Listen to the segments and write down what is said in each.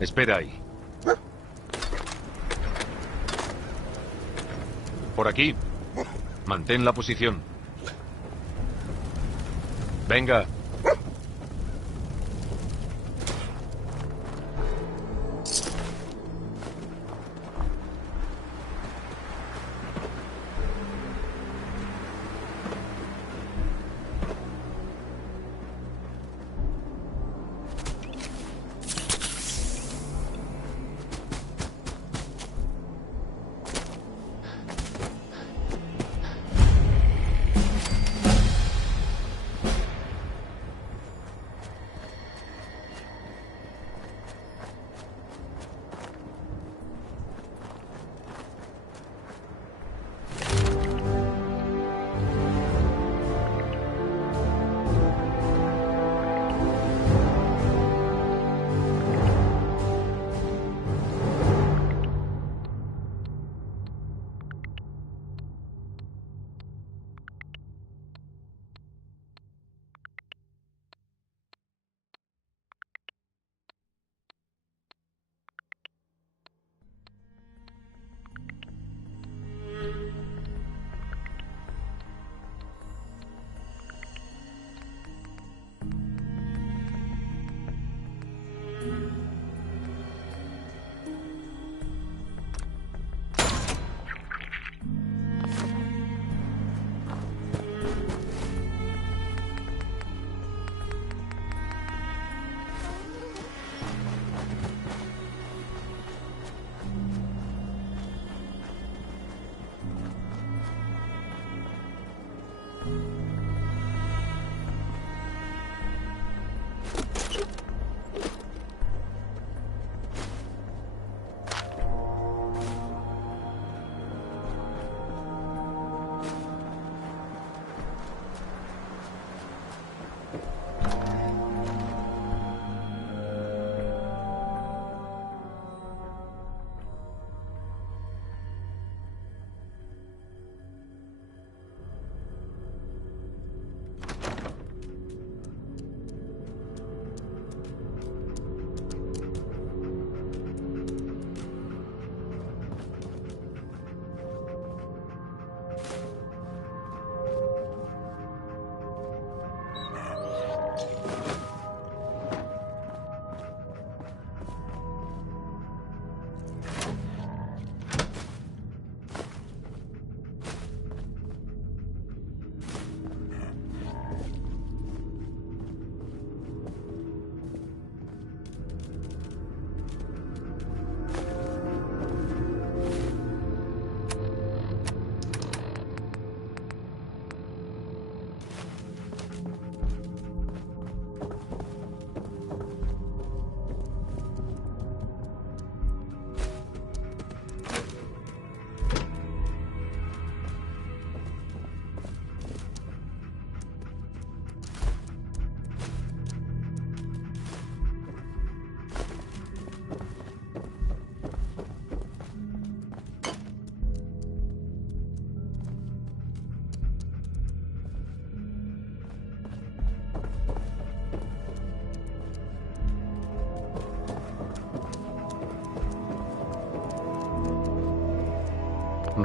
Espera ahí. Por aquí. Mantén la posición. Venga.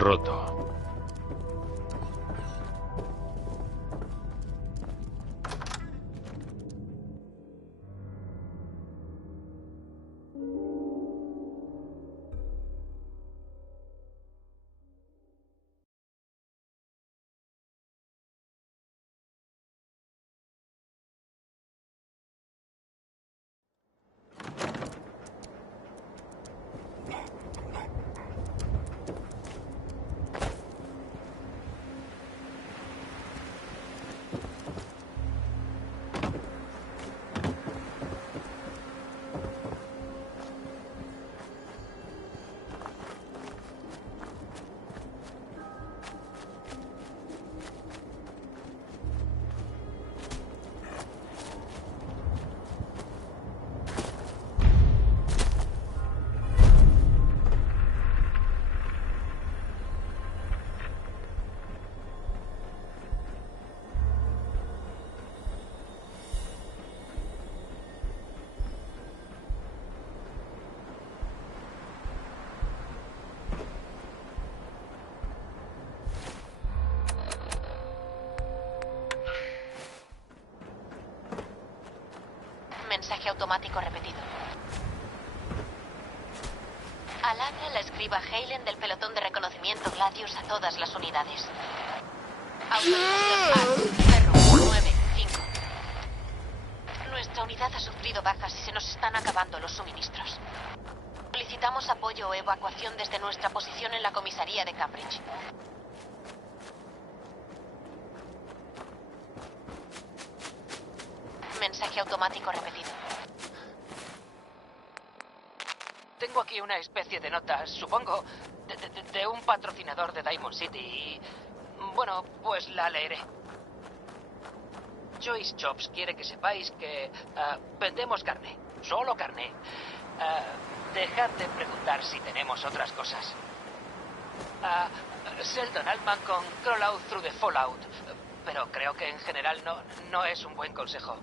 Roto. Mensaje automático repetido. Alabra la escriba Halen del pelotón de reconocimiento Gladius a todas las unidades. Autorización A, 095. Nuestra unidad ha sufrido bajas y se nos están acabando los suministros. Solicitamos apoyo o evacuación desde nuestra posición en la comisaría de Cambridge. Mensaje automático repetido. Tengo aquí una especie de nota, supongo, de un patrocinador de Diamond City y... bueno, pues la leeré. Joyce Chops quiere que sepáis que vendemos carne, solo carne. Dejad de preguntar si tenemos otras cosas. Sheldon Altman con Crawl Out Through the Fallout, pero creo que en general no es un buen consejo.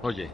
Oye.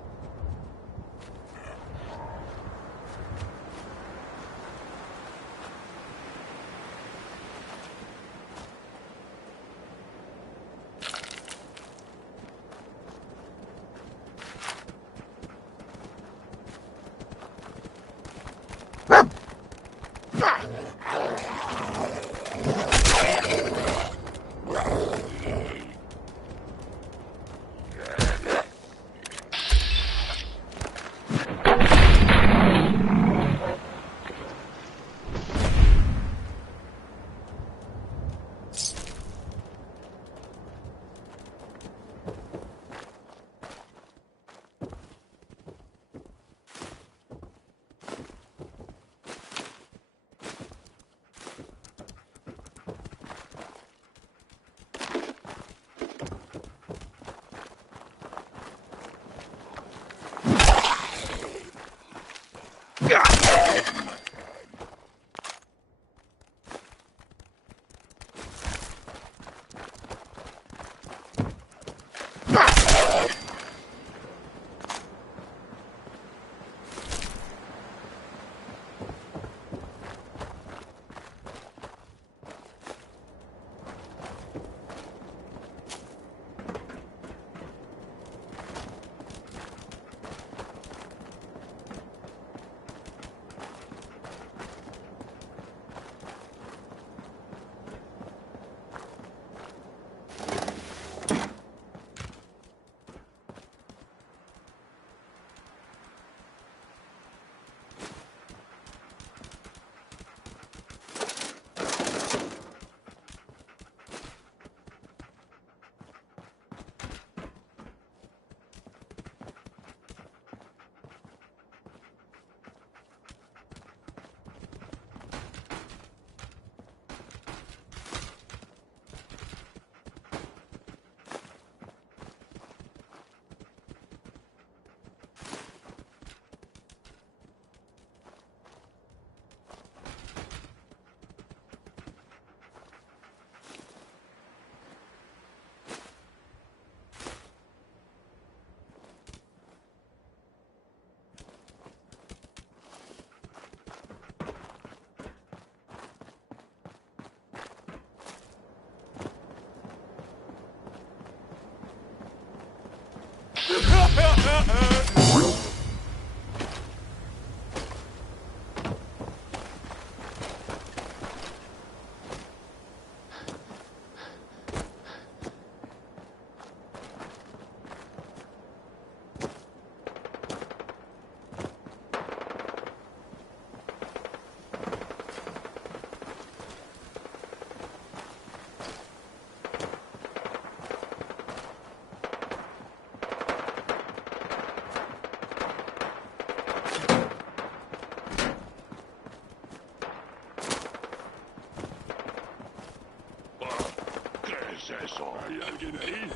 tiene ahí?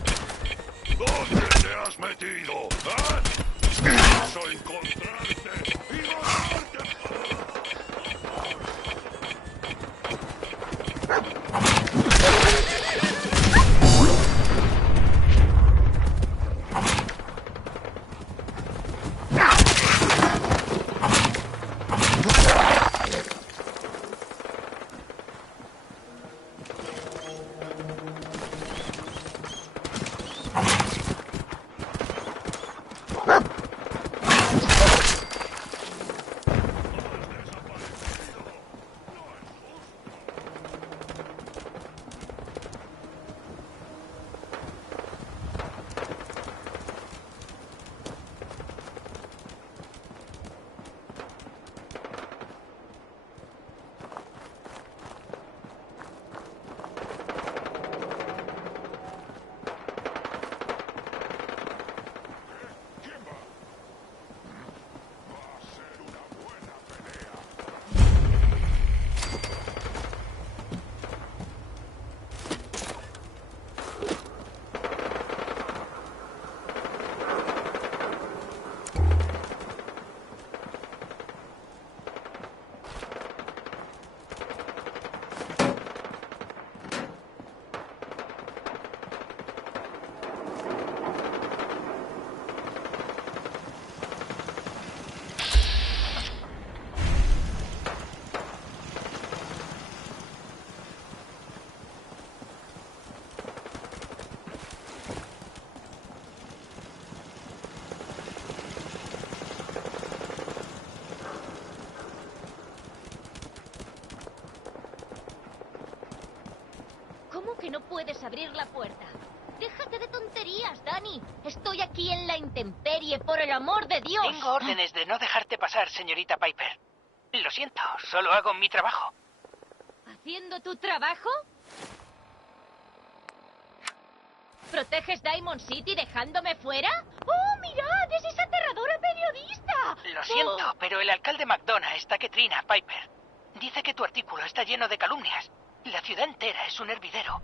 ¿Dónde te has metido? ¿Ah? Pienso encontrarte y matarte. ¿Cómo que no puedes abrir la puerta? Déjate de tonterías, Dani. Estoy aquí en la intemperie, por el amor de Dios. Tengo órdenes de no dejarte pasar, señorita Piper. Lo siento, solo hago mi trabajo. ¿Haciendo tu trabajo? ¿Proteges Diamond City dejándome fuera? ¡Oh, mirad! ¡Es esa aterradora periodista! Lo siento, Oh. pero el alcalde McDonough está que trina, Piper. Dice que tu artículo está lleno de calumnias. La ciudad entera es un hervidero.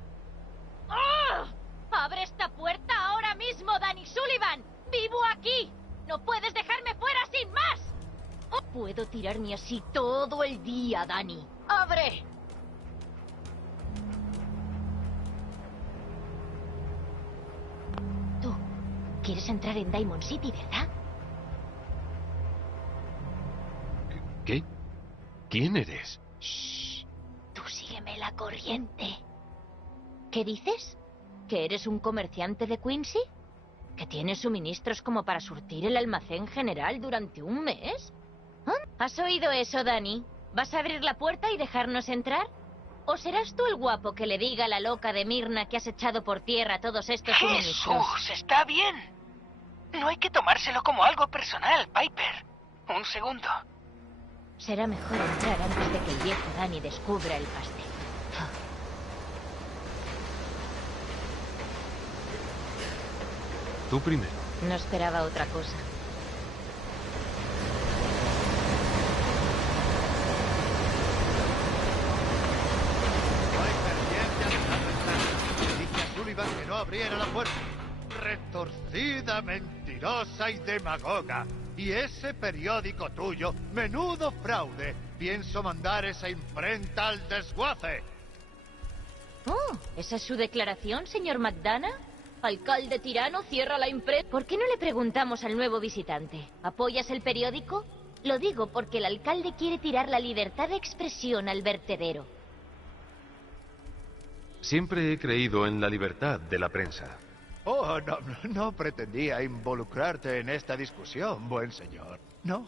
¡Ah! ¡Abre esta puerta ahora mismo, Danny Sullivan! ¡Vivo aquí! ¡No puedes dejarme fuera sin más! Oh, puedo tirarme así todo el día, Danny. ¡Abre! Tú, quieres entrar en Diamond City, ¿verdad? ¿Qué? ¿Quién eres? Shh. Tú sígueme la corriente. ¿Qué dices? ¿Que eres un comerciante de Quincy? ¿Que tienes suministros como para surtir el almacén general durante un mes? ¿Ah? ¿Has oído eso, Dani? ¿Vas a abrir la puerta y dejarnos entrar? ¿O serás tú el guapo que le diga a la loca de Mirna que has echado por tierra todos estos suministros? ¡Jesús! ¡Está bien! No hay que tomárselo como algo personal, Piper. Un segundo. Será mejor entrar antes de que el viejo Dani descubra el pastel. Tú primero. No esperaba otra cosa. Le dije a Sullivan que no abriera la puerta. Retorcida, mentirosa y demagoga. Y ese periódico tuyo, menudo fraude. Pienso mandar esa imprenta al desguace. Oh, ¿esa es su declaración, señor McDonough? Alcalde tirano cierra la imprenta. ¿Por qué no le preguntamos al nuevo visitante? ¿Apoyas el periódico? Lo digo porque el alcalde quiere tirar la libertad de expresión al vertedero. Siempre he creído en la libertad de la prensa. Oh, no pretendía involucrarte en esta discusión, buen señor. No.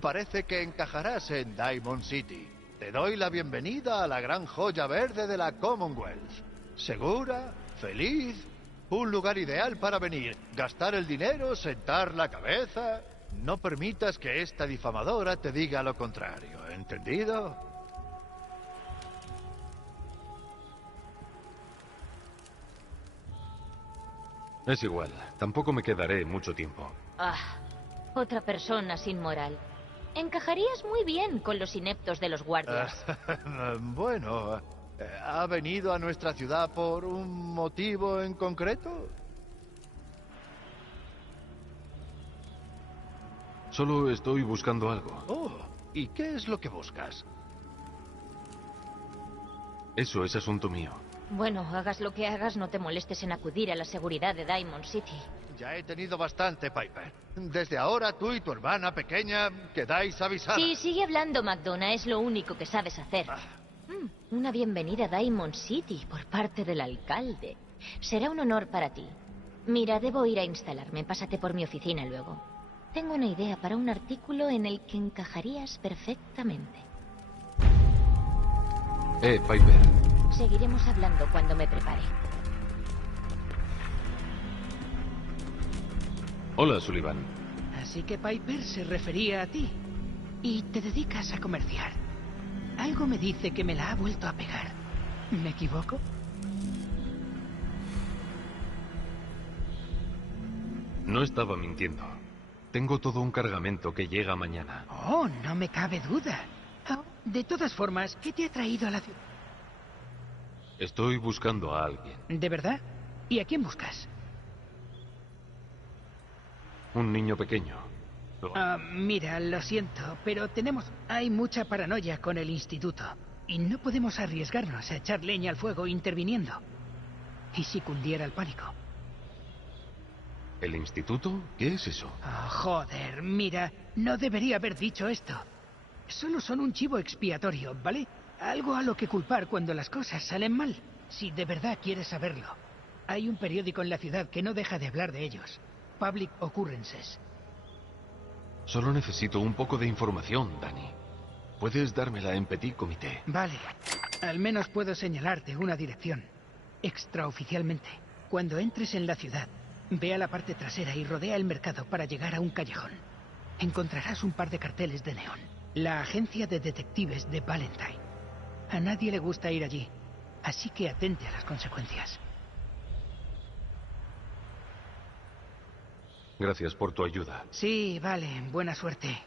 Parece que encajarás en Diamond City. Te doy la bienvenida a la gran joya verde de la Commonwealth. Segura, feliz, un lugar ideal para venir, gastar el dinero, sentar la cabeza. No permitas que esta difamadora te diga lo contrario, ¿entendido? Es igual, tampoco me quedaré mucho tiempo. Ah, otra persona sin moral. Encajarías muy bien con los ineptos de los guardias. Bueno, ¿Ha venido a nuestra ciudad por un motivo en concreto? Solo estoy buscando algo. Oh, ¿y qué es lo que buscas? Eso es asunto mío. Bueno, hagas lo que hagas, no te molestes en acudir a la seguridad de Diamond City. Ya he tenido bastante, Piper. Desde ahora tú y tu hermana pequeña quedáis avisadas. Sí, sigue hablando, McDonough, es lo único que sabes hacer. Una bienvenida a Diamond City por parte del alcalde. Será un honor para ti. Mira, debo ir a instalarme. Pásate por mi oficina luego. Tengo una idea para un artículo en el que encajarías perfectamente. Piper. Seguiremos hablando cuando me prepare. Hola, Sullivan. Así que Piper se refería a ti. Y te dedicas a comerciar. Algo me dice que me la ha vuelto a pegar. ¿Me equivoco? No estaba mintiendo. Tengo todo un cargamento que llega mañana. Oh, no me cabe duda. Oh, de todas formas, ¿qué te ha traído a la ciudad? Estoy buscando a alguien. ¿De verdad? ¿Y a quién buscas? Un niño pequeño. Mira, lo siento, pero hay mucha paranoia con el instituto. Y no podemos arriesgarnos a echar leña al fuego interviniendo. ¿Y si cundiera el pánico? ¿El instituto? ¿Qué es eso? Oh, joder, mira, no debería haber dicho esto. Solo son un chivo expiatorio, ¿vale? Algo a lo que culpar cuando las cosas salen mal. Si de verdad quieres saberlo. Hay un periódico en la ciudad que no deja de hablar de ellos. Public Occurrences. Solo necesito un poco de información, Danny. Puedes dármela en petit comité. Vale. Al menos puedo señalarte una dirección. Extraoficialmente. Cuando entres en la ciudad, ve a la parte trasera y rodea el mercado para llegar a un callejón. Encontrarás un par de carteles de neón. La agencia de detectives de Valentine. A nadie le gusta ir allí. Así que atente a las consecuencias. Gracias por tu ayuda. Sí, vale. Buena suerte.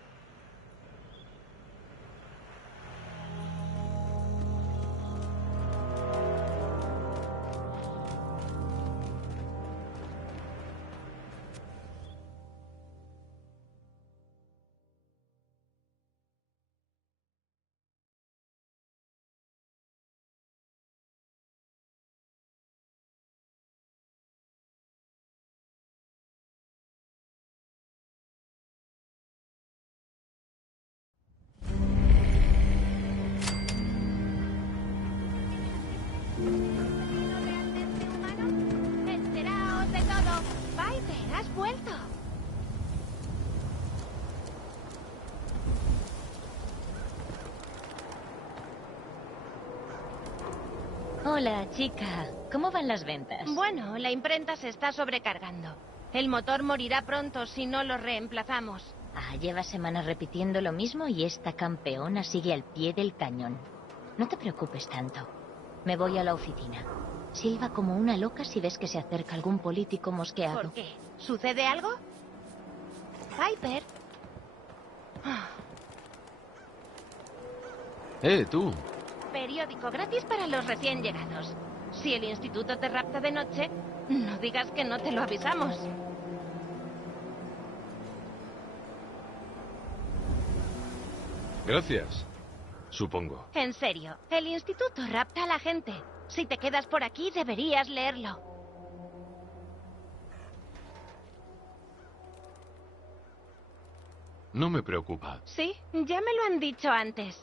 ¡Enteraos de todo! ¡Piper, has vuelto! Hola, chica. ¿Cómo van las ventas? Bueno, la imprenta se está sobrecargando. El motor morirá pronto si no lo reemplazamos. Lleva semanas repitiendo lo mismo y esta campeona sigue al pie del cañón. No te preocupes tanto. Me voy a la oficina. Silba como una loca si ves que se acerca algún político mosqueado. ¿Por qué? ¿Sucede algo? Piper. Tú. Periódico gratis para los recién llegados. Si el instituto te rapta de noche, no digas que no te lo avisamos. Gracias. Supongo. En serio, el instituto rapta a la gente. Si te quedas por aquí, deberías leerlo. No me preocupa. Sí, ya me lo han dicho antes.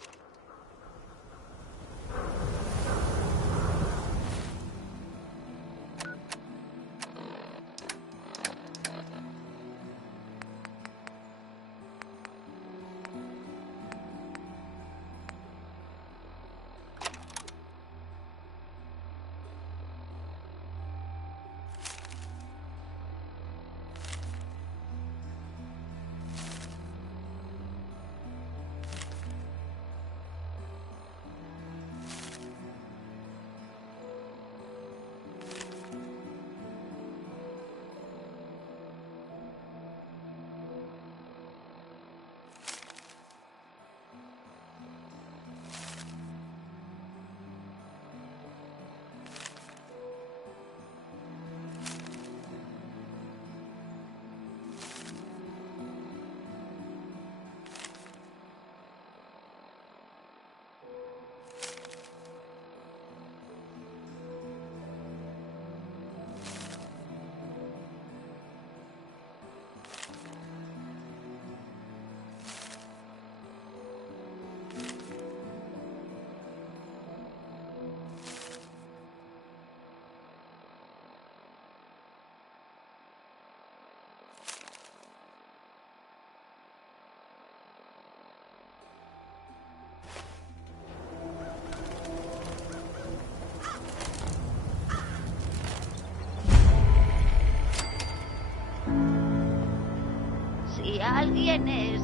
Si alguien es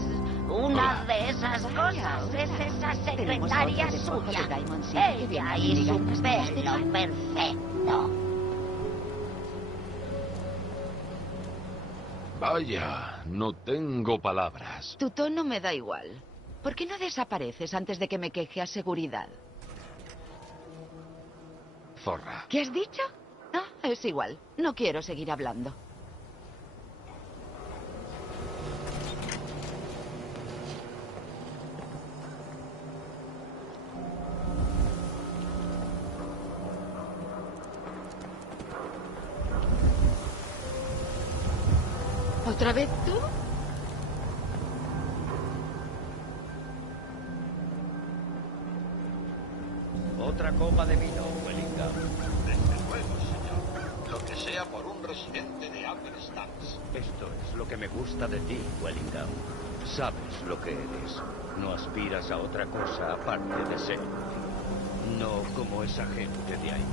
una de esas cosas, es esa secretaria suya. Ella y su pelo perfecto. Vaya, no tengo palabras. Tu tono me da igual. ¿Por qué no desapareces antes de que me queje a seguridad? Zorra. ¿Qué has dicho? No, es igual. No quiero seguir hablando. ¿Otra vez tú? Otra copa de vino, Wellingham. Desde luego, señor. Lo que sea por un residente de Amberstance. Esto es lo que me gusta de ti, Wellingham. Sabes lo que eres. No aspiras a otra cosa aparte de ser. No como esa gente de ahí.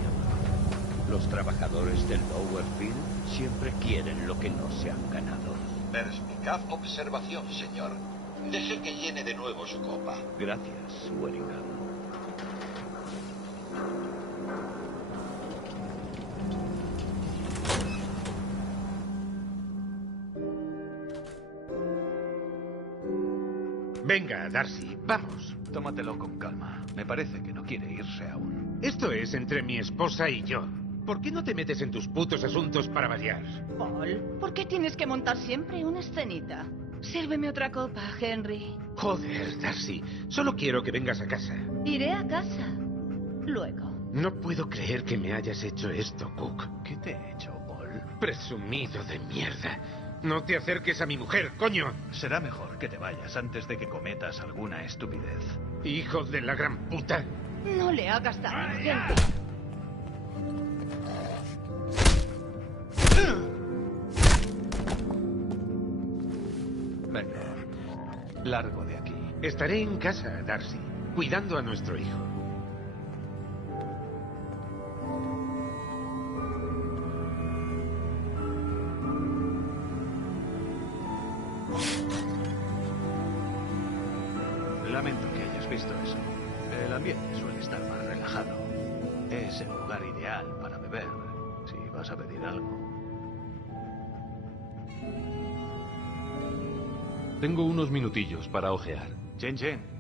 Los trabajadores del Lower Field siempre quieren lo que no se han ganado. Perspicaz observación, señor. Deje que llene de nuevo su copa. Gracias, Wellingham. Venga, Darcy, vamos. Tómatelo con calma. Me parece que no quiere irse aún. Esto es entre mi esposa y yo. ¿Por qué no te metes en tus putos asuntos para variar? Paul, ¿por qué tienes que montar siempre una escenita? Sírveme otra copa, Henry. Joder, Darcy. Solo quiero que vengas a casa. Iré a casa. Luego. No puedo creer que me hayas hecho esto, Cook. ¿Qué te he hecho, Paul? Presumido de mierda. No te acerques a mi mujer, coño. Será mejor que te vayas antes de que cometas alguna estupidez. Hijo de la gran puta. No le hagas daño, Henry. Venga, largo de aquí. Estaré en casa, Darcy, cuidando a nuestro hijo. Lamento que hayas visto eso. El ambiente suele estar más relajado. Es el lugar ideal para beber, si vas a pedir algo. Tengo unos minutillos para ojear. Chen Chen.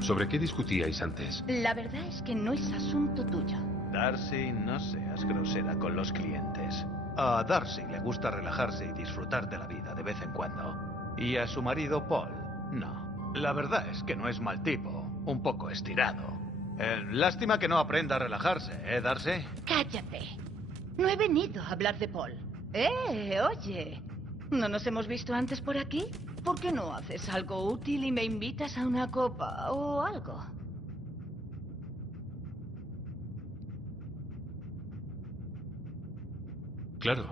¿Sobre qué discutíais antes? La verdad es que no es asunto tuyo. Darcy, no seas grosera con los clientes. A Darcy le gusta relajarse y disfrutar de la vida de vez en cuando. Y a su marido, Paul, no. La verdad es que no es mal tipo. Un poco estirado. Lástima que no aprenda a relajarse, ¿eh, Darcy? Cállate. No he venido a hablar de Paul. Oye. ¿No nos hemos visto antes por aquí? ¿Por qué no haces algo útil y me invitas a una copa o algo? Claro.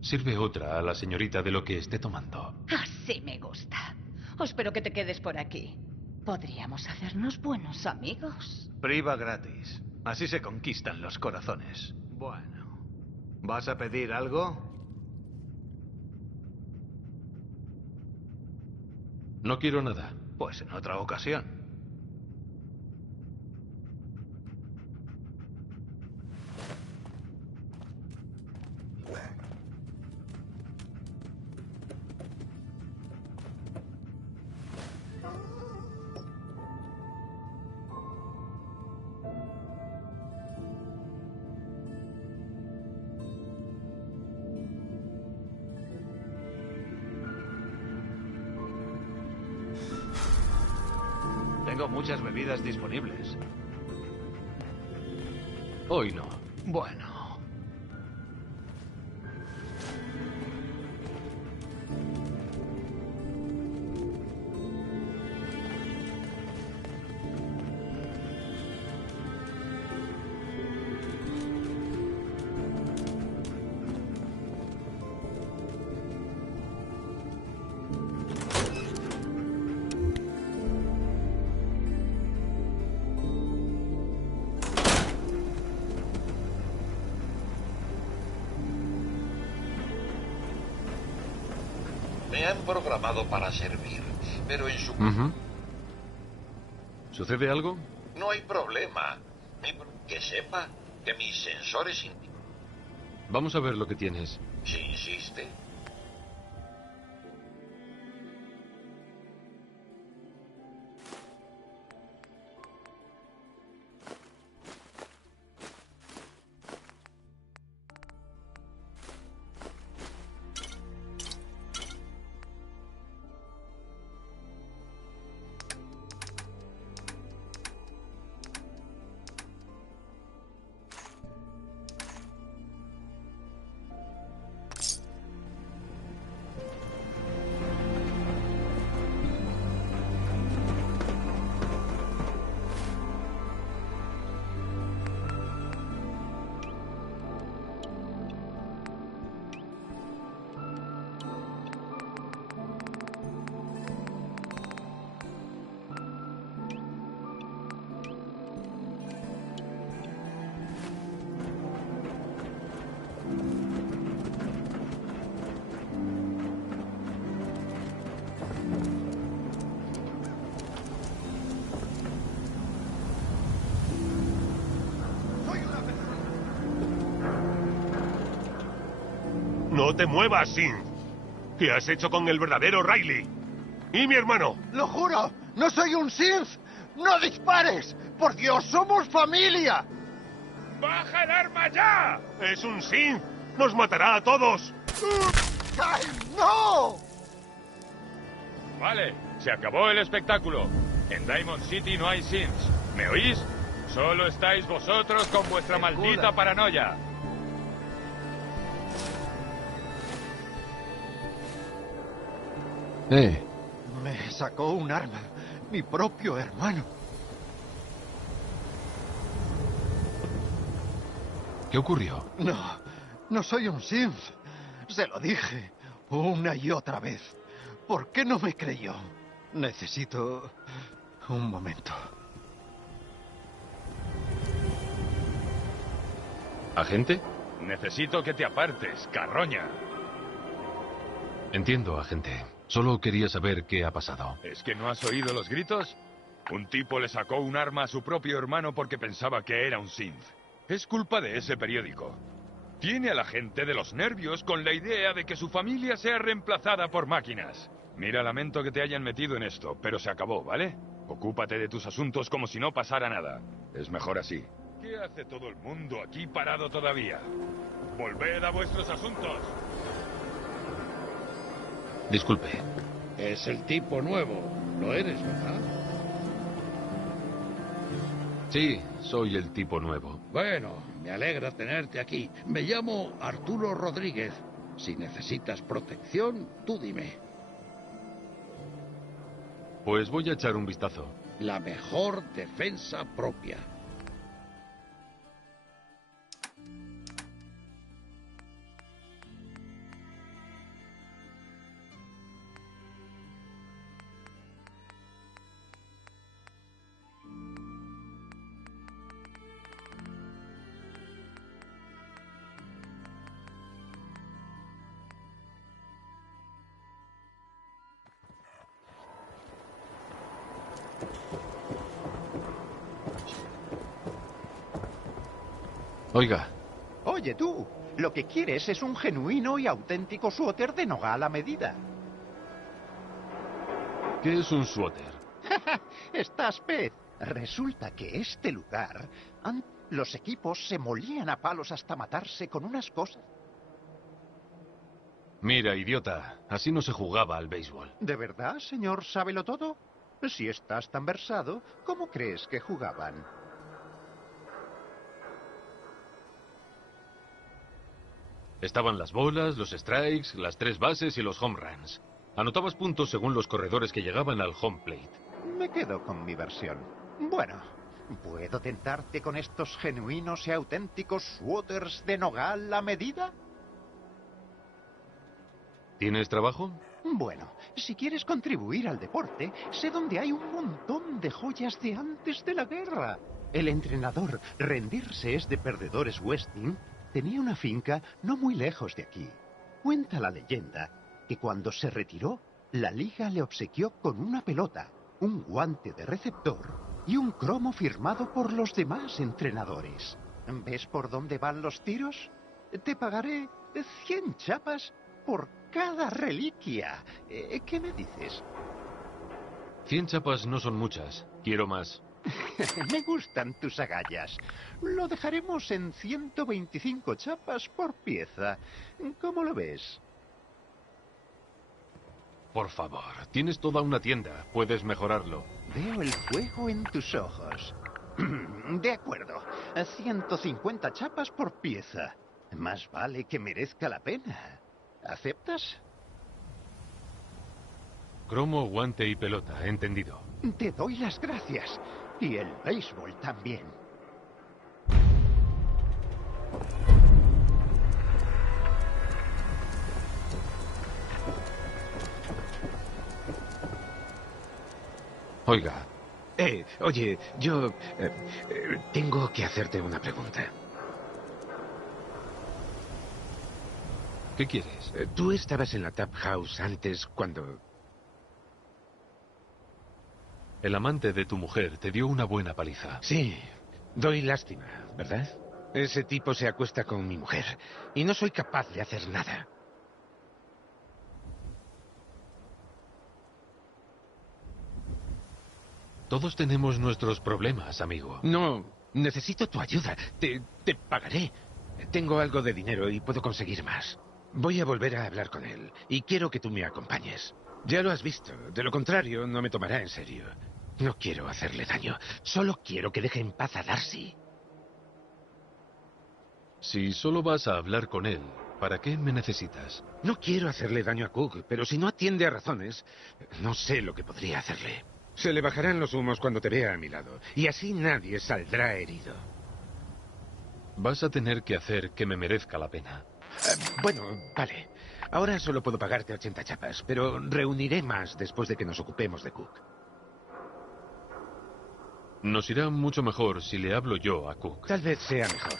Sirve otra a la señorita de lo que esté tomando. Así me gusta. Espero que te quedes por aquí. Podríamos hacernos buenos amigos. Priva gratis. Así se conquistan los corazones. Bueno. ¿Vas a pedir algo? No quiero nada. Pues en otra ocasión. Tengo muchas bebidas disponibles. Hoy no. Bueno. Me han programado para servir, pero en su... ¿Sucede algo? No hay problema. Que sepa que mis sensores... Vamos a ver lo que tienes. Si insiste. ¡No te muevas, Sin! ¿Qué has hecho con el verdadero Riley? ¿Y mi hermano? ¡Lo juro! ¡No soy un Sith! ¡No dispares! ¡Por Dios, somos familia! ¡Baja el arma ya! ¡Es un Sith! ¡Nos matará a todos! ¡Ay, no! Vale, se acabó el espectáculo. En Diamond City no hay Sims. ¿Me oís? Solo estáis vosotros con vuestra maldita paranoia. Me sacó un arma. Mi propio hermano. ¿Qué ocurrió? No soy un Sith. Se lo dije una y otra vez. ¿Por qué no me creyó? Necesito un momento. ¿Agente? Necesito que te apartes, carroña. Entiendo, agente. Solo quería saber qué ha pasado. ¿Es que no has oído los gritos? Un tipo le sacó un arma a su propio hermano porque pensaba que era un Sith. Es culpa de ese periódico. Tiene a la gente de los nervios con la idea de que su familia sea reemplazada por máquinas. Mira, lamento que te hayan metido en esto, pero se acabó, ¿vale? Ocúpate de tus asuntos como si no pasara nada. Es mejor así. ¿Qué hace todo el mundo aquí parado todavía? ¡Volved a vuestros asuntos! Disculpe. Es el tipo nuevo. Lo eres, ¿verdad? Sí, soy el tipo nuevo. Bueno, me alegra tenerte aquí. Me llamo Arturo Rodríguez. Si necesitas protección, tú dime. Pues voy a echar un vistazo. La mejor defensa propia. Oiga, Oye tú, lo que quieres es un genuino y auténtico suéter de nogal a medida. ¿qué es un suéter? Estás pez. Resulta que este lugar, los equipos se molían a palos hasta matarse con unas cosas. Mira, idiota, así no se jugaba al béisbol. ¿De verdad, señor Sábelo Todo? Si estás tan versado, ¿cómo crees que jugaban? Estaban las bolas, los strikes, las 3 bases y los home runs. Anotabas puntos según los corredores que llegaban al home plate. Me quedo con mi versión. Bueno, ¿puedo tentarte con estos genuinos y auténticos suéteres de nogal a medida? ¿Tienes trabajo? Bueno, si quieres contribuir al deporte, sé dónde hay un montón de joyas de antes de la guerra. El entrenador Rendirse es de Perdedores Westing tenía una finca no muy lejos de aquí. Cuenta la leyenda que cuando se retiró, la liga le obsequió con una pelota, un guante de receptor y un cromo firmado por los demás entrenadores. ¿Ves por dónde van los tiros? Te pagaré 100 chapas por cada reliquia. ¿Qué me dices? 100 chapas no son muchas. Quiero más. Me gustan tus agallas. Lo dejaremos en 125 chapas por pieza. ¿Cómo lo ves? Por favor, tienes toda una tienda. Puedes mejorarlo. Veo el fuego en tus ojos. De acuerdo. 150 chapas por pieza. Más vale que merezca la pena. ¿Aceptas? Cromo, guante y pelota, entendido. Te doy las gracias. Y el béisbol también. Oiga. Oye, yo tengo que hacerte una pregunta. ¿Qué quieres? Tú estabas en la Tap House antes cuando... El amante de tu mujer te dio una buena paliza. Sí, doy lástima, ¿verdad? Ese tipo se acuesta con mi mujer y no soy capaz de hacer nada. Todos tenemos nuestros problemas, amigo. No, necesito tu ayuda. Te pagaré. Tengo algo de dinero y puedo conseguir más. Voy a volver a hablar con él y quiero que tú me acompañes. Ya lo has visto. De lo contrario, no me tomará en serio. No quiero hacerle daño. Solo quiero que deje en paz a Darcy. Si solo vas a hablar con él, ¿para qué me necesitas? No quiero hacerle daño a Cook, pero si no atiende a razones, no sé lo que podría hacerle. Se le bajarán los humos cuando te vea a mi lado, y así nadie saldrá herido. Vas a tener que hacer que me merezca la pena. Bueno, vale. Ahora solo puedo pagarte 80 chapas, pero reuniré más después de que nos ocupemos de Cook. Nos irá mucho mejor si le hablo yo a Cook. Tal vez sea mejor.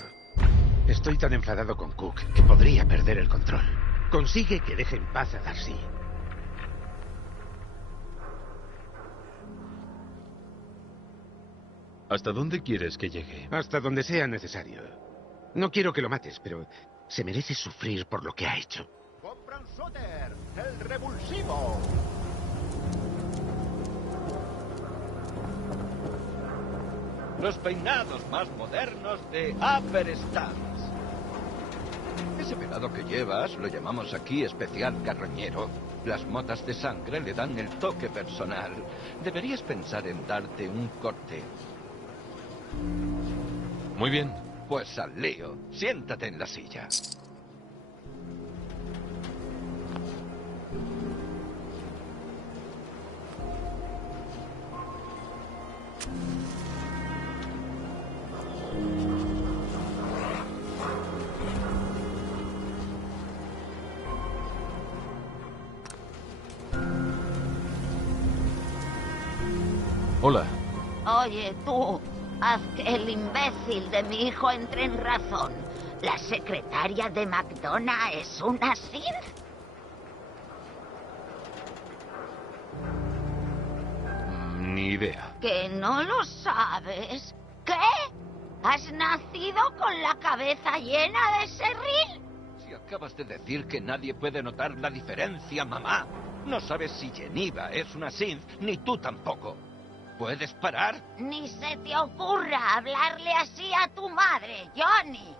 Estoy tan enfadado con Cook que podría perder el control. Consigue que deje en paz a Darcy. ¿Hasta dónde quieres que llegue? Hasta donde sea necesario. No quiero que lo mates, pero se merece sufrir por lo que ha hecho. ¡Compra un suéter! ¡El revulsivo! Los peinados más modernos de Upper Stars. Ese pelado que llevas lo llamamos aquí especial carroñero. Las motas de sangre le dan el toque personal. Deberías pensar en darte un corte. Muy bien. Pues al lío. Siéntate en la silla. Hola. Oye, tú, haz que el imbécil de mi hijo entre en razón. ¿La secretaria de McDonagh es una Sith? Ni idea. ¿Que no lo sabes? ¿Qué? ¿Has nacido con la cabeza llena de serrín? Si acabas de decir que nadie puede notar la diferencia, mamá. No sabes si Geneva es una Sith, ni tú tampoco. ¿Puedes parar? Ni se te ocurra hablarle así a tu madre, Johnny.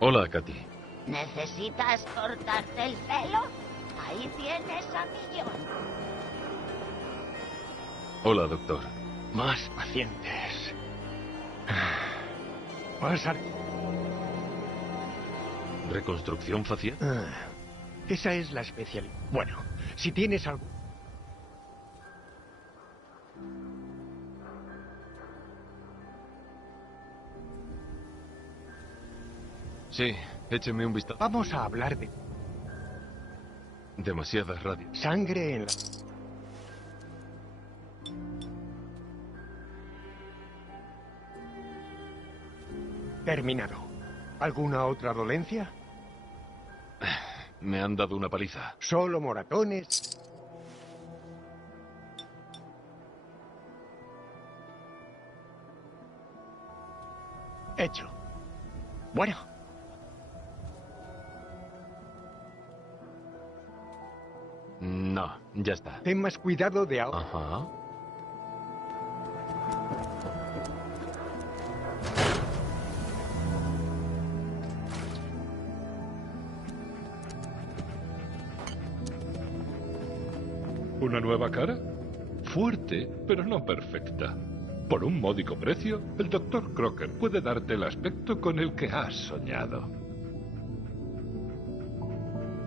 Hola, Katy. ¿Necesitas cortarte el pelo? Ahí tienes a mi Johnny. Hola, doctor. Más pacientes. Más ¿Reconstrucción facial? Esa es la especial. Bueno, si tienes algo... Sí, écheme un vistazo. Vamos a hablar de... Demasiada radio. Sangre en la... Terminado. ¿Alguna otra dolencia? Me han dado una paliza. Solo moratones. Hecho. Bueno. No, ya está. Ten más cuidado de ahora. Ajá. ¿Una nueva cara? Fuerte, pero no perfecta. Por un módico precio, el Dr. Crocker puede darte el aspecto con el que has soñado.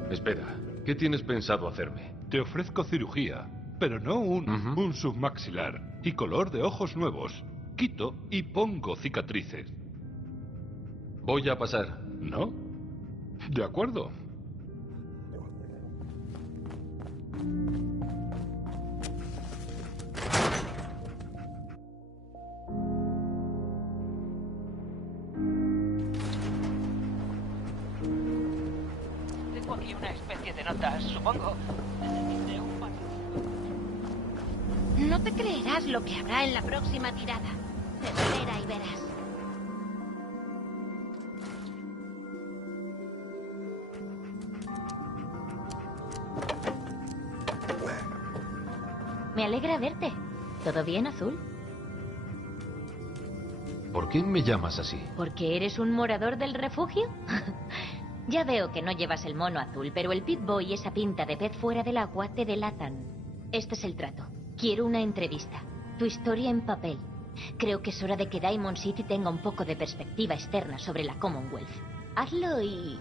Espera, ¿qué tienes pensado hacerme? Te ofrezco cirugía, pero no un submaxilar y color de ojos nuevos. Quito y pongo cicatrices. Voy a pasar. ¿No? De acuerdo. Tengo aquí una especie de notas, supongo, de un No te creerás lo que habrá en la próxima tirada. Espera y verás. Me alegra verte. ¿Todo bien, Azul? ¿Por qué me llamas así? ¿Porque eres un morador del refugio? Ya veo que no llevas el mono azul, pero el Pip-Boy y esa pinta de pez fuera del agua te delatan. Este es el trato. Quiero una entrevista. Tu historia en papel. Creo que es hora de que Diamond City tenga un poco de perspectiva externa sobre la Commonwealth. Hazlo y...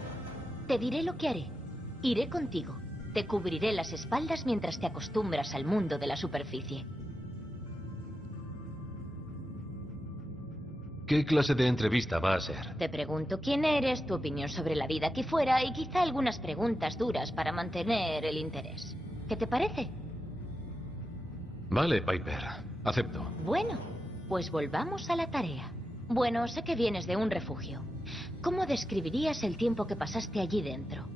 te diré lo que haré. Iré contigo. Te cubriré las espaldas mientras te acostumbras al mundo de la superficie. ¿Qué clase de entrevista va a ser? Te pregunto quién eres, tu opinión sobre la vida aquí fuera y quizá algunas preguntas duras para mantener el interés. ¿Qué te parece? Vale, Piper. Acepto. Bueno, pues volvamos a la tarea. Bueno, sé que vienes de un refugio. ¿Cómo describirías el tiempo que pasaste allí dentro?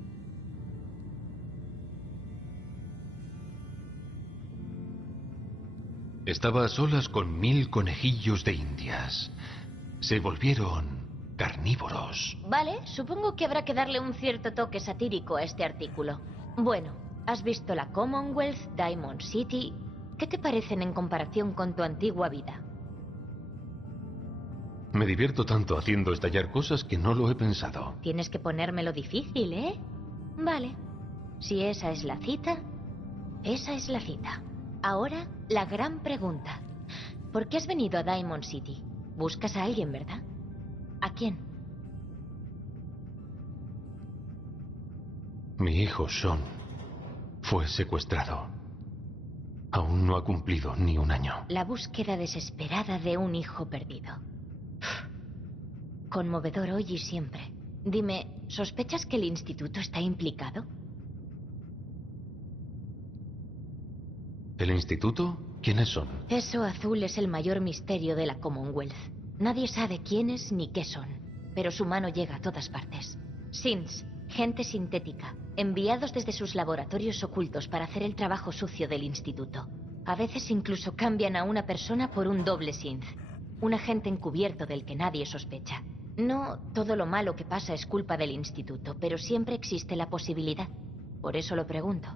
Estaba a solas con 1000 conejillos de indias. Se volvieron carnívoros. Vale, supongo que habrá que darle un cierto toque satírico a este artículo. Bueno, has visto la Commonwealth, Diamond City. ¿Qué te parecen en comparación con tu antigua vida? Me divierto tanto haciendo estallar cosas que no lo he pensado. Tienes que ponérmelo difícil, ¿eh? Vale. Si esa es la cita, esa es la cita. Ahora, la gran pregunta. ¿Por qué has venido a Diamond City? Buscas a alguien, ¿verdad? ¿A quién? Mi hijo Sean fue secuestrado. Aún no ha cumplido ni un año. La búsqueda desesperada de un hijo perdido. Conmovedor hoy y siempre. Dime, ¿sospechas que el instituto está implicado? ¿El instituto? ¿Quiénes son? Eso azul es el mayor misterio de la Commonwealth. Nadie sabe quiénes ni qué son, pero su mano llega a todas partes. Synths, gente sintética, enviados desde sus laboratorios ocultos para hacer el trabajo sucio del instituto. A veces incluso cambian a una persona por un doble synth. Un agente encubierto del que nadie sospecha. No todo lo malo que pasa es culpa del instituto, pero siempre existe la posibilidad. Por eso lo pregunto.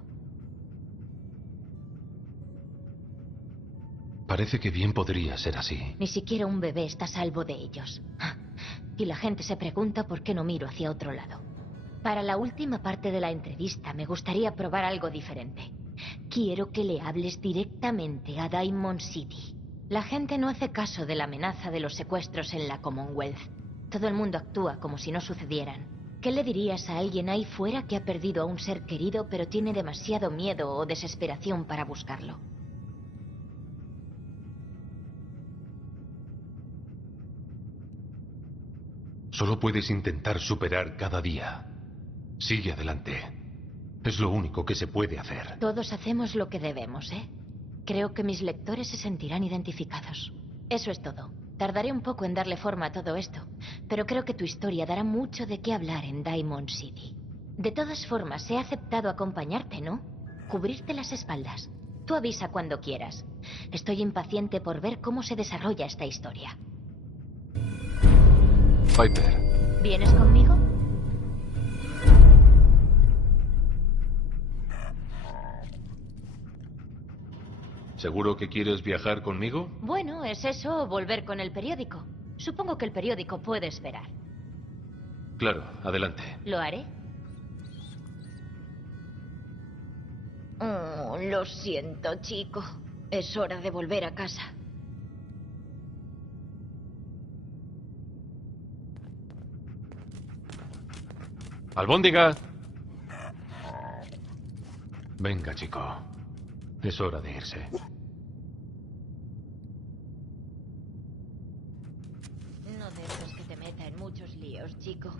Parece que bien podría ser así. Ni siquiera un bebé está a salvo de ellos. Y la gente se pregunta por qué no miro hacia otro lado. Para la última parte de la entrevista me gustaría probar algo diferente. Quiero que le hables directamente a Diamond City. La gente no hace caso de la amenaza de los secuestros en la Commonwealth. Todo el mundo actúa como si no sucedieran. ¿Qué le dirías a alguien ahí fuera que ha perdido a un ser querido pero tiene demasiado miedo o desesperación para buscarlo? Solo puedes intentar superar cada día. Sigue adelante. Es lo único que se puede hacer. Todos hacemos lo que debemos, ¿eh? Creo que mis lectores se sentirán identificados. Eso es todo. Tardaré un poco en darle forma a todo esto, pero creo que tu historia dará mucho de qué hablar en Diamond City. De todas formas, he aceptado acompañarte, ¿no? Cubrirte las espaldas. Tú avisa cuando quieras. Estoy impaciente por ver cómo se desarrolla esta historia. Piper. ¿Vienes conmigo? ¿Seguro que quieres viajar conmigo? Bueno, es eso o volver con el periódico. Supongo que el periódico puede esperar. Claro, adelante. ¿Lo haré? Oh, lo siento, chico. Es hora de volver a casa. ¡Albóndiga! Venga, chico. Es hora de irse. No dejes que te meta en muchos líos, chico.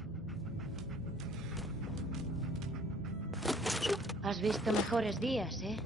Has visto mejores días, ¿eh?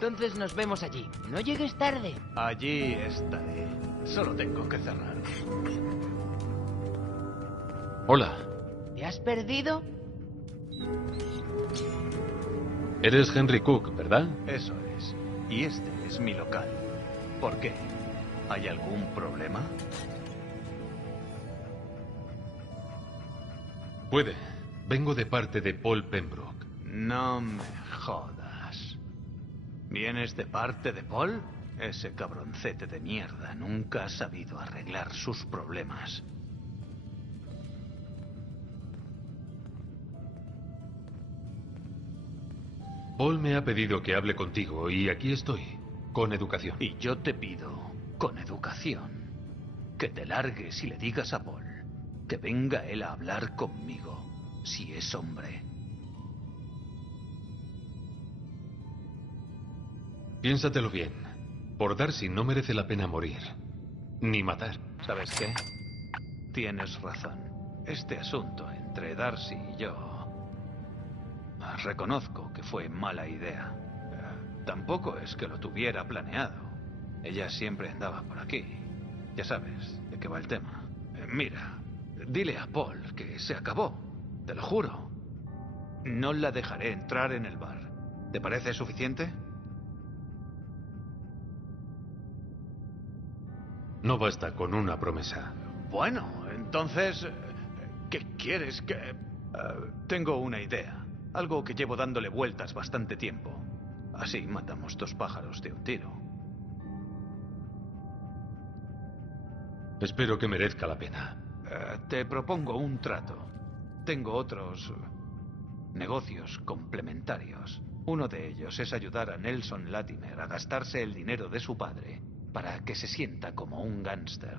Entonces nos vemos allí. No llegues tarde. Allí estaré. Solo tengo que cerrar. Hola. ¿Te has perdido? Eres Henry Cook, ¿verdad? Eso es. Y este es mi local. ¿Por qué? ¿Hay algún problema? Puede. Vengo de parte de Paul Pembroke. No me jodas. ¿Vienes de parte de Paul? Ese cabroncete de mierda nunca ha sabido arreglar sus problemas. Paul me ha pedido que hable contigo y aquí estoy, con educación. Y yo te pido, con educación, que te largues y le digas a Paul que venga él a hablar conmigo, si es hombre. Piénsatelo bien. Por Darcy no merece la pena morir. Ni matar. ¿Sabes qué? Tienes razón. Este asunto entre Darcy y yo... Reconozco que fue mala idea. Tampoco es que lo tuviera planeado. Ella siempre andaba por aquí. Ya sabes de qué va el tema. Mira, dile a Paul que se acabó. Te lo juro. No la dejaré entrar en el bar. ¿Te parece suficiente? No basta con una promesa. Bueno, entonces... ¿Qué quieres que...? Tengo una idea. Algo que llevo dándole vueltas bastante tiempo. Así matamos 2 pájaros de un tiro. Espero que merezca la pena. Te propongo un trato. Tengo otros negocios complementarios. Uno de ellos es ayudar a Nelson Latimer a gastarse el dinero de su padre para que se sienta como un gángster.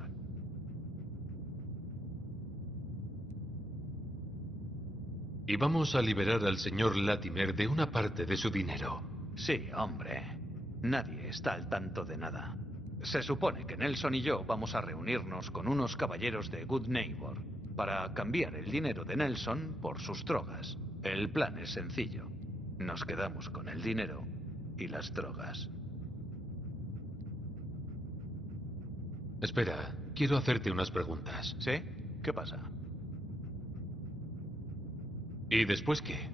Y vamos a liberar al señor Latimer de una parte de su dinero. Sí, hombre. Nadie está al tanto de nada. Se supone que Nelson y yo vamos a reunirnos con unos caballeros de Good Neighbor para cambiar el dinero de Nelson por sus drogas. El plan es sencillo. Nos quedamos con el dinero y las drogas. Espera, quiero hacerte unas preguntas. ¿Sí? ¿Qué pasa? ¿Y después qué?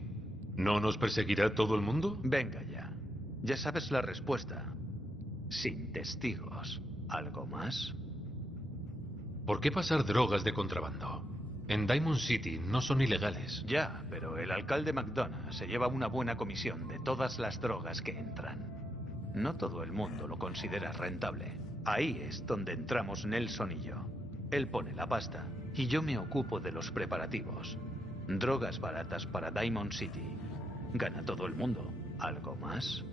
¿No nos perseguirá todo el mundo? Venga ya. Ya sabes la respuesta. Sin testigos. ¿Algo más? ¿Por qué pasar drogas de contrabando? En Diamond City no son ilegales. Ya, pero el alcalde McDonough se lleva una buena comisión de todas las drogas que entran. No todo el mundo lo considera rentable. Ahí es donde entramos Nelson y yo. Él pone la pasta y yo me ocupo de los preparativos. Drogas baratas para Diamond City. Gana todo el mundo. ¿Algo más?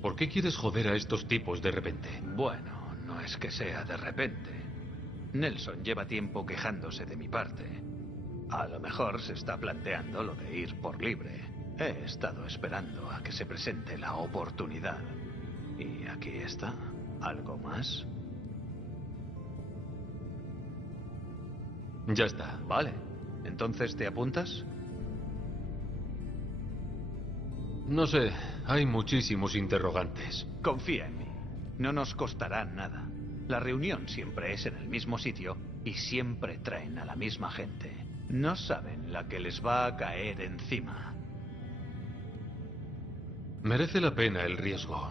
¿Por qué quieres joder a estos tipos de repente? Bueno, no es que sea de repente. Nelson lleva tiempo quejándose de mi parte. A lo mejor se está planteando lo de ir por libre. He estado esperando a que se presente la oportunidad. Y aquí está. ¿Algo más? Ya está. Vale. ¿Entonces te apuntas? No sé, hay muchísimos interrogantes. Confía en mí. No nos costará nada. La reunión siempre es en el mismo sitio y siempre traen a la misma gente. No saben la que les va a caer encima. Merece la pena el riesgo.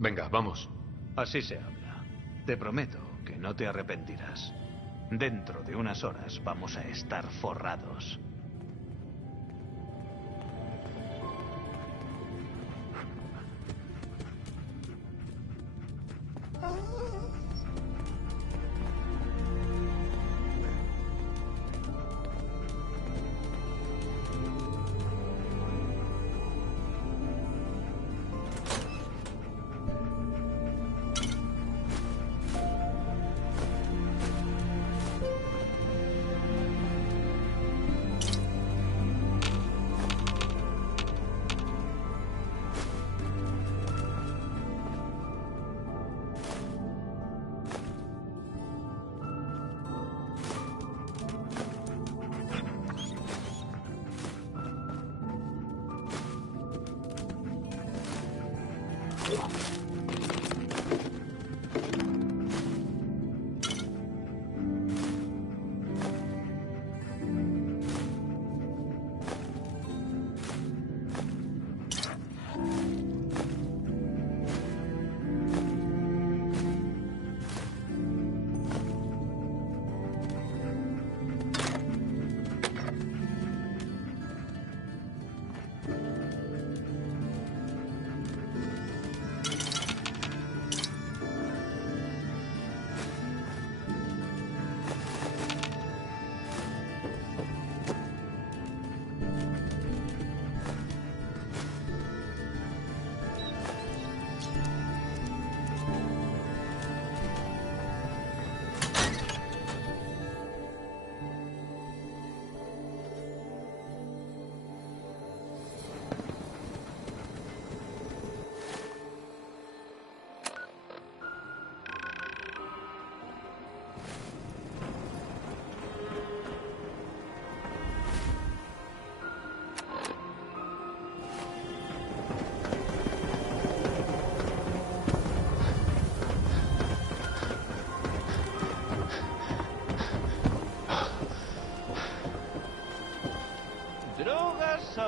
Venga, vamos. Así se habla. Te prometo que no te arrepentirás. Dentro de unas horas vamos a estar forrados.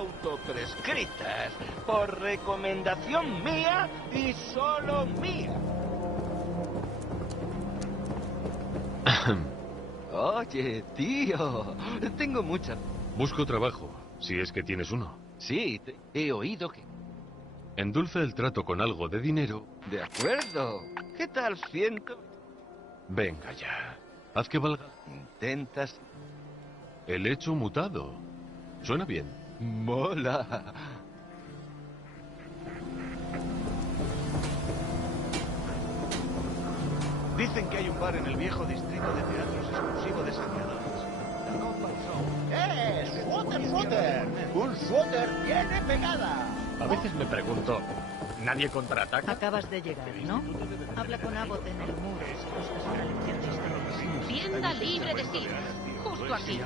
autoprescritas, por recomendación mía y solo mía. Oye, tío, tengo mucha... Busco trabajo, si es que tienes uno. Sí, he oído que... Endulce el trato con algo de dinero. De acuerdo. ¿Qué tal 100? Venga ya. Haz que valga. Intentas... El hecho mutado. Suena bien. Mola. Dicen que hay un bar en el viejo distrito de teatros exclusivo de saqueadores. ¡Shooter! ¡Un shooter tiene pegada! A veces me pregunto, ¿nadie contraataca? Acabas de llegar, ¿no? Habla con Abbott en el muro. Tienda libre de sí. Justo aquí.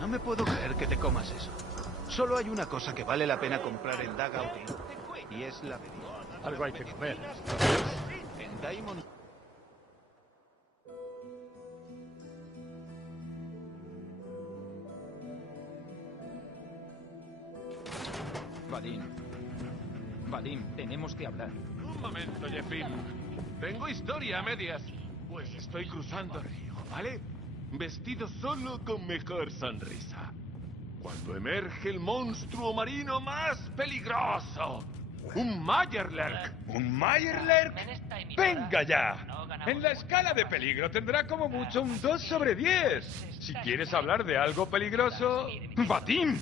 No me puedo creer que te comas eso. Solo hay una cosa que vale la pena comprar en Dugout Inn, y es la bebida. Algo hay que comer. En Diamond... Vadim, tenemos que hablar. Un momento, Jeffin. Tengo historia a medias. Pues estoy cruzando el río, ¿vale? Vestido solo con mejor sonrisa. Cuando emerge el monstruo marino más peligroso. ¡Un Meyerlerk! ¿Un Meyerlerk? ¡Venga ya! En la escala de peligro tendrá como mucho un 2 sobre 10. Si quieres hablar de algo peligroso... ¡Vadim!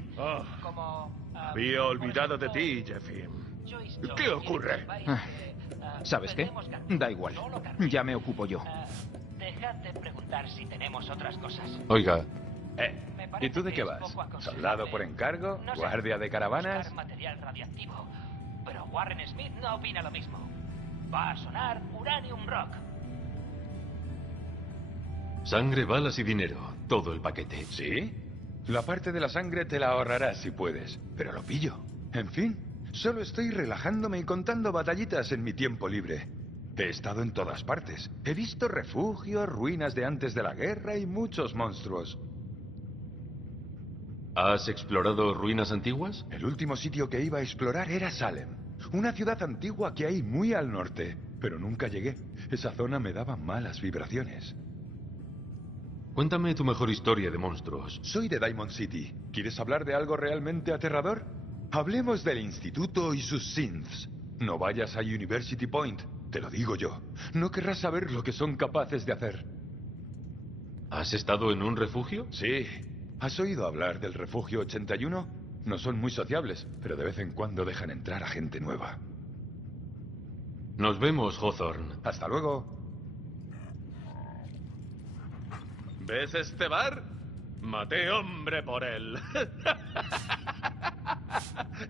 Había olvidado de ti, Jeffin. ¿Qué ocurre? ¿Sabes qué? Da igual. Ya me ocupo yo. Dejad de preguntar si tenemos otras cosas. Oiga. ¿Y tú de qué vas? ¿Soldado por encargo? ¿Guardia de caravanas? Material radiactivo. Pero Warren Smith no opina lo mismo. Va a sonar Uranium Rock. Sangre, balas y dinero. Todo el paquete. ¿Sí? La parte de la sangre te la ahorrarás si puedes. Pero lo pillo. En fin, solo estoy relajándome y contando batallitas en mi tiempo libre. He estado en todas partes. He visto refugios, ruinas de antes de la guerra y muchos monstruos. ¿Has explorado ruinas antiguas? El último sitio que iba a explorar era Salem, una ciudad antigua que hay muy al norte. Pero nunca llegué. Esa zona me daba malas vibraciones. Cuéntame tu mejor historia de monstruos. Soy de Diamond City. ¿Quieres hablar de algo realmente aterrador? Hablemos del instituto y sus synths. No vayas a University Point, te lo digo yo. No querrás saber lo que son capaces de hacer. ¿Has estado en un refugio? Sí. ¿Has oído hablar del Refugio 81? No son muy sociables, pero de vez en cuando dejan entrar a gente nueva. Nos vemos, Hawthorne. Hasta luego. ¿Ves este bar? Maté hombre por él.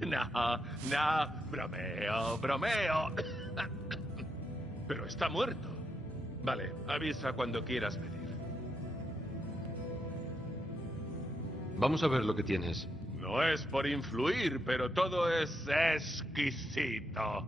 No, bromeo. Pero está muerto. Vale, avisa cuando quieras pedir. Vamos a ver lo que tienes. No es por influir, pero todo es exquisito.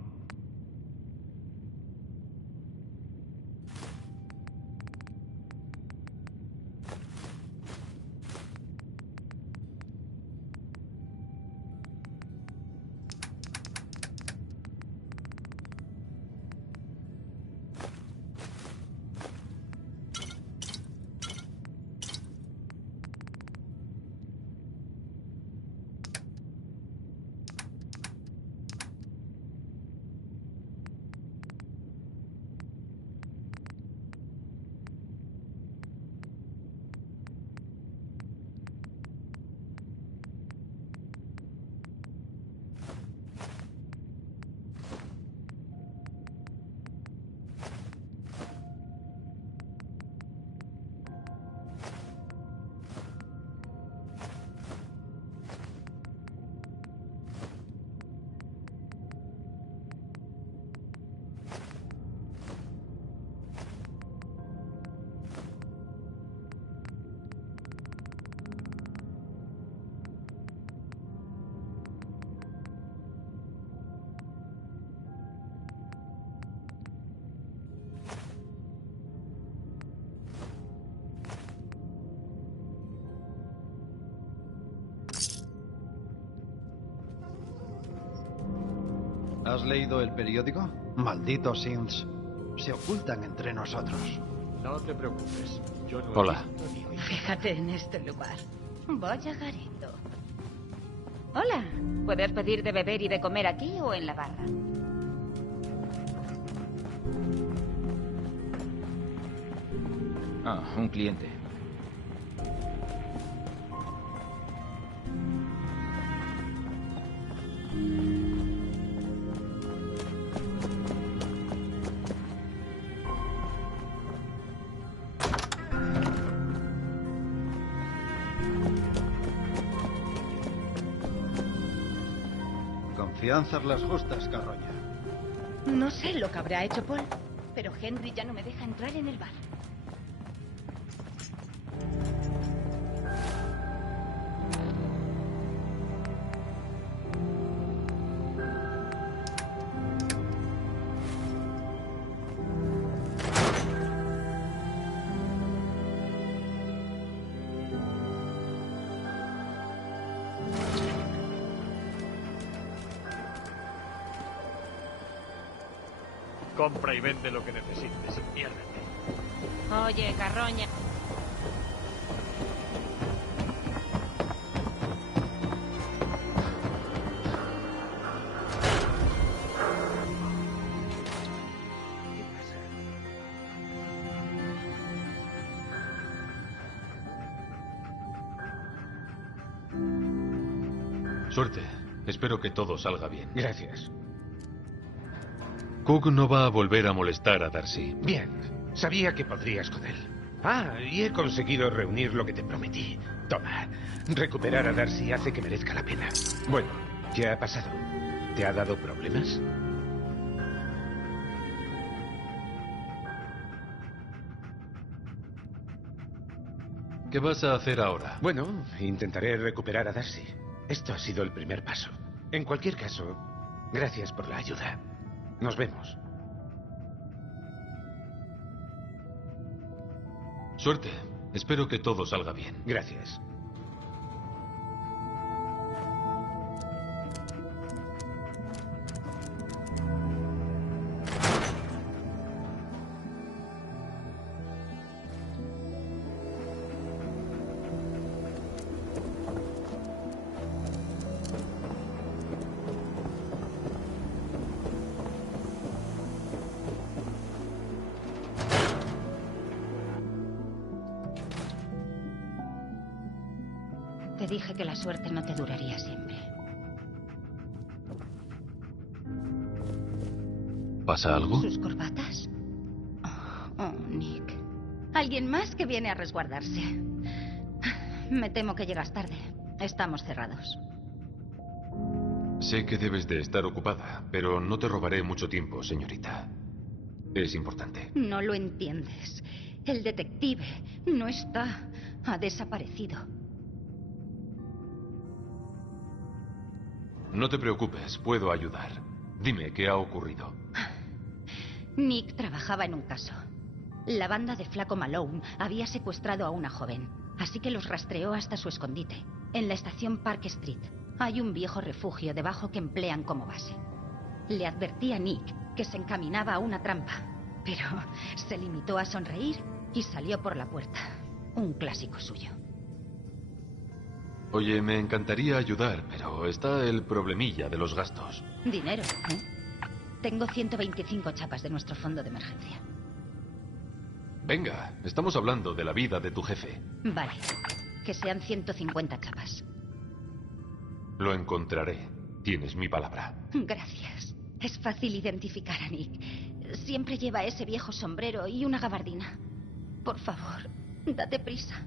has leído el periódico? Malditos Synths. Se ocultan entre nosotros. No te preocupes. Yo no Hola. Fíjate en este lugar. Vaya garito. Hola. ¿Puedes pedir de beber y de comer aquí o en la barra? Ah, un cliente. Confianzas las justas, Carroña. No sé lo que habrá hecho Paul, pero Henry ya no me deja entrar en el bar. Compra y vende lo que necesites y piérdete. Oye, Carroña. Suerte. Espero que todo salga bien. Gracias. Cook no va a volver a molestar a Darcy. Bien. Sabía que podrías con él. Ah, y he conseguido reunir lo que te prometí. Toma. Recuperar a Darcy hace que merezca la pena. Bueno, ¿qué ha pasado? ¿Te ha dado problemas? ¿Qué vas a hacer ahora? Bueno, intentaré recuperar a Darcy. Esto ha sido el primer paso. En cualquier caso, gracias por la ayuda. Nos vemos. Suerte. Espero que todo salga bien. Gracias. Te dije que la suerte no te duraría siempre. ¿Pasa algo? ¿Sus corbatas? Oh, Nick. Alguien más que viene a resguardarse. Me temo que llegas tarde. Estamos cerrados. Sé que debes de estar ocupada, pero no te robaré mucho tiempo, señorita. Es importante. No lo entiendes. El detective no está. Ha desaparecido. No te preocupes, puedo ayudar. Dime, ¿qué ha ocurrido? Nick trabajaba en un caso. La banda de Flaco Malone había secuestrado a una joven, así que los rastreó hasta su escondite. En la estación Park Street hay un viejo refugio debajo que emplean como base. Le advertí a Nick que se encaminaba a una trampa, pero se limitó a sonreír y salió por la puerta. Un clásico suyo. Oye, me encantaría ayudar, pero está el problemilla de los gastos. Dinero, ¿eh? Tengo 125 chapas de nuestro fondo de emergencia. Venga, estamos hablando de la vida de tu jefe. Vale, que sean 150 chapas. Lo encontraré. Tienes mi palabra. Gracias. Es fácil identificar a Nick. Siempre lleva ese viejo sombrero y una gabardina. Por favor, date prisa.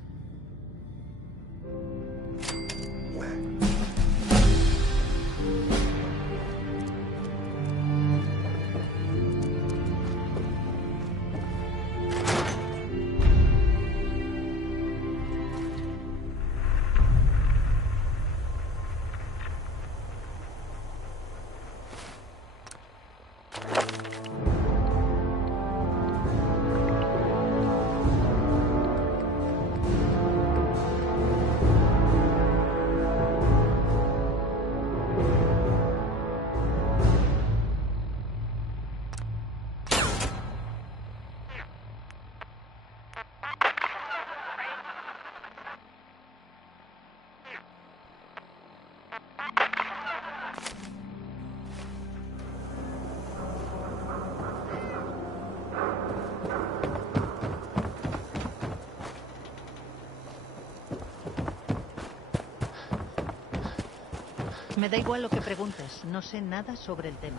Me da igual lo que preguntes. No sé nada sobre el tema.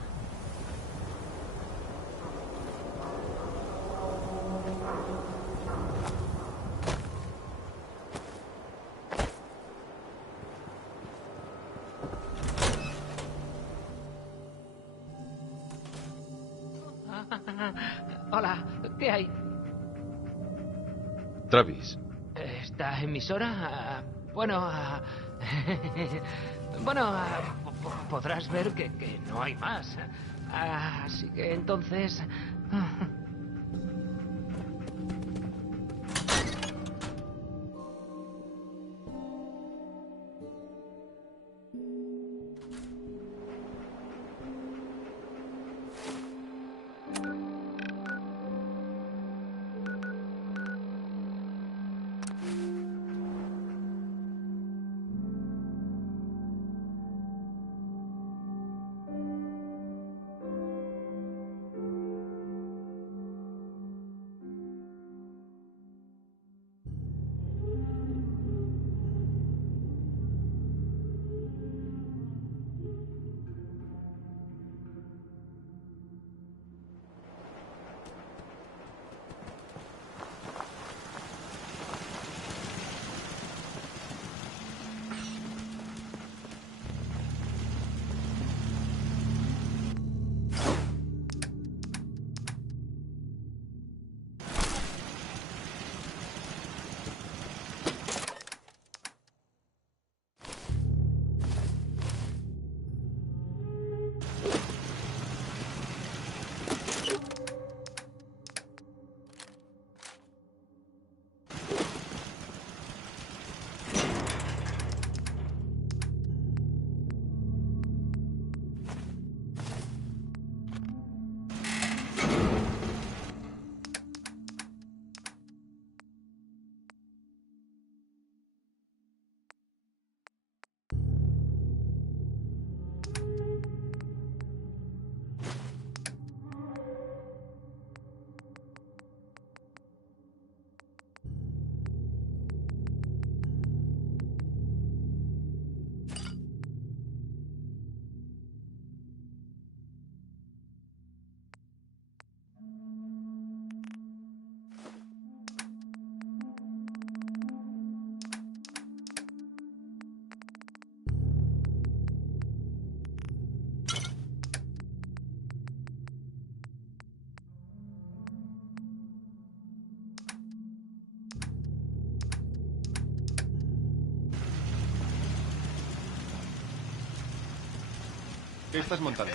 Hola, ¿qué hay? Travis. ¿Esta emisora? Bueno, bueno, podrás ver que no hay más. Así que entonces... ¿Qué estás montando?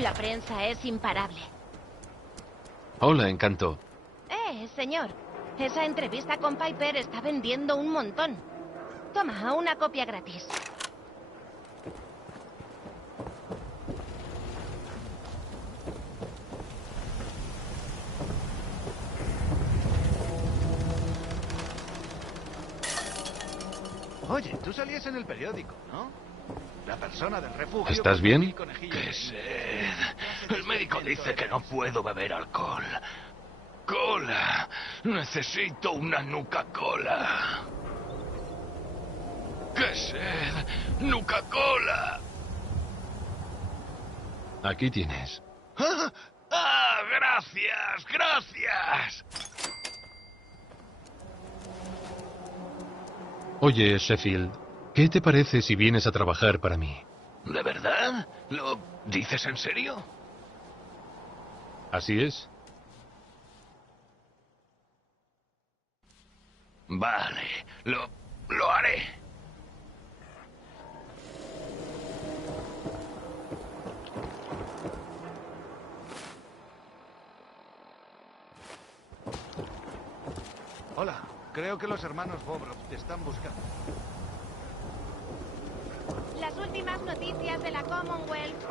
La prensa es imparable. Hola, Encanto. señor. Esa entrevista con Piper está vendiendo un montón. Toma, una copia gratis. Oye, tú salías en el periódico, ¿no? La persona del refugio... ¿Estás bien? ¡Qué sed! El médico dice que no puedo beber alcohol. ¡Cola! Necesito una Nuka-Cola. ¡Qué sed! ¡Nuka-Cola! Aquí tienes. ¡Ah! ¡Ah! ¡Gracias! ¡Gracias! Oye, Sheffield, ¿qué te parece si vienes a trabajar para mí? ¿De verdad? ¿Lo dices en serio? ¿Así es? Vale, lo haré. Hola, creo que los hermanos Bobrov te están buscando. Las últimas noticias de la Commonwealth.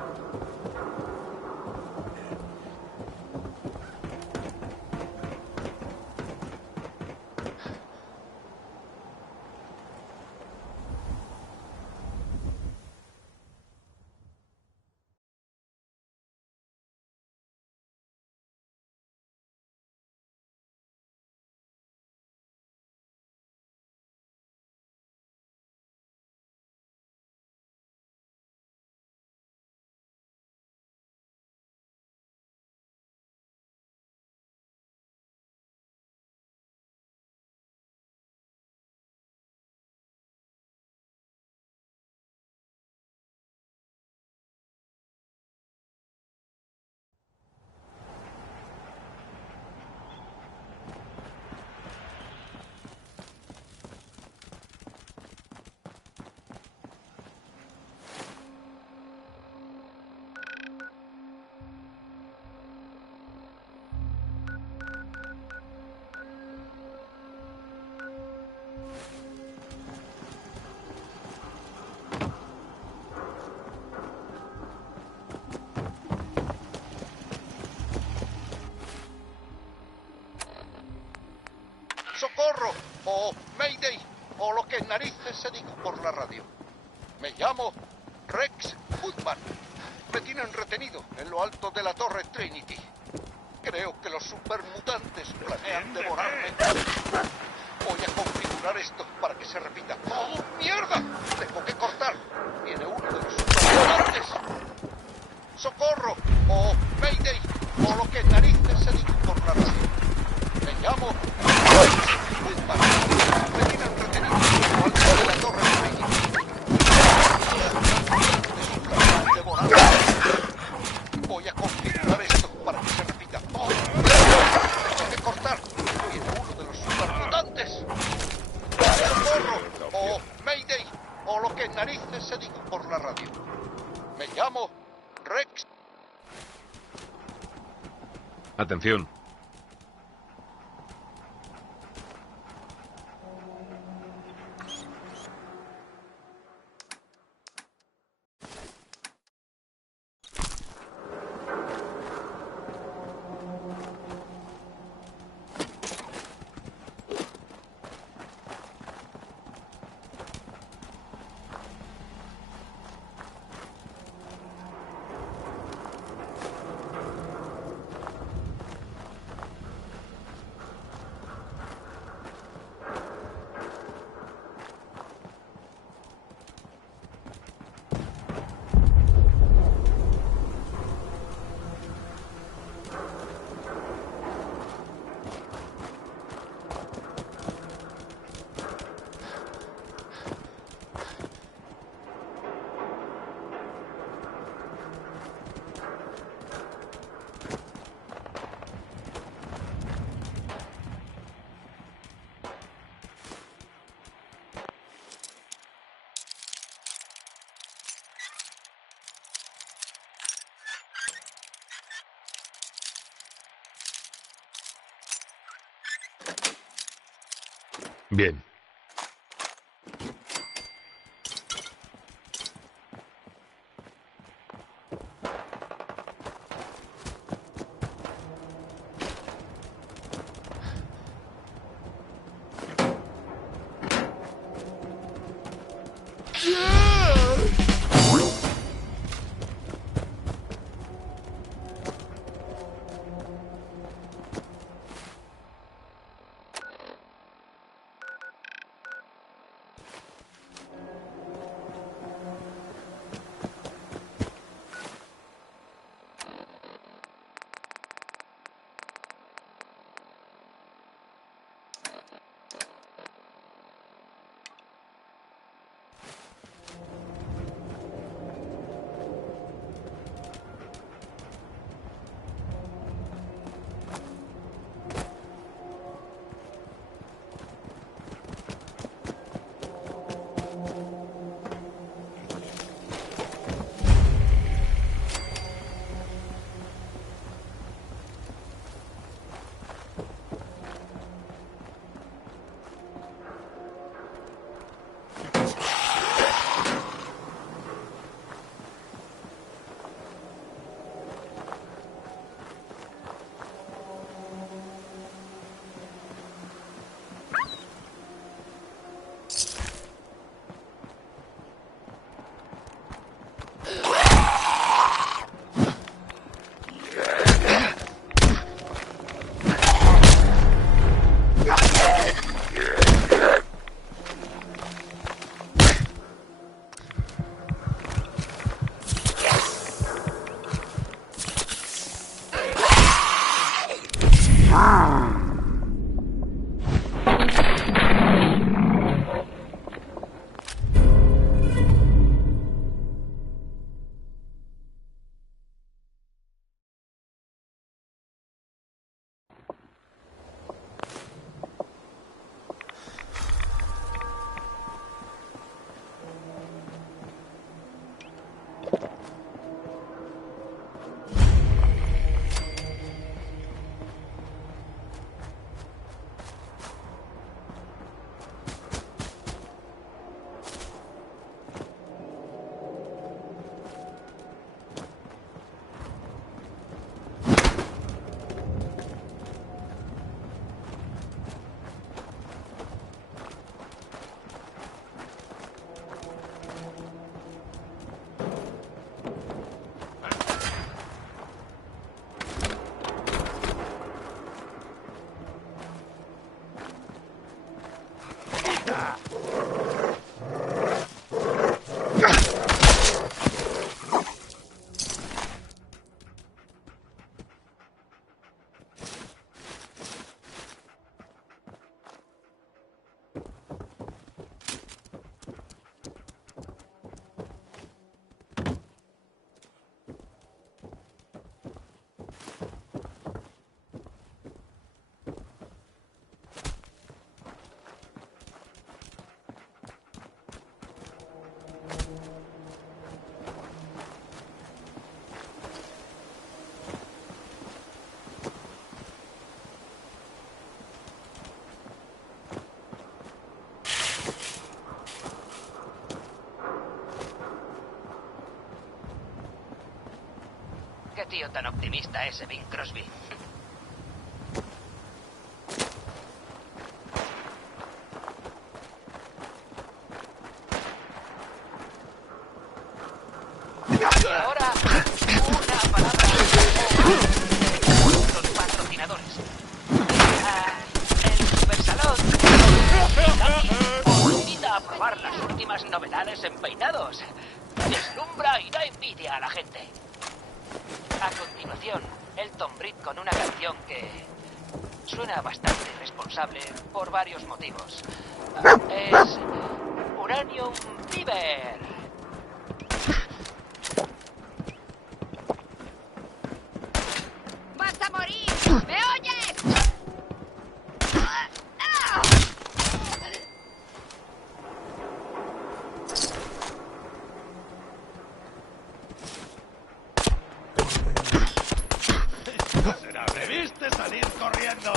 ¡Socorro! O Mayday, o lo que narices se diga por la radio. Me llamo Rex Goodman. Me tienen retenido en lo alto de la torre Trinity. Creo que los supermutantes planean devorarme. Voy a configurar esto para que se repita. ¡Oh, mierda! Tengo que cortar. Viene uno de los supermutantes. ¡Socorro! O Mayday, o lo que narices se diga por la radio. Me llamo Goodman. Me tienen retenido en lo alto de la torre Trinity. Voy a configurar esto para que se repita. ¡Oh! Tengo que cortar. Viene uno de los supermutantes. ¡Socorro! O Mayday, o lo que narices se diga por la radio. Me llamo Rex. Atención. Bien. ¿Qué tío tan optimista ese Bing Crosby? Y ahora, una palabra los patrocinadores. El Supersalón os invita a probar las últimas novedades en peinados. Deslumbra y da envidia a la gente. A continuación, Elton Britt con una canción que suena bastante irresponsable por varios motivos. Es Uranium Fever. ¡Vas a morir! ¿Me oyes? ¡Será! ¡Me viste salir corriendo!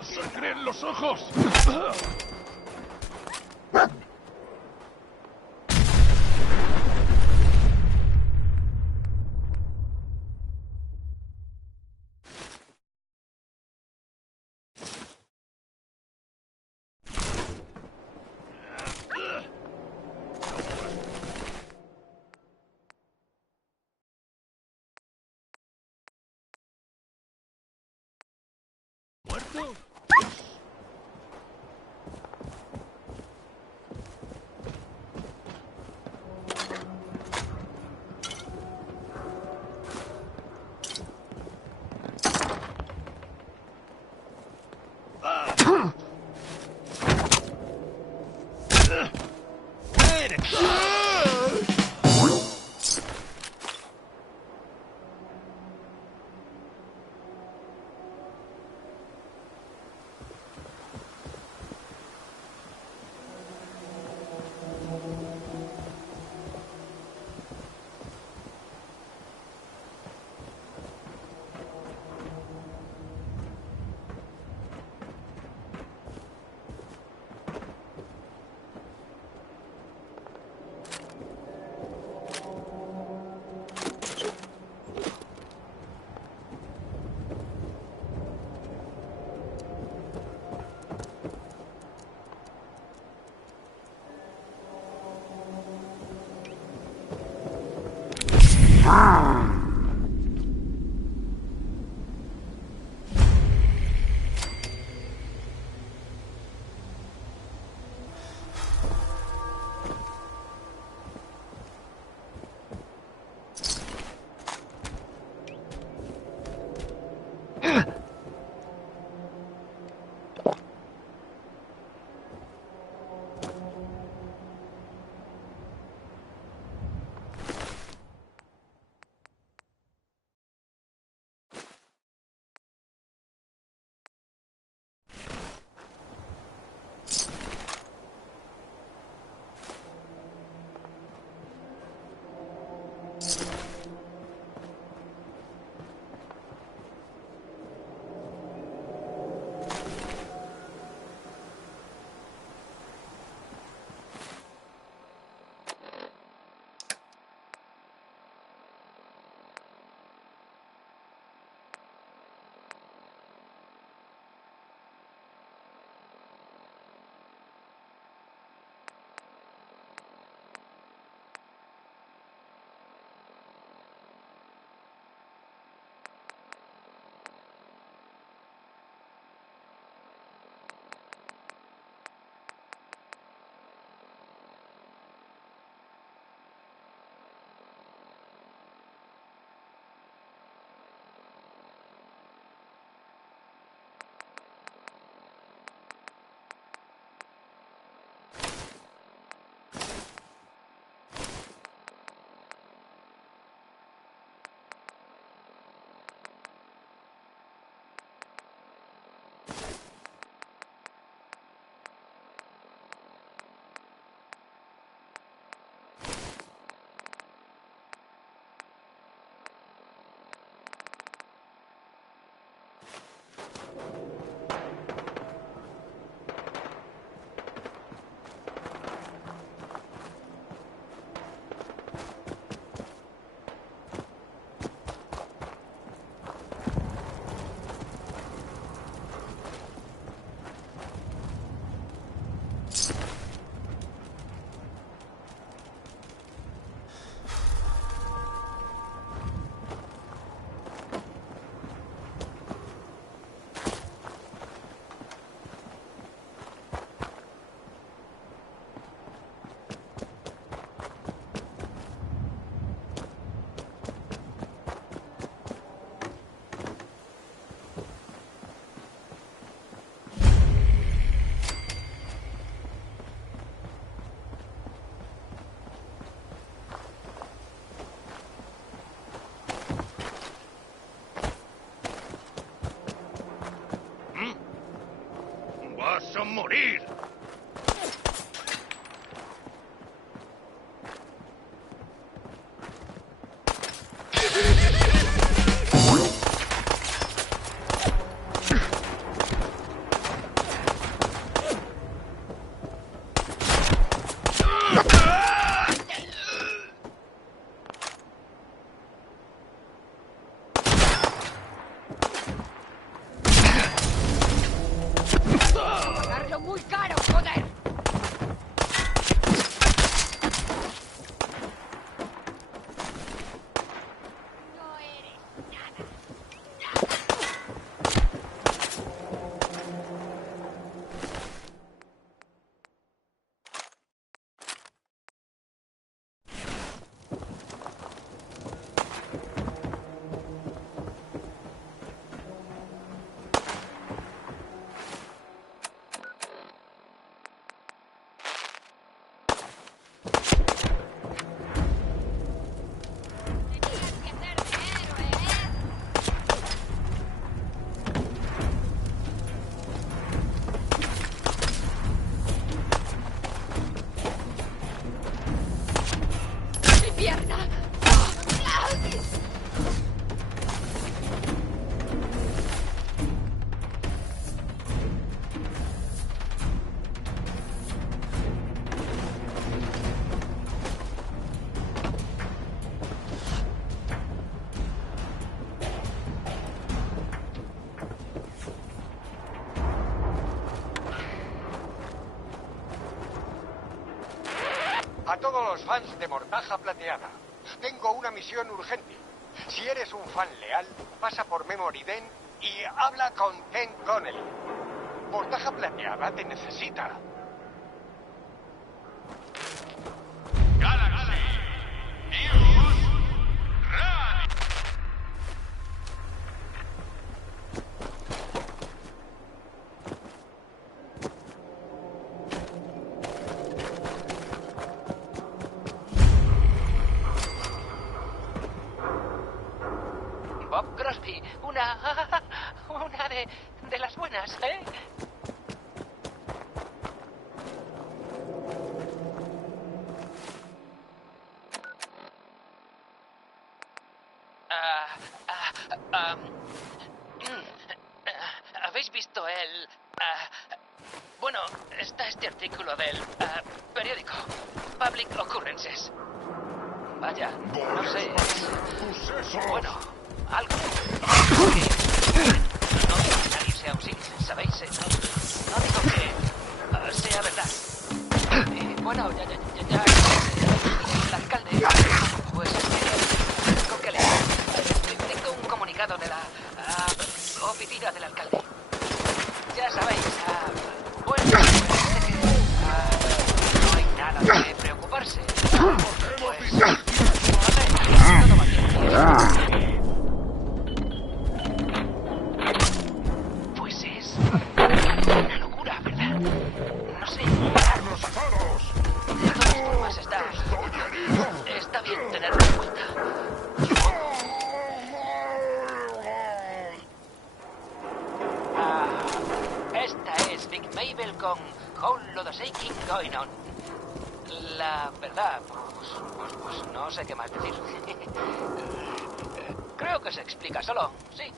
¡Sangre en los ojos! ¿Muerto? ¡Vas a morir! todos los fans de Mortaja Plateada. Tengo una misión urgente. Si eres un fan leal, pasa por Memory Den y habla con Ken Connelly. Mortaja Plateada te necesita. Galaxy News Radio. Bob Crosby, una de las buenas, ¿eh? ¿Habéis visto el... bueno, está este artículo del periódico Public Occurrences? Vaya, no sé. Bueno, algo. No digo que nadie sea un Sith, ¿sabéis? No digo que sea verdad. Bueno, ya. El alcalde, pues tengo que leer. Tengo un comunicado de la oficina del alcalde. Ya sabéis, bueno, parece que no hay nada que preocuparse. Pues, todo va bien. Pues es una locura, ¿verdad? No sé. ¡Darnos a todos! De todas formas está bien tenerlo en cuenta. Esta es Big Mabel con Whole Lotta Shaking Going On. La verdad, pues no sé qué más decir. Creo que se explica solo, sí.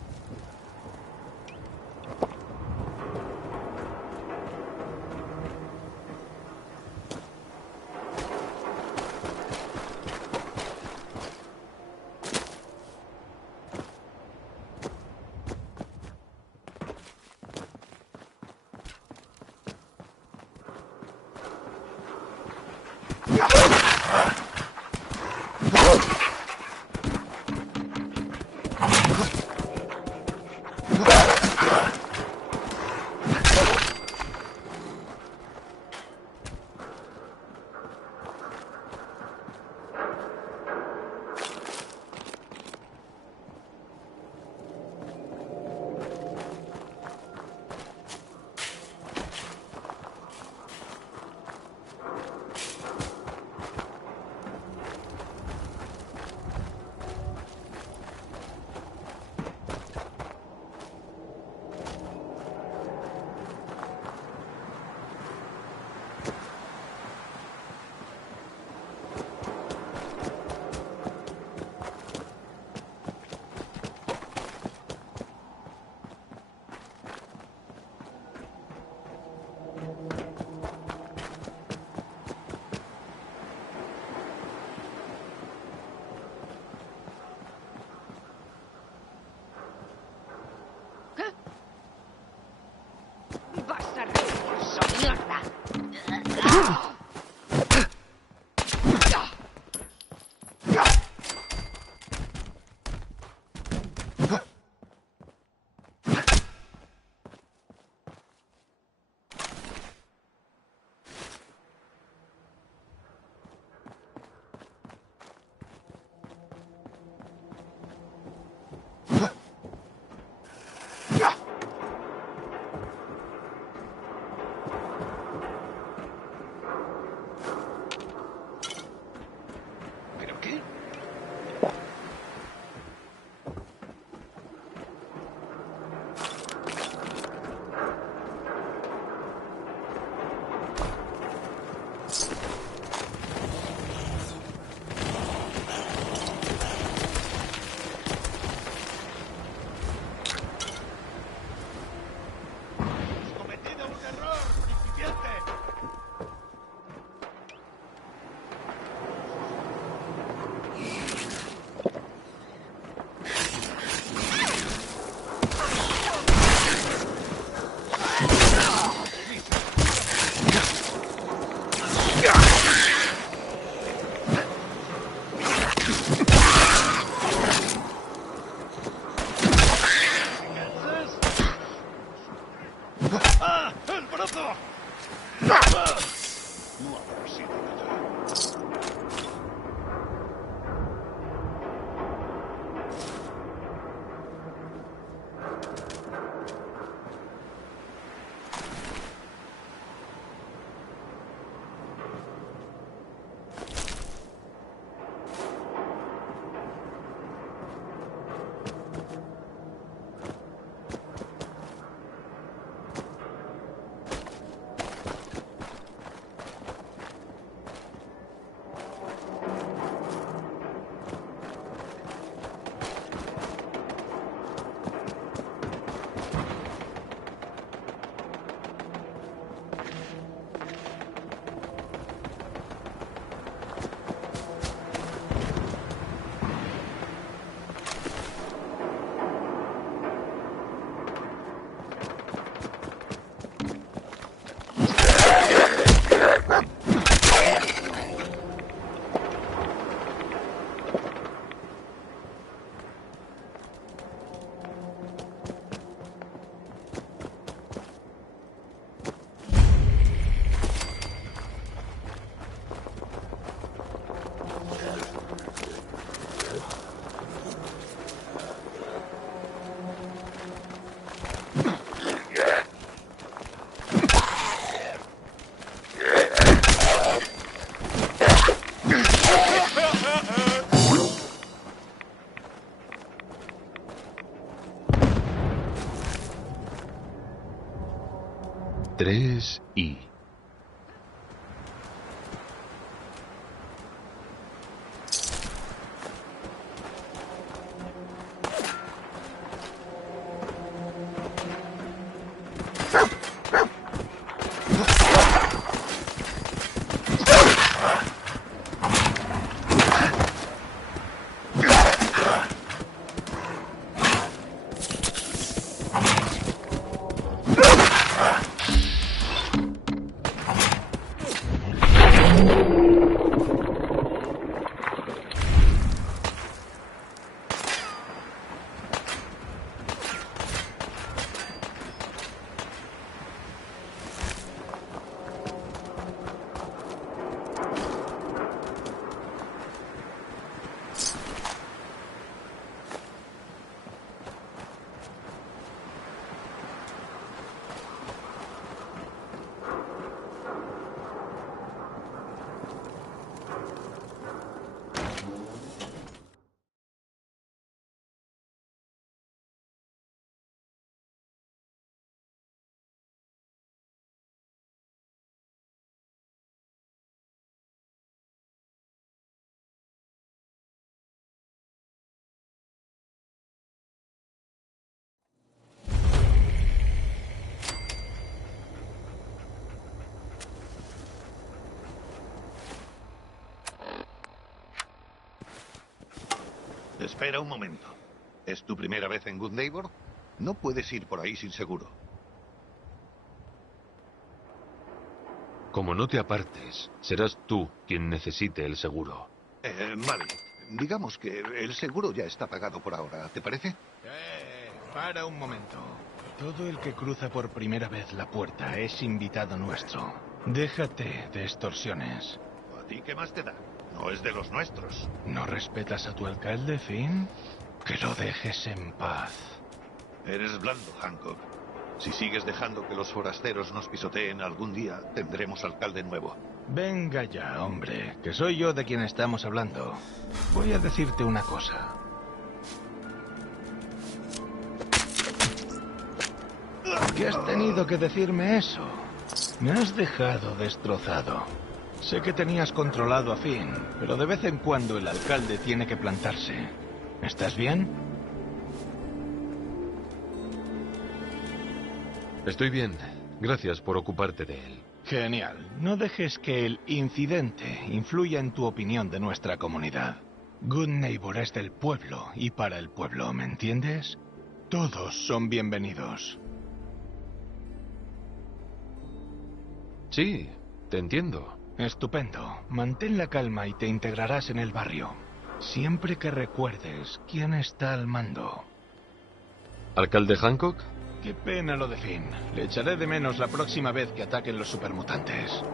3 y... Espera un momento. ¿Es tu primera vez en Good Neighbor? No puedes ir por ahí sin seguro. Como no te apartes, serás tú quien necesite el seguro. Vale. Digamos que el seguro ya está pagado por ahora. ¿Te parece? Para un momento. Todo el que cruza por primera vez la puerta es invitado nuestro. Déjate de extorsiones. ¿A ti qué más te da? No es de los nuestros. ¿No respetas a tu alcalde, Finn? Que lo dejes en paz. Eres blando, Hancock. Si sigues dejando que los forasteros nos pisoteen algún día, tendremos alcalde nuevo. Venga ya, hombre, que soy yo de quien estamos hablando. Voy a decirte una cosa. ¿Por qué has tenido que decirme eso? Me has dejado destrozado. Sé que tenías controlado a Finn, pero de vez en cuando el alcalde tiene que plantarse. ¿Estás bien? Estoy bien. Gracias por ocuparte de él. Genial. No dejes que el incidente influya en tu opinión de nuestra comunidad. Good Neighbor es del pueblo y para el pueblo, ¿me entiendes? Todos son bienvenidos. Sí, te entiendo. Estupendo. Mantén la calma y te integrarás en el barrio. Siempre que recuerdes quién está al mando. ¿Alcalde Hancock? Qué pena lo de Finn. Le echaré de menos la próxima vez que ataquen los supermutantes.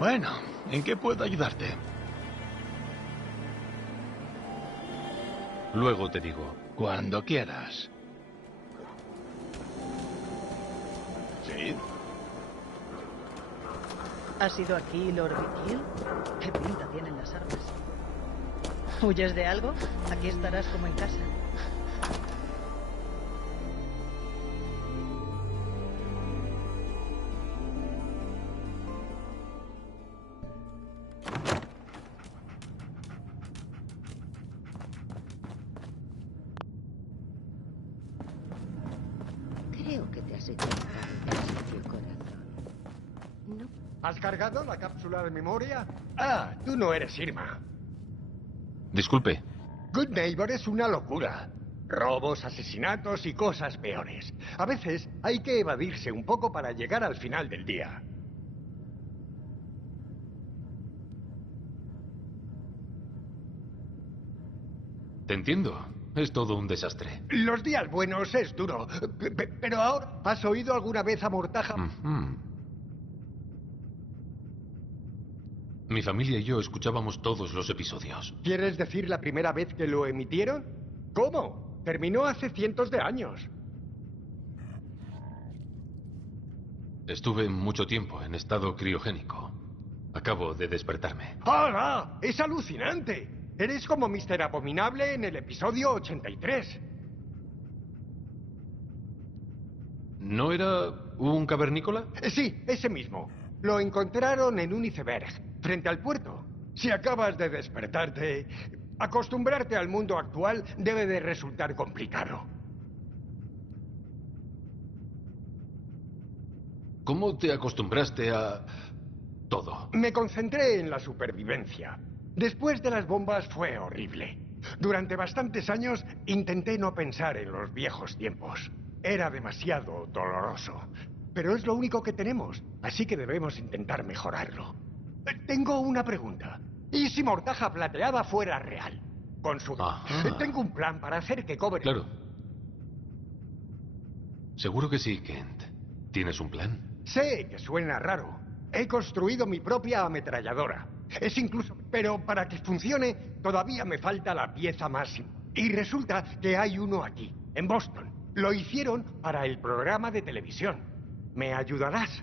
Bueno, ¿en qué puedo ayudarte? Luego te digo. Cuando quieras. ¿Sí? ¿Ha sido aquí Lord Kill? ¿Qué pinta tienen las armas? ¿Huyes de algo? Aquí estarás como en casa. Creo que te has equivocado de sitio, corazón. No. ¿Has cargado la cápsula de memoria? Ah, tú no eres Irma. Disculpe. Good Neighbor es una locura. Robos, asesinatos y cosas peores. A veces hay que evadirse un poco para llegar al final del día. Te entiendo. Es todo un desastre. Los días buenos es duro. Pero ahora, ¿has oído alguna vez a Mortaja? Mi familia y yo escuchábamos todos los episodios. ¿Quieres decir la primera vez que lo emitieron? ¿Cómo? Terminó hace cientos de años. Estuve mucho tiempo en estado criogénico. Acabo de despertarme. ¡Hala! ¡Es alucinante! Eres como Mr. Abominable en el episodio 83. No era ¿Un cavernícola? Sí, ese mismo. Lo encontraron en un iceberg, frente al puerto. Si acabas de despertarte, acostumbrarte al mundo actual debe de resultar complicado. ¿Cómo te acostumbraste a todo? Me concentré en la supervivencia. Después de las bombas fue horrible. Durante bastantes años intenté no pensar en los viejos tiempos. Era demasiado doloroso. Pero es lo único que tenemos, así que debemos intentar mejorarlo. Tengo una pregunta. ¿Y si Mortaja Plateada fuera real? Con su... Tengo un plan para hacer que cobre... Claro. Seguro que sí, Kent. ¿Tienes un plan? Sé que suena raro. He construido mi propia ametralladora. Es incluso... Pero para que funcione, todavía me falta la pieza más... Y resulta que hay uno aquí, en Boston. Lo hicieron para el programa de televisión. ¿Me ayudarás?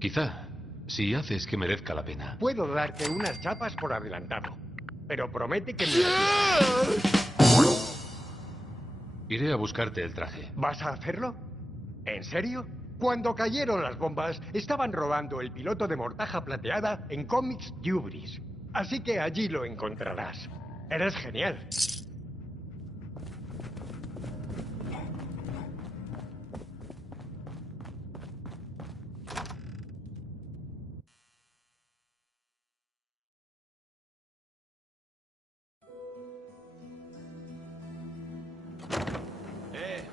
Quizá, si haces que merezca la pena. Puedo darte unas chapas por adelantado, pero promete que me ayudarás. Iré a buscarte el traje. ¿Vas a hacerlo? ¿En serio? Cuando cayeron las bombas, estaban rodando el piloto de Mortaja Plateada en Comics Hubris. Así que allí lo encontrarás. Eres genial.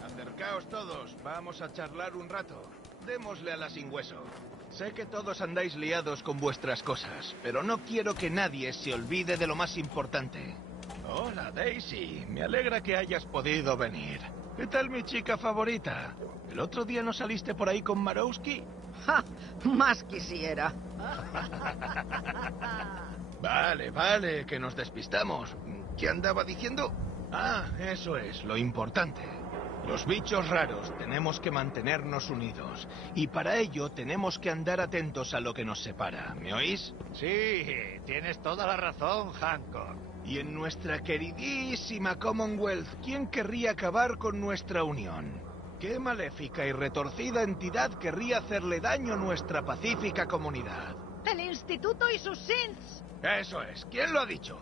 Acercaos todos, vamos a charlar un rato. Démosle a la sin hueso. Sé que todos andáis liados con vuestras cosas, pero no quiero que nadie se olvide de lo más importante. Hola, Daisy. Me alegra que hayas podido venir. ¿Qué tal mi chica favorita? ¿El otro día no saliste por ahí con Marowski? ¡Ja! Más quisiera. Vale, que nos despistamos. ¿Qué andaba diciendo? Ah, eso es, lo importante. Los bichos raros tenemos que mantenernos unidos. Y para ello tenemos que andar atentos a lo que nos separa. ¿Me oís? Sí, tienes toda la razón, Hancock. Y en nuestra queridísima Commonwealth, ¿quién querría acabar con nuestra unión? ¿Qué maléfica y retorcida entidad querría hacerle daño a nuestra pacífica comunidad? El instituto y sus synths. Eso es. ¿Quién lo ha dicho?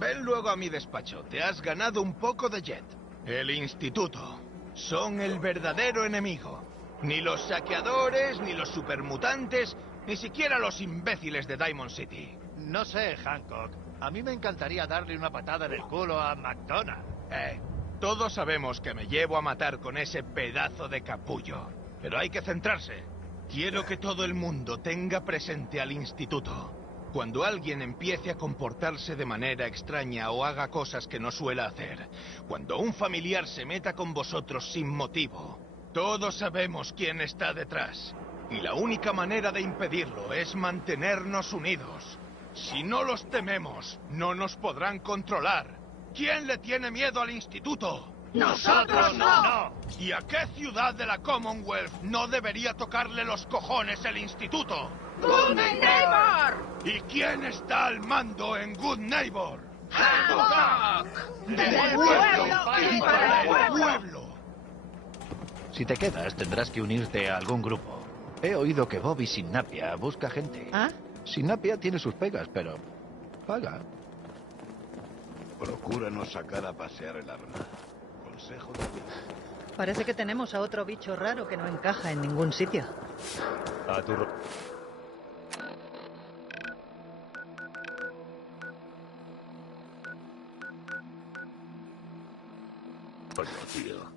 Ven luego a mi despacho. Te has ganado un poco de jet. El instituto. Son el verdadero enemigo. Ni los saqueadores, ni los supermutantes, ni siquiera los imbéciles de Diamond City. No sé, Hancock. A mí me encantaría darle una patada en el culo a McDonald. Todos sabemos que me llevo a matar con ese pedazo de capullo. Pero hay que centrarse. Quiero que todo el mundo tenga presente al instituto. Cuando alguien empiece a comportarse de manera extraña o haga cosas que no suele hacer. Cuando un familiar se meta con vosotros sin motivo. Todos sabemos quién está detrás. Y la única manera de impedirlo es mantenernos unidos. Si no los tememos, no nos podrán controlar. ¿Quién le tiene miedo al instituto? ¡Nosotros no! ¿Y a qué ciudad de la Commonwealth no debería tocarle los cojones el instituto? ¡Good Neighbor! ¿Y quién está al mando en Good Neighbor? ¡Hancock! ¡Del pueblo y para el pueblo! Si te quedas, tendrás que unirte a algún grupo. He oído que Bobby Sinnapia busca gente. ¿Ah? Sinnapia tiene sus pegas, pero paga. Procura no sacar a pasear el arma. Consejo de vida. Parece que tenemos a otro bicho raro que no encaja en ningún sitio. A tu... Oye, tío.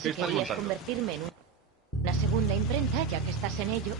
Si ¿Qué estás querías montando? convertirme en una segunda imprenta, ya que estás en ello.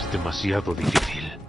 Es demasiado difícil.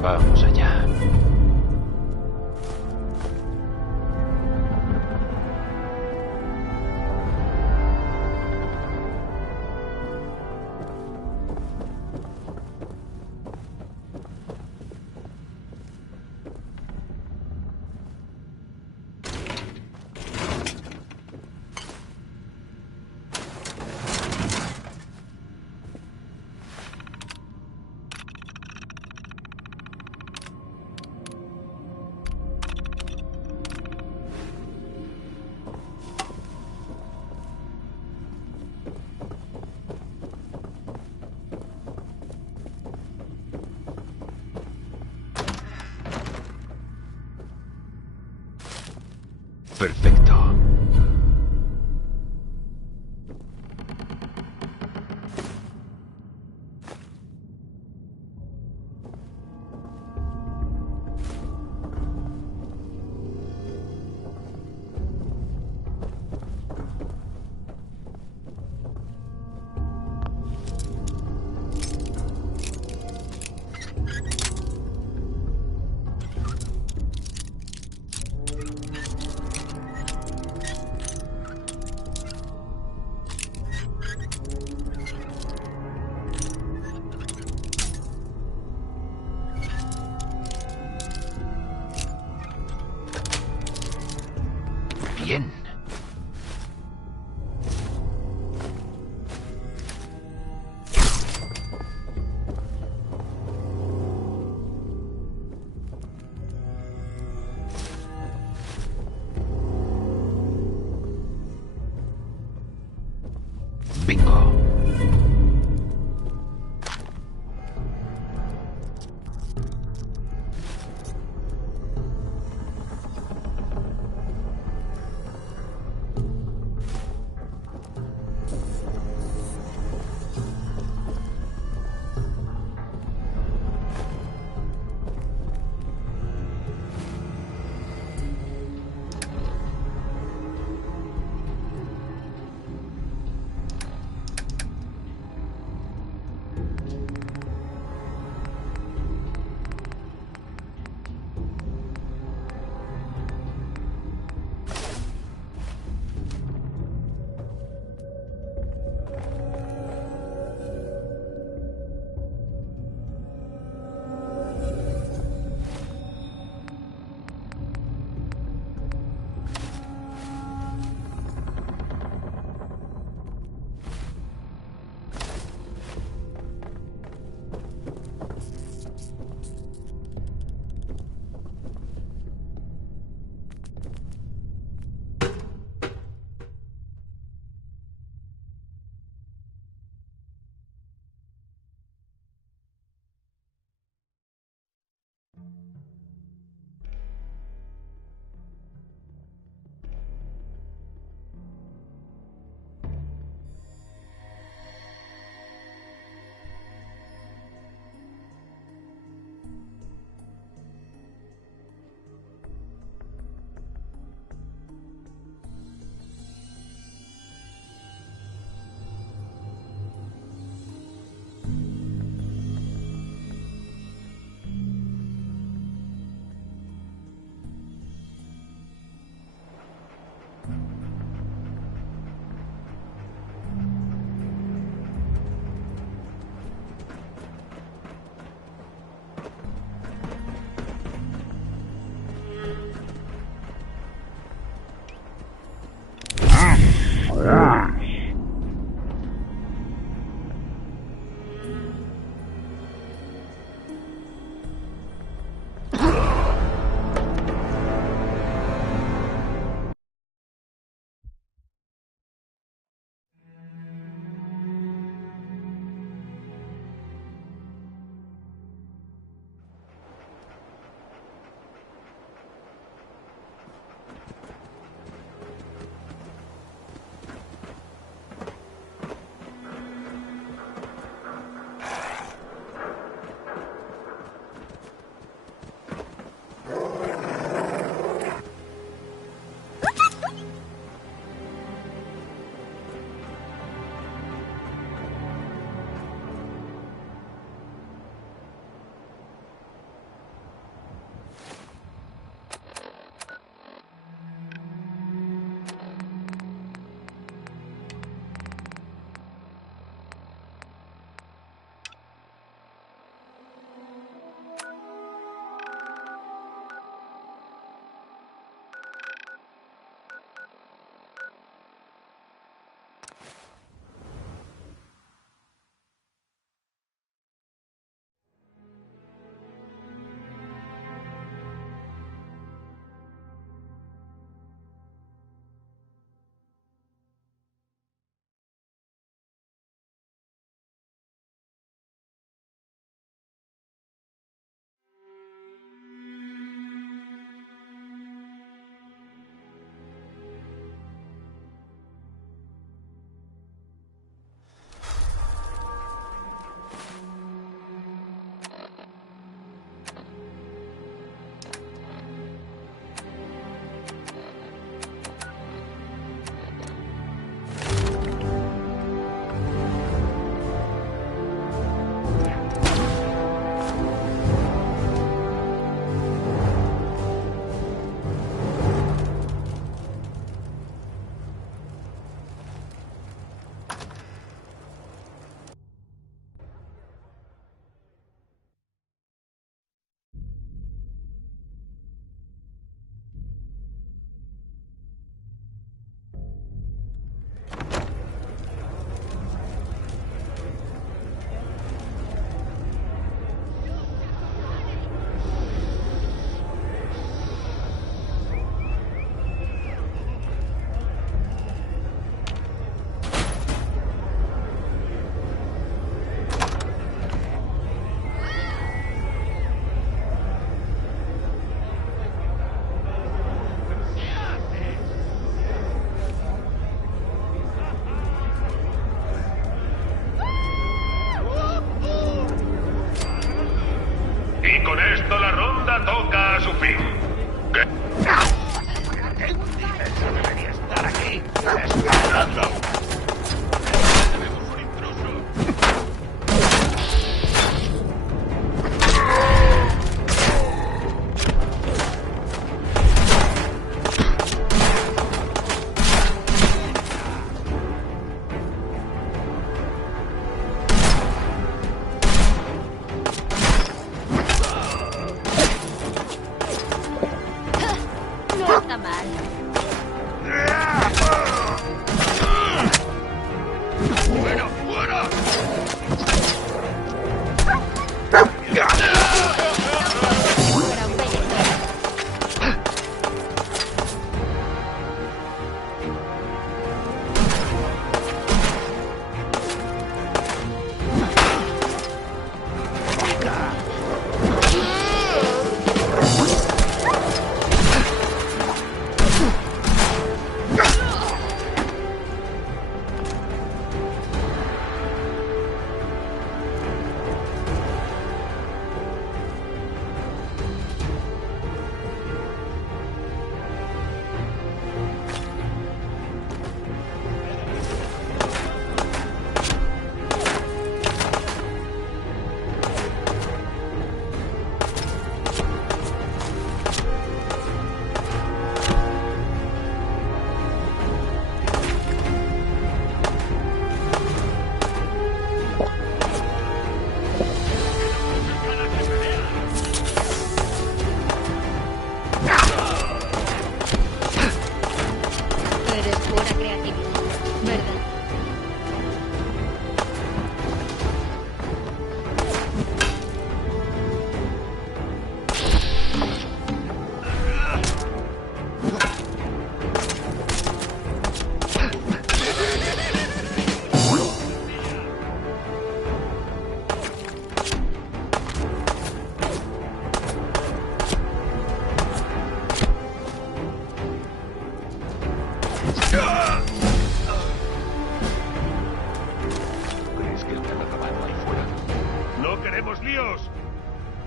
Vamos allá. Perfecto. Bien. Bingo.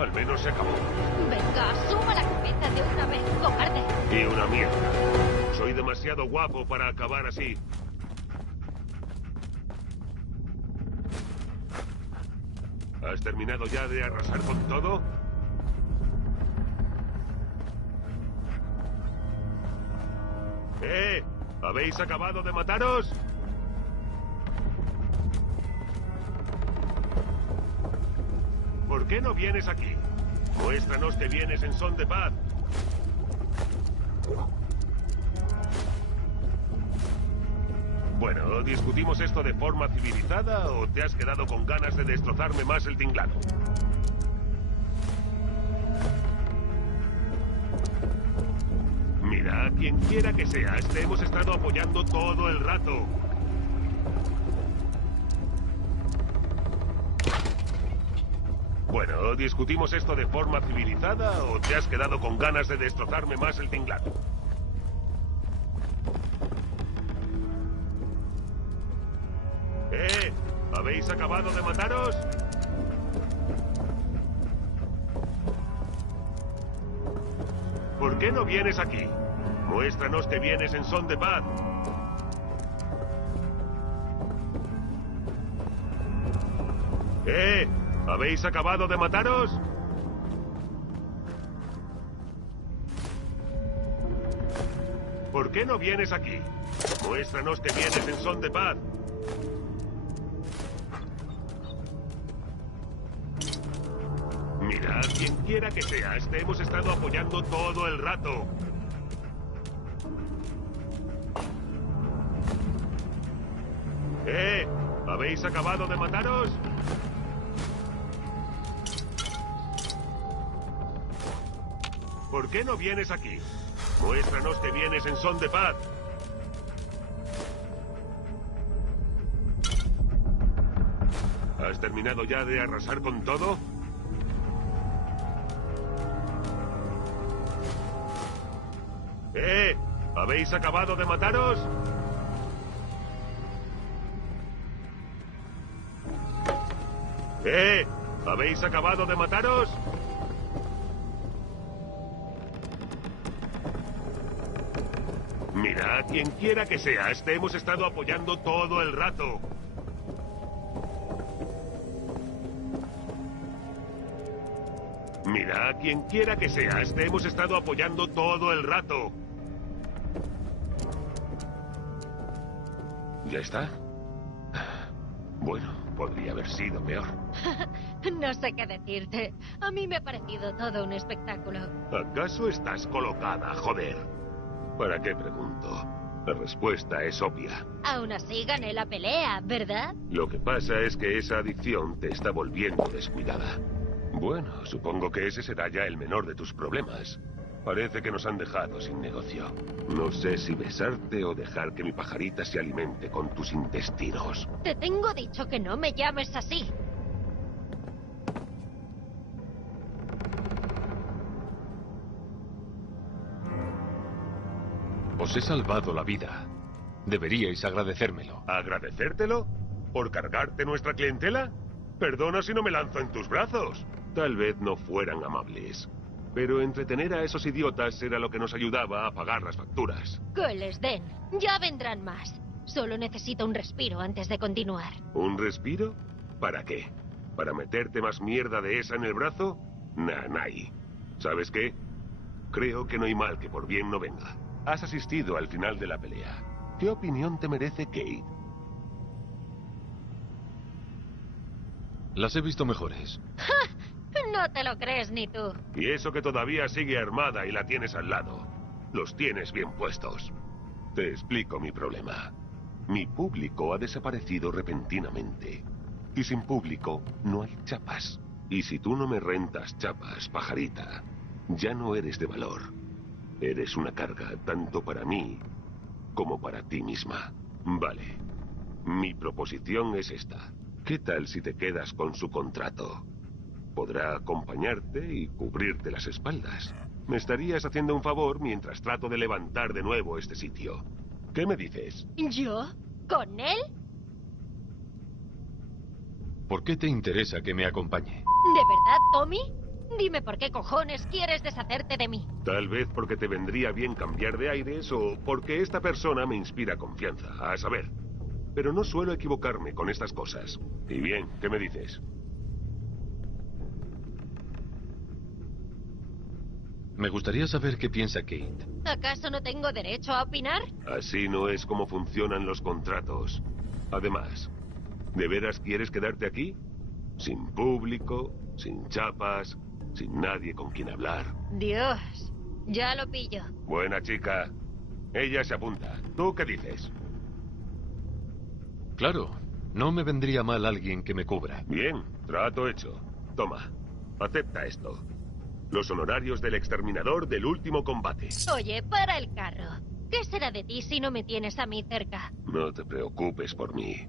Al menos se acabó. Venga, suma la cabeza de una vez, cobarde. Y una mierda. Soy demasiado guapo para acabar así. ¿Has terminado ya de arrasar con todo? ¿Habéis acabado de mataros? ¿Por qué no vienes aquí? Muéstranos que vienes en son de paz. Bueno, ¿discutimos esto de forma civilizada o te has quedado con ganas de destrozarme más el tinglado? Mira, quien quiera que seas, te hemos estado apoyando todo el rato. Bueno, ¿discutimos esto de forma civilizada o te has quedado con ganas de destrozarme más el tinglado? ¿Habéis acabado de mataros? ¿Por qué no vienes aquí? Muéstranos que vienes en son de paz. ¿Habéis acabado de mataros? ¿Por qué no vienes aquí? Muéstranos que vienes en son de paz. Mira, quien quiera que seas, te hemos estado apoyando todo el rato. ¿Habéis acabado de mataros? ¿Por qué no vienes aquí? Muéstranos que vienes en son de paz. ¿Has terminado ya de arrasar con todo? ¿Habéis acabado de mataros? ¿Habéis acabado de mataros? Mira, quien quiera que seas, te hemos estado apoyando todo el rato. Mira, quien quiera que seas, te hemos estado apoyando todo el rato. ¿Ya está? Bueno, podría haber sido peor. No sé qué decirte. A mí me ha parecido todo un espectáculo. ¿Acaso estás colocada, joder? ¿Para qué pregunto? La respuesta es obvia. Aún así gané la pelea, ¿verdad? Lo que pasa es que esa adicción te está volviendo descuidada. Bueno, supongo que ese será ya el menor de tus problemas. Parece que nos han dejado sin negocio. No sé si besarte o dejar que mi pajarita se alimente con tus intestinos. Te tengo dicho que no me llames así. Os he salvado la vida. Deberíais agradecérmelo. ¿Agradecértelo? ¿Por cargarte nuestra clientela? Perdona si no me lanzo en tus brazos. Tal vez no fueran amables. Pero entretener a esos idiotas era lo que nos ayudaba a pagar las facturas. Que les den. Ya vendrán más. Solo necesito un respiro antes de continuar. ¿Un respiro? ¿Para qué? ¿Para meterte más mierda de esa en el brazo? Nanay. ¿Sabes qué? Creo que no hay mal que por bien no venga. Has asistido al final de la pelea. ¿Qué opinión te merece Kate? Las he visto mejores. No te lo crees ni tú. Y eso que todavía sigue armada y la tienes al lado. Los tienes bien puestos. Te explico mi problema. Mi público ha desaparecido repentinamente. Y sin público no hay chapas. Y si tú no me rentas chapas, pajarita, ya no eres de valor. Eres una carga tanto para mí como para ti misma. Vale. Mi proposición es esta. ¿Qué tal si te quedas con su contrato? Podrá acompañarte y cubrirte las espaldas. Me estarías haciendo un favor mientras trato de levantar de nuevo este sitio. ¿Qué me dices? ¿Yo? ¿Con él? ¿Por qué te interesa que me acompañe? ¿De verdad, Tommy? Dime por qué cojones quieres deshacerte de mí. Tal vez porque te vendría bien cambiar de aires o porque esta persona me inspira confianza, a saber. Pero no suelo equivocarme con estas cosas. Y bien, ¿qué me dices? Me gustaría saber qué piensa Kate. ¿Acaso no tengo derecho a opinar? Así no es como funcionan los contratos. Además, ¿de veras quieres quedarte aquí? Sin público, sin chapas, sin nadie con quien hablar. Dios, ya lo pillo. Buena chica. Ella se apunta. ¿Tú qué dices? Claro, no me vendría mal alguien que me cubra. Bien, trato hecho. Toma, acepta esto. Los honorarios del exterminador del último combate. Oye, para el carro. ¿Qué será de ti si no me tienes a mí cerca? No te preocupes por mí.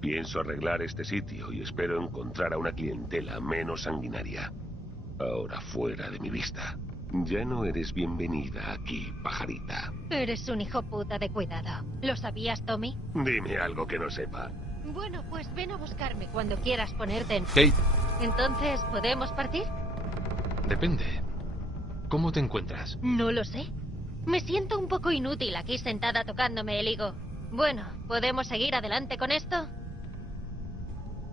Pienso arreglar este sitio y espero encontrar a una clientela menos sanguinaria. Ahora fuera de mi vista. Ya no eres bienvenida aquí, pajarita. Eres un hijo puta de cuidado. ¿Lo sabías, Tommy? Dime algo que no sepa. Bueno, pues ven a buscarme cuando quieras ponerte en... Kate. Entonces, ¿podemos partir? Depende. ¿Cómo te encuentras? No lo sé. Me siento un poco inútil aquí sentada tocándome el higo. Bueno, ¿podemos seguir adelante con esto?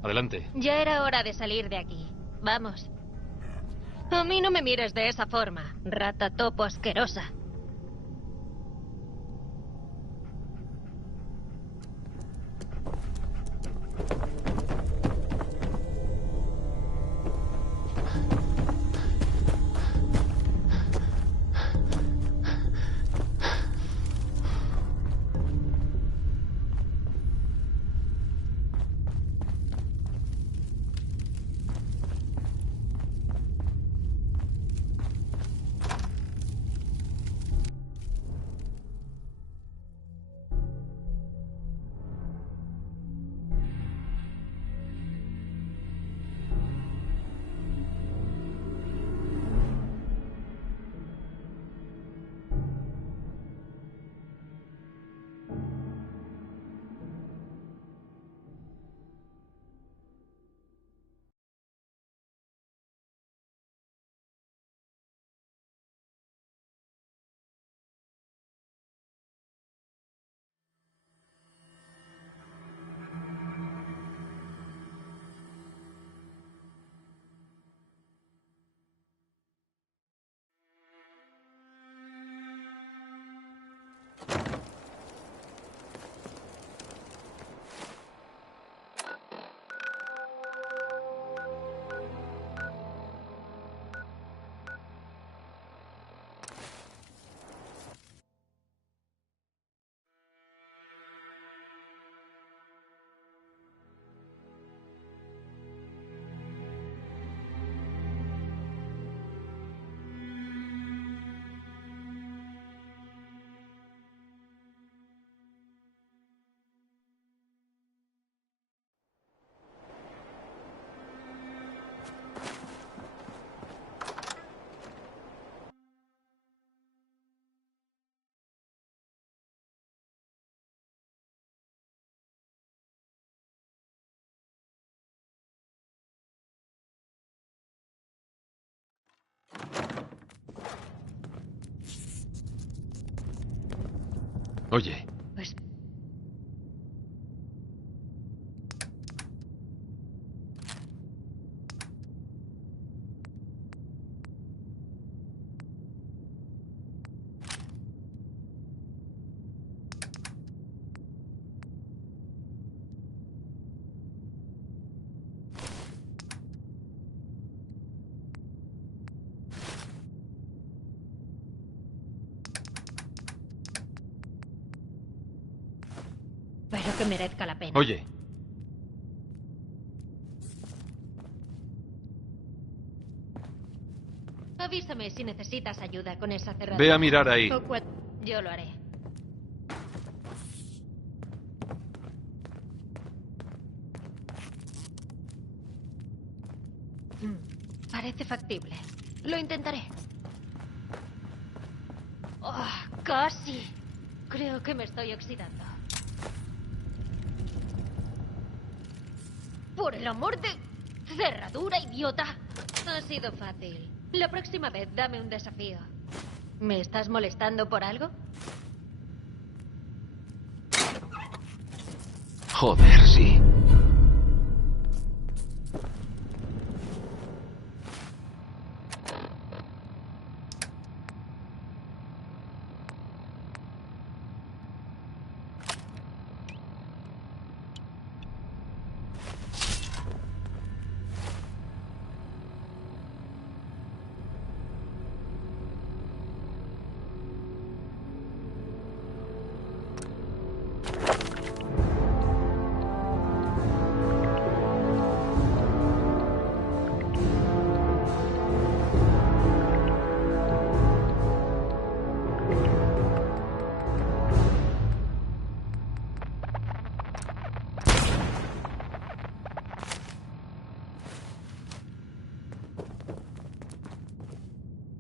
Adelante. Ya era hora de salir de aquí. Vamos. A mí no me mires de esa forma, rata topo asquerosa. Oye. Pues... Espero que merezca la pena. Oye. Avísame si necesitas ayuda con esa cerradura. Ve a mirar ahí. Yo lo haré. Parece factible. Lo intentaré. Oh, casi. Creo que me estoy oxidando. Por el amor de... Cerradura, idiota. Ha sido fácil. La próxima vez dame un desafío. ¿Me estás molestando por algo? Joder, sí.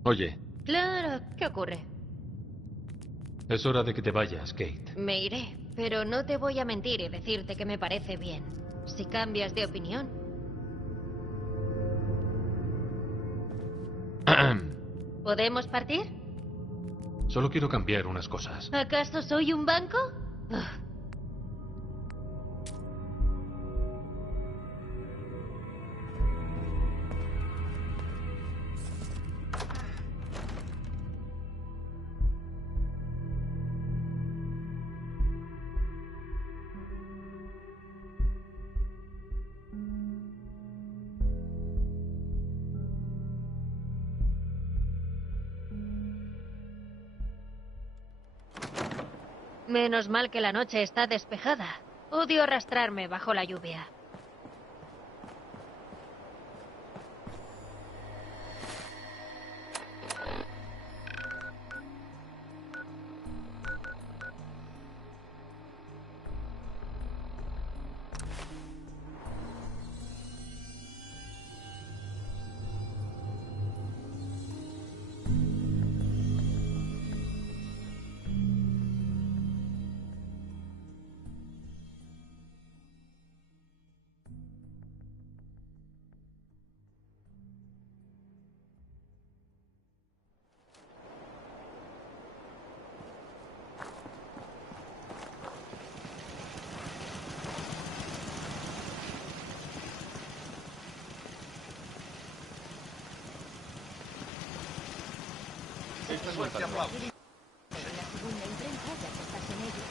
Oye, Claro, ¿qué ocurre? es hora de que te vayas, Kate. Me iré, pero no te voy a mentir y decirte que me parece bien. Si cambias de opinión. ¿Podemos partir? Solo quiero cambiar unas cosas. ¿Acaso soy un banco? Ah. Menos mal que la noche está despejada. Odio arrastrarme bajo la lluvia. Suerte, aplausos. En la segunda imprenta ya que estás en ello.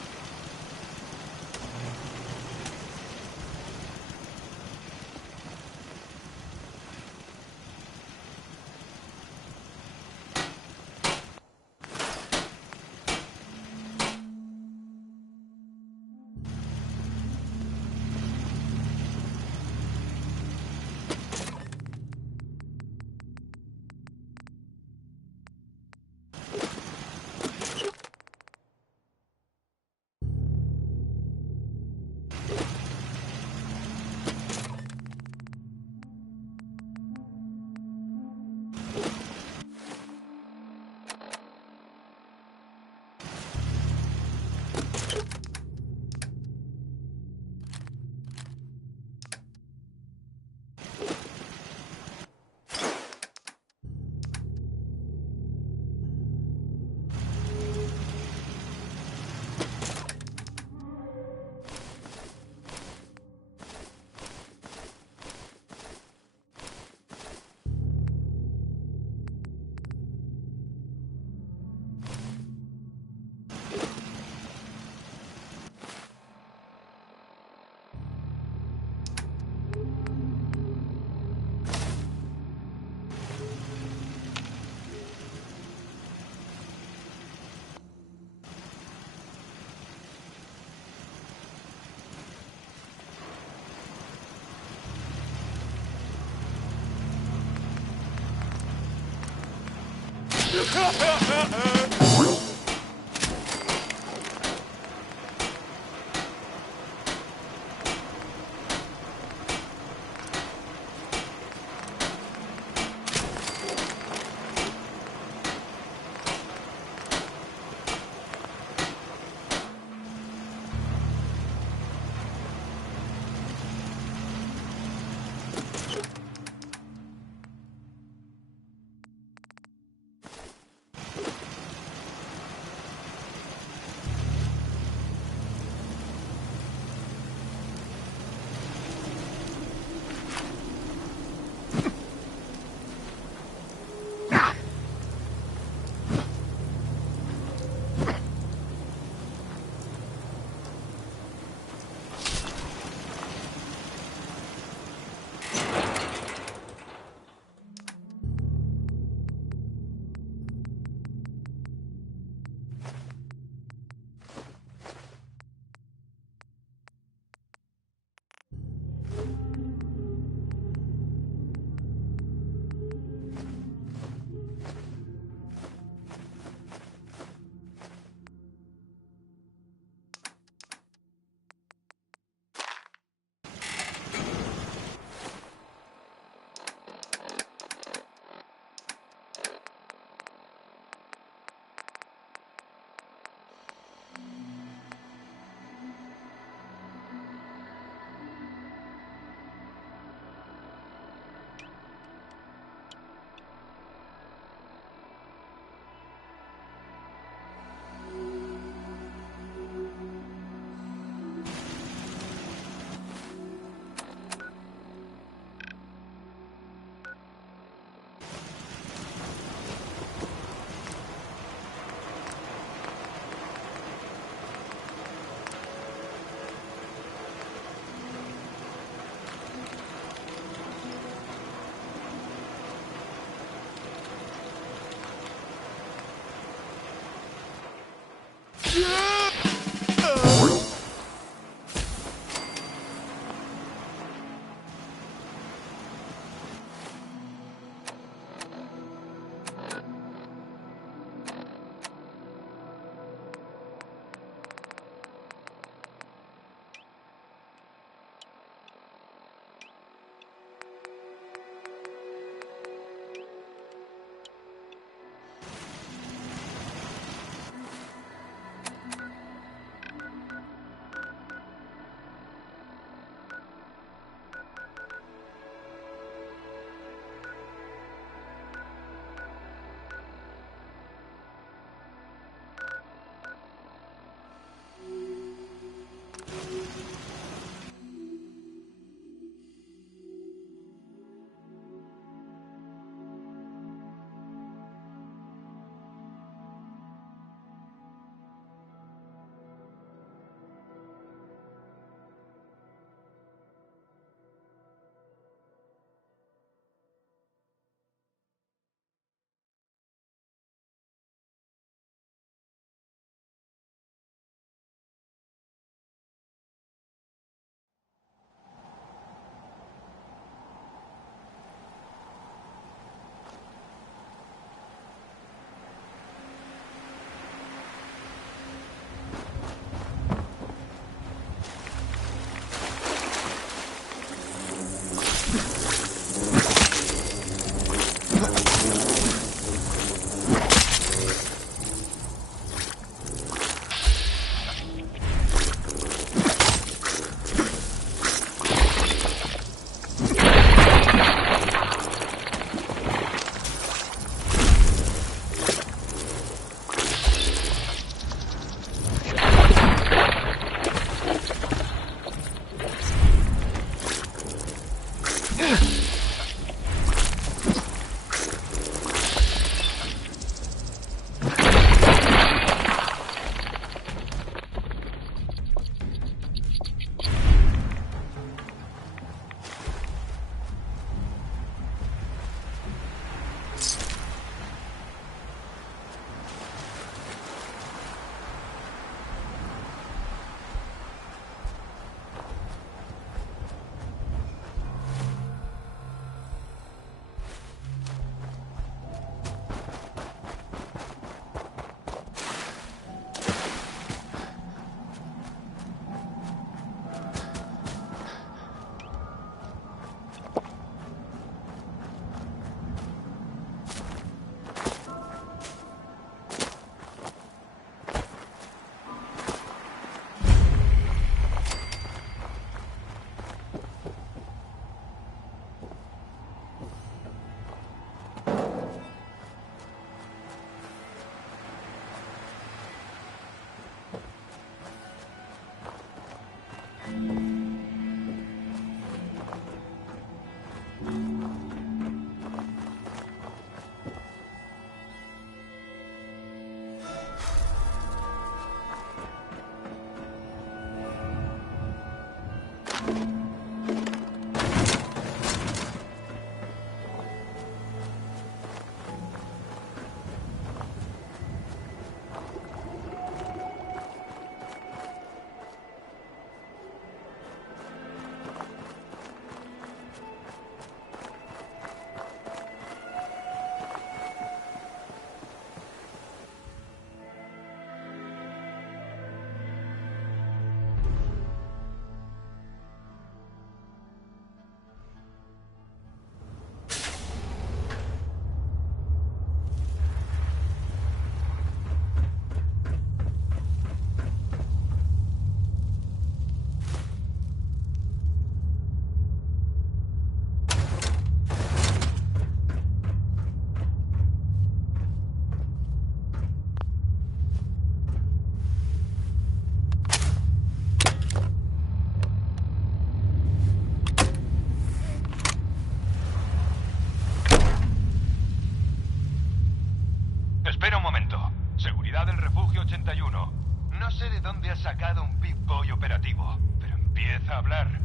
objetivo, pero empieza a hablar.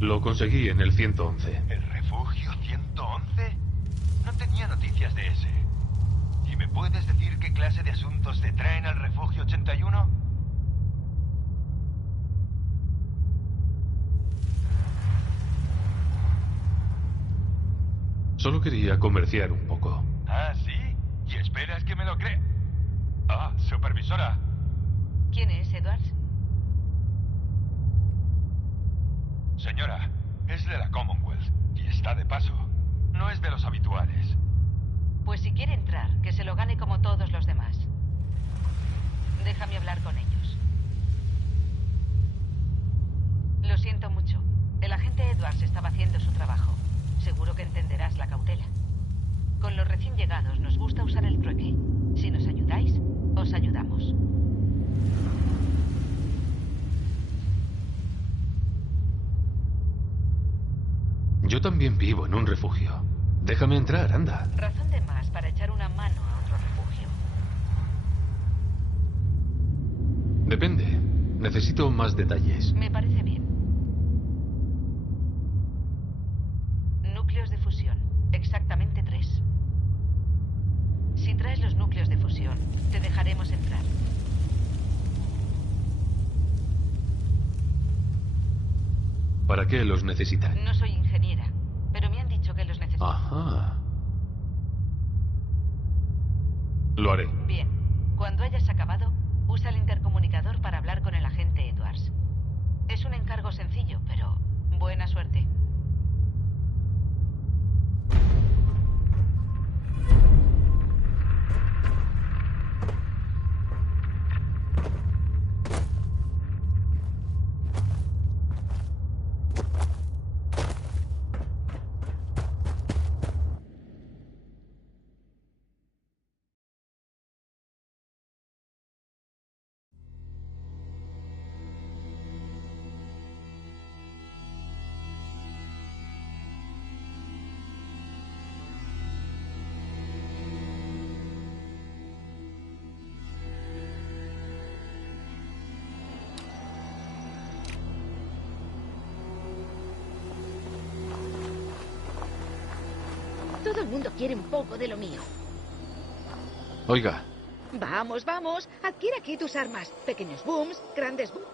Lo conseguí en el 111. ¿El refugio 111? No tenía noticias de ese. ¿Y me puedes decir qué clase de asuntos te traen al refugio 81? Solo quería comerciar un poco. ¿Ah, sí? ¿Y esperas que me lo crea? Ah, supervisora. ¿Quién es, Edwards? Señora, es de la Commonwealth y está de paso. No es de los habituales. Pues si quiere entrar, que se lo gane como todos los demás. Déjame hablar con ellos. Lo siento mucho. El agente Edwards estaba haciendo su trabajo. Seguro que entenderás la cautela. Con los recién llegados nos gusta usar el trueque. Si nos ayudáis, os ayudamos. Yo también vivo en un refugio. Déjame entrar, anda. Razón de más para echar una mano a otro refugio. Depende. Necesito más detalles. Me parece bien. Núcleos de fusión. Exactamente 3. Si traes los núcleos de fusión, te dejaremos entrar. ¿Para qué los necesitan? No soy ingeniera, pero me han dicho que los necesitan. Ajá. Lo haré. Bien. Cuando hayas acabado, usa el intercomunicador para hablar con el agente Edwards. Es un encargo sencillo, pero buena suerte. Todo el mundo quiere un poco de lo mío. Oiga, Vamos, vamos. Adquiere aquí tus armas. Pequeños booms, grandes booms.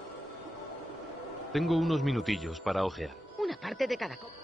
tengo unos minutillos para ojear. Una parte de cada cosa.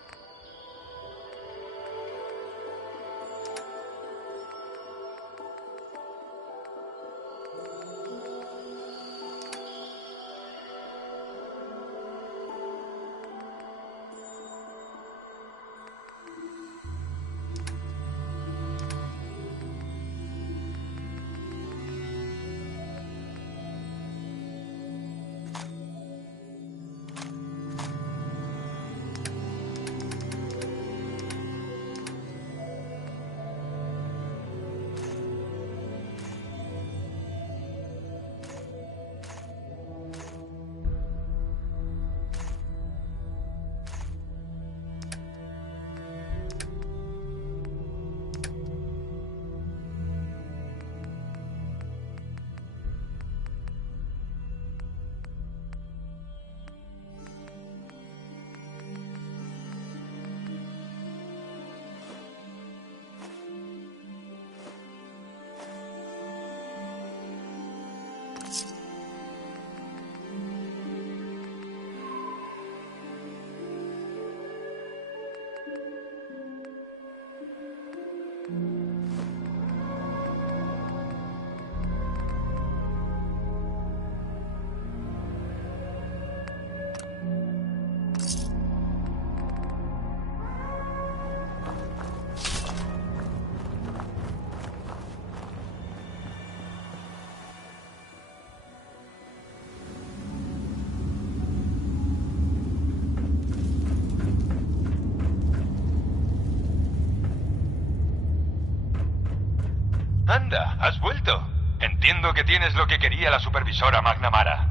Anda, has vuelto. Entiendo que tienes lo que quería la supervisora McNamara.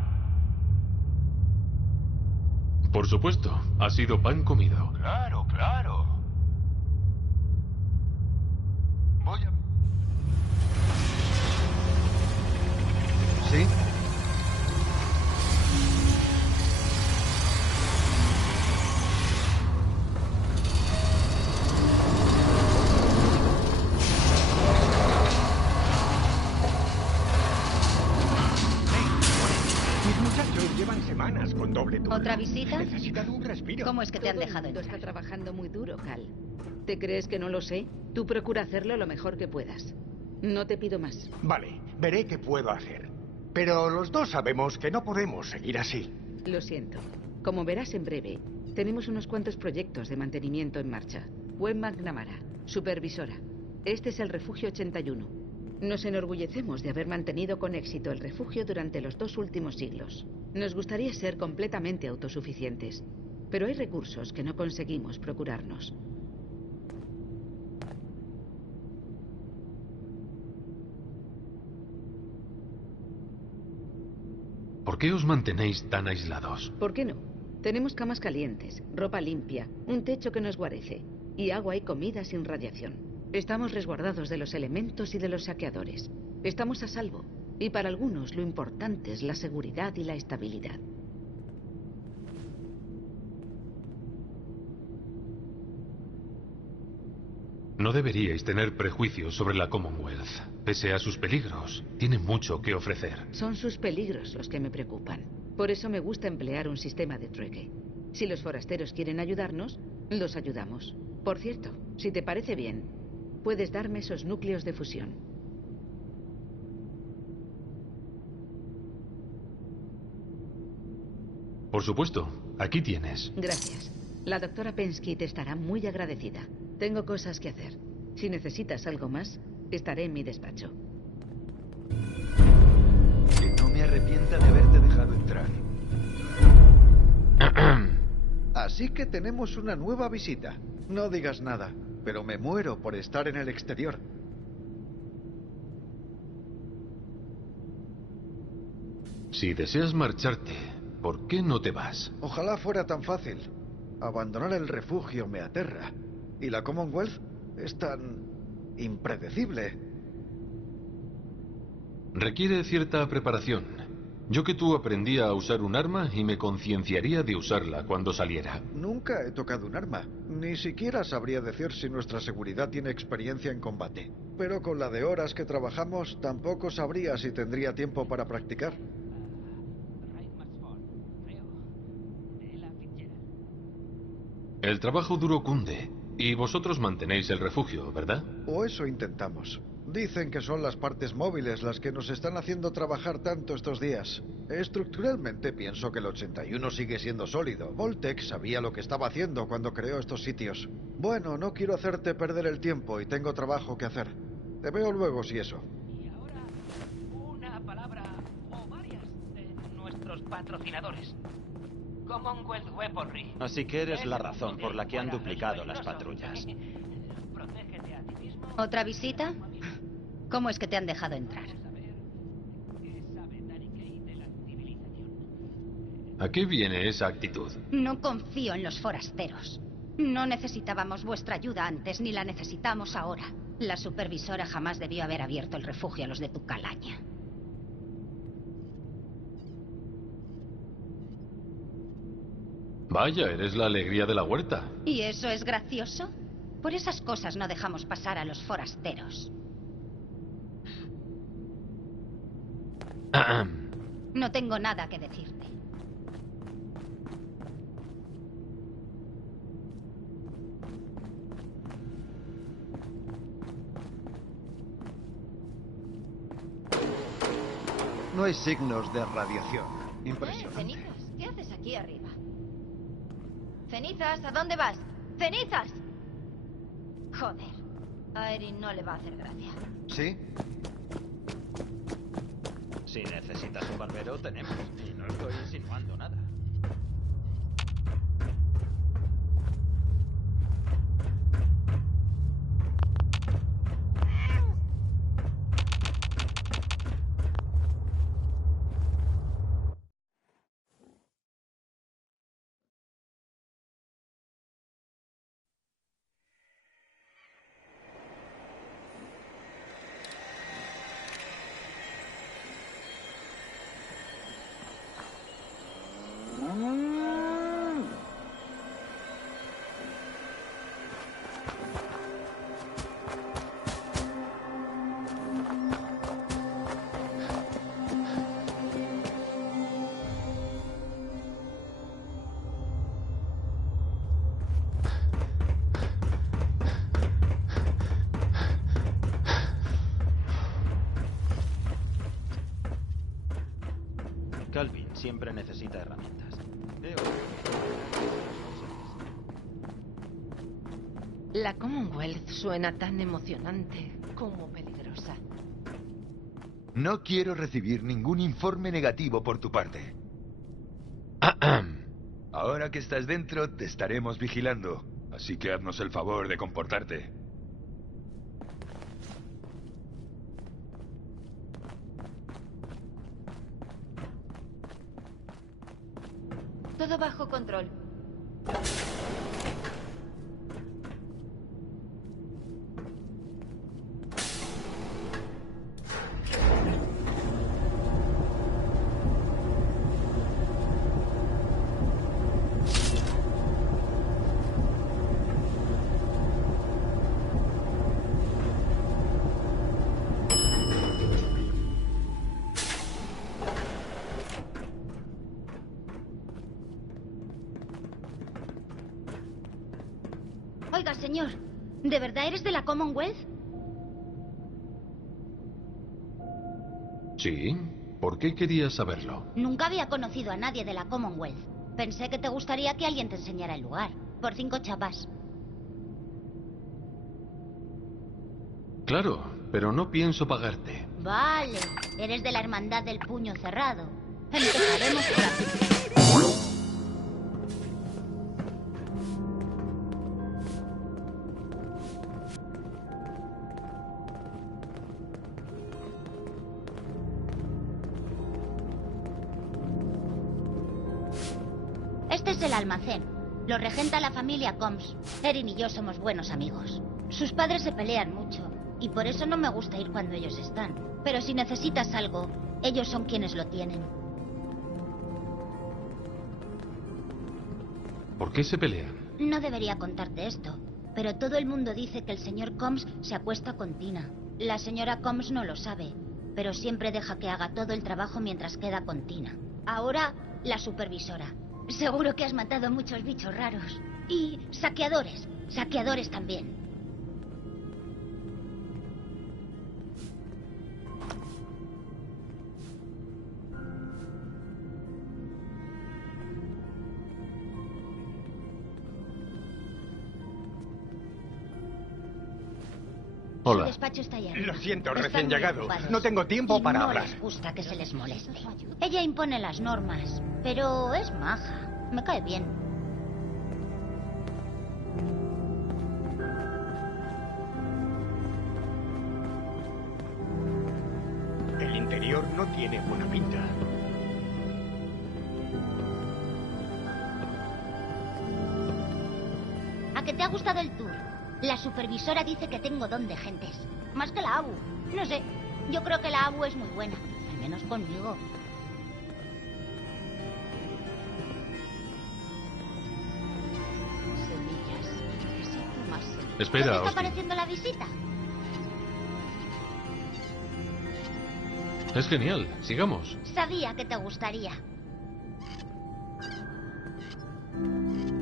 Por supuesto, ha sido pan comido. Claro, claro. Voy a... ¿Sí? doble turno. ¿Otra visita? Necesita de un respiro. ¿Cómo es que te han Todo el dejado mundo entrar? está trabajando muy duro, Cal. ¿Te crees que no lo sé? Tú procura hacerlo lo mejor que puedas. No te pido más. Vale, veré qué puedo hacer. Pero los dos sabemos que no podemos seguir así. Lo siento. Como verás en breve, tenemos unos cuantos proyectos de mantenimiento en marcha. Web McNamara, supervisora. Este es el Refugio 81. Nos enorgullecemos de haber mantenido con éxito el refugio durante los 2 últimos siglos. Nos gustaría ser completamente autosuficientes, pero hay recursos que no conseguimos procurarnos. ¿Por qué os mantenéis tan aislados? ¿Por qué no? Tenemos camas calientes, ropa limpia, un techo que nos guarece, y agua y comida sin radiación. Estamos resguardados de los elementos y de los saqueadores. Estamos a salvo, y para algunos lo importante es la seguridad y la estabilidad. No deberíais tener prejuicios sobre la Commonwealth. Pese a sus peligros, tiene mucho que ofrecer. Son sus peligros los que me preocupan. Por eso me gusta emplear un sistema de trueque. Si los forasteros quieren ayudarnos, los ayudamos. Por cierto, si te parece bien, puedes darme esos núcleos de fusión. Por supuesto, aquí tienes. Gracias. La doctora Pensky te estará muy agradecida. Tengo cosas que hacer. Si necesitas algo más, estaré en mi despacho. Que no me arrepienta de haberte dejado entrar. Así que tenemos una nueva visita. No digas nada, pero me muero por estar en el exterior. Si deseas marcharte, ¿por qué no te vas? Ojalá fuera tan fácil. Abandonar el refugio me aterra. Y la Commonwealth es tan impredecible. Requiere cierta preparación. Yo que tú aprendí a usar un arma y me concienciaría de usarla cuando saliera. Nunca he tocado un arma. Ni siquiera sabría decir si nuestra seguridad tiene experiencia en combate. Pero con la de horas que trabajamos, tampoco sabría si tendría tiempo para practicar. El trabajo duro cunde. Y vosotros mantenéis el refugio, ¿verdad? O eso intentamos. Dicen que son las partes móviles las que nos están haciendo trabajar tanto estos días. Estructuralmente pienso que el 81 sigue siendo sólido. Voltec sabía lo que estaba haciendo cuando creó estos sitios. Bueno, no quiero hacerte perder el tiempo y tengo trabajo que hacer. Te veo luego si eso. Y ahora, una palabra o varias de nuestros patrocinadores. Commonwealth Weaponry. Así que eres la razón por la que han duplicado las patrullas. ¿Otra visita? ¿Cómo es que te han dejado entrar? ¿A qué viene esa actitud? No confío en los forasteros. No necesitábamos vuestra ayuda antes, ni la necesitamos ahora. La supervisora jamás debió haber abierto el refugio a los de tu calaña. Vaya, eres la alegría de la huerta. ¿Y eso es gracioso? Por esas cosas no dejamos pasar a los forasteros. No tengo nada que decirte. No hay signos de radiación. Impresionante. Cenizas, ¿qué haces aquí arriba? Cenizas, ¿a dónde vas? ¡Cenizas! Joder, a Erin no le va a hacer gracia. ¿Sí? Si necesitas un barbero, tenemos. Y no estoy insinuando nada. siempre necesita herramientas. La Commonwealth suena tan emocionante como peligrosa. No quiero recibir ningún informe negativo por tu parte. Ahora que estás dentro, te estaremos vigilando. Así que haznos el favor de comportarte. Todo bajo control. Oiga, señor, ¿de verdad eres de la Commonwealth? Sí. ¿Por qué querías saberlo? Nunca había conocido a nadie de la Commonwealth. Pensé que te gustaría que alguien te enseñara el lugar. Por 5 chapas. Claro, pero no pienso pagarte. Vale, eres de la Hermandad del Puño Cerrado. Empezaremos por aquí. Este es el almacén. Lo regenta la familia Combs. Erin y yo somos buenos amigos. Sus padres se pelean mucho, y por eso no me gusta ir cuando ellos están. Pero si necesitas algo, ellos son quienes lo tienen. ¿Por qué se pelean? No debería contarte esto, pero todo el mundo dice que el señor Combs se acuesta con Tina. La señora Combs no lo sabe, pero siempre deja que haga todo el trabajo mientras queda con Tina. Ahora, la supervisora. Seguro que has matado muchos bichos raros. Y saqueadores. Saqueadores también. Hola. Su despacho está allá. Lo siento, Están recién muy llegado. ocupados. No tengo tiempo Y para no hablar. les gusta que se les moleste. Ella impone las normas, pero es maja. Me cae bien. El interior no tiene buena pinta. ¿A que te ha gustado el tour? La supervisora dice que tengo don de gentes. Más que la ABU. No sé. Yo creo que la ABU es muy buena. Al menos conmigo. Semillas. Necesito más semillas. ¿Qué te Espera, está Austin. pareciendo la visita? Es genial. Sigamos. Sabía que te gustaría.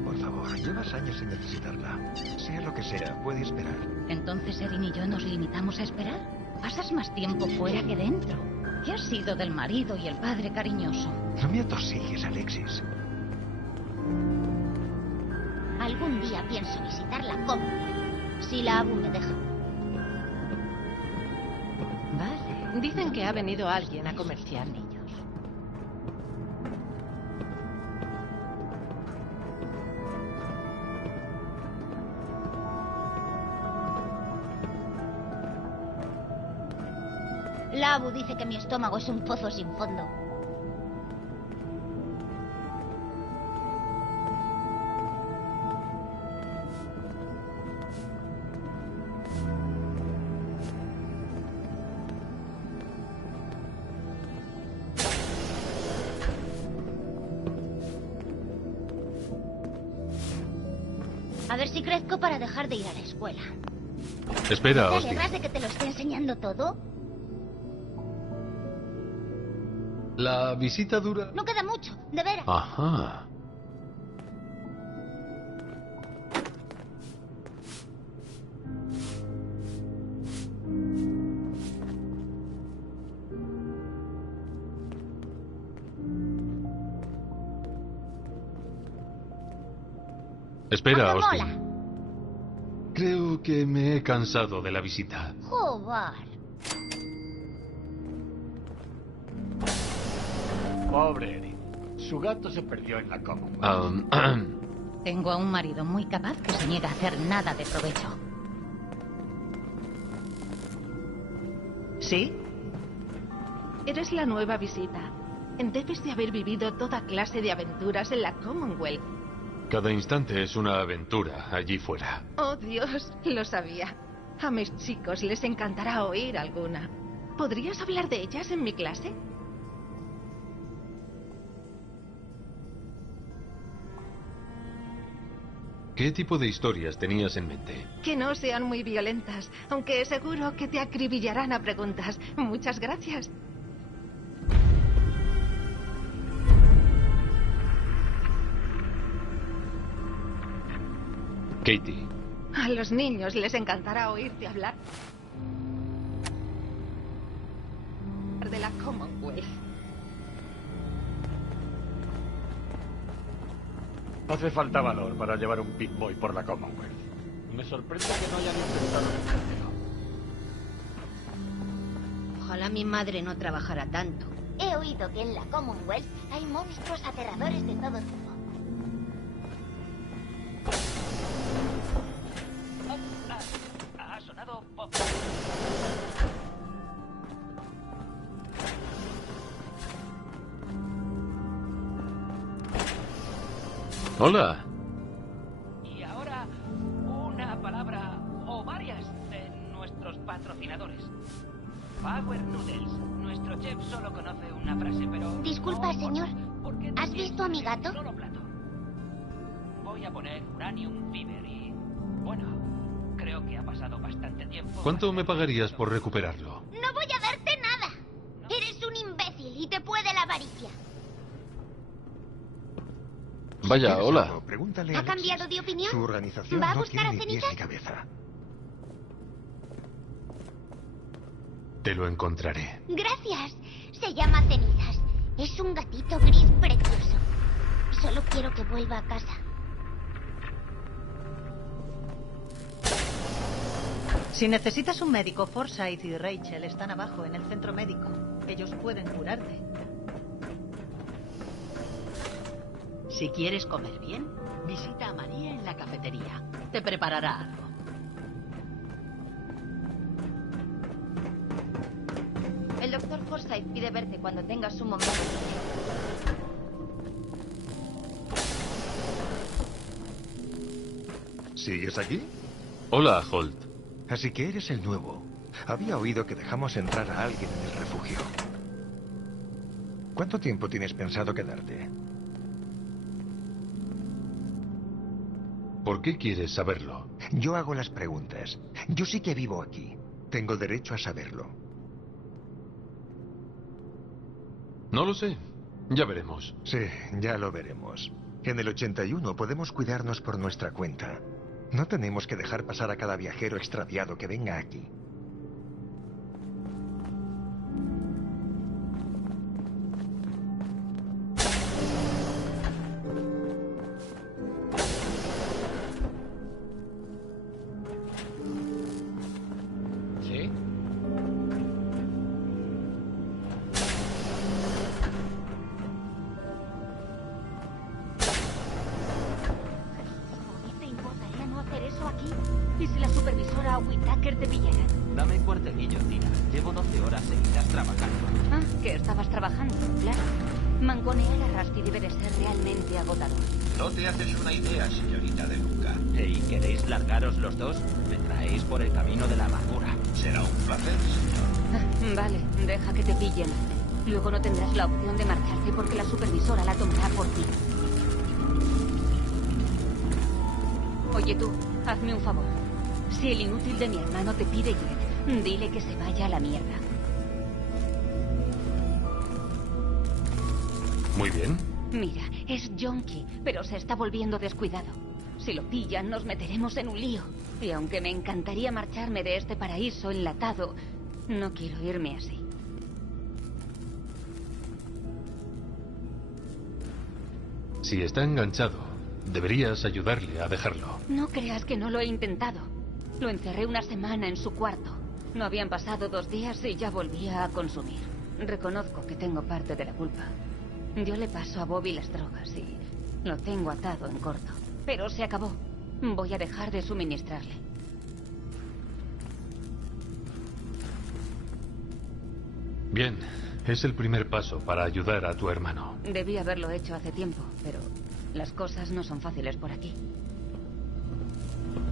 Por favor, llevas años sin necesitarla. Sea lo que sea, puede esperar. ¿Entonces Erin y yo nos limitamos a esperar? Pasas más tiempo fuera que dentro. ¿Qué ha sido del marido y el padre cariñoso? No me atosigues, Alexis. Algún día pienso visitarla como si la ABU me deja. Vale. Dicen que ha venido alguien a comerciar niños. La ABU dice que mi estómago es un pozo sin fondo. A ver si crezco para dejar de ir a la escuela. Espera, ¿Te Austin. alegras de que te lo esté enseñando todo? La visita dura... No queda mucho, de veras. Ajá. Espera, Oye, Austin. mola. Creo que me he cansado de la visita. Joder. Pobre Eric. Su gato se perdió en la Commonwealth. Tengo a un marido muy capaz que se niega a hacer nada de provecho. ¿Sí? Eres la nueva visita. Debes de haber vivido toda clase de aventuras en la Commonwealth. Cada instante es una aventura allí fuera. Oh, Dios, lo sabía. A mis chicos les encantará oír alguna. ¿Podrías hablar de ellas en mi clase? ¿Qué tipo de historias tenías en mente? Que no sean muy violentas, aunque seguro que te acribillarán a preguntas. Muchas gracias. Katie. A los niños les encantará oírte hablar de la Commonwealth. Hace falta valor para llevar un Pip-Boy por la Commonwealth. Me sorprende que no hayan intentado metértelo. Ojalá mi madre no trabajara tanto. He oído que en la Commonwealth hay monstruos aterradores de todo tipo. Ha sonado pop. Hola. Y ahora, una palabra o varias de nuestros patrocinadores. Power Noodles. Nuestro chef solo conoce una frase, pero... Disculpa, señor. ¿Has visto a mi gato? Solo plato. Voy a poner Uranium Fever y... Bueno, creo que ha pasado bastante tiempo. ¿Cuánto me pagarías por recuperarlo? No voy a darte nada. Eres un imbécil y te puede la avaricia. Vaya, hola. Pregúntale a ¿Ha Alexis. cambiado de opinión? Su organización ¿Va a no buscar a tiene ni pies cenizas? ni cabeza. Te lo encontraré. Gracias. Se llama Cenizas. Es un gatito gris precioso. Solo quiero que vuelva a casa. Si necesitas un médico, Forsyth y Rachel están abajo en el centro médico. Ellos pueden curarte. Si quieres comer bien, visita a María en la cafetería. Te preparará algo. El doctor Forsyth pide verte cuando tengas un momento. ¿Sigues aquí? Hola, Holt. Así que eres el nuevo. Había oído que dejamos entrar a alguien en el refugio. ¿Cuánto tiempo tienes pensado quedarte? ¿Por qué quieres saberlo? Yo hago las preguntas. Yo sí que vivo aquí. Tengo derecho a saberlo. No lo sé. Ya veremos. Sí, ya lo veremos. En el 81 podemos cuidarnos por nuestra cuenta. No tenemos que dejar pasar a cada viajero extraviado que venga aquí. ¿Sí? ¿Te importaría no hacer eso aquí? ¿Y si la supervisora Whittaker te pillara? Dame un cuartelillo, tira. Llevo 12 horas seguidas trabajando. Ah, que estabas trabajando, claro. Mangonear a Rusty debe de ser realmente agotador. No te haces una idea, señorita De Luca. ¿Y queréis largaros los dos? Me traéis por el camino de la amargura. Será un placer, señor. Vale, deja que te pillen. Luego no tendrás la opción de marcharte porque la supervisora la tomará por ti. Oye tú, hazme un favor. Si el inútil de mi hermano te pide Jet, dile que se vaya a la mierda. Muy bien. Mira, es yonki, pero se está volviendo descuidado. Si lo pillan, nos meteremos en un lío. Y aunque me encantaría marcharme de este paraíso enlatado, no quiero irme así. Si está enganchado, Deberías ayudarle a dejarlo. No creas que no lo he intentado. Lo encerré una semana en su cuarto. No habían pasado 2 días y ya volvía a consumir. Reconozco que tengo parte de la culpa. Yo le paso a Bobby las drogas y lo tengo atado en corto. Pero se acabó. Voy a dejar de suministrarle. Bien, es el primer paso para ayudar a tu hermano. Debí haberlo hecho hace tiempo, pero las cosas no son fáciles por aquí.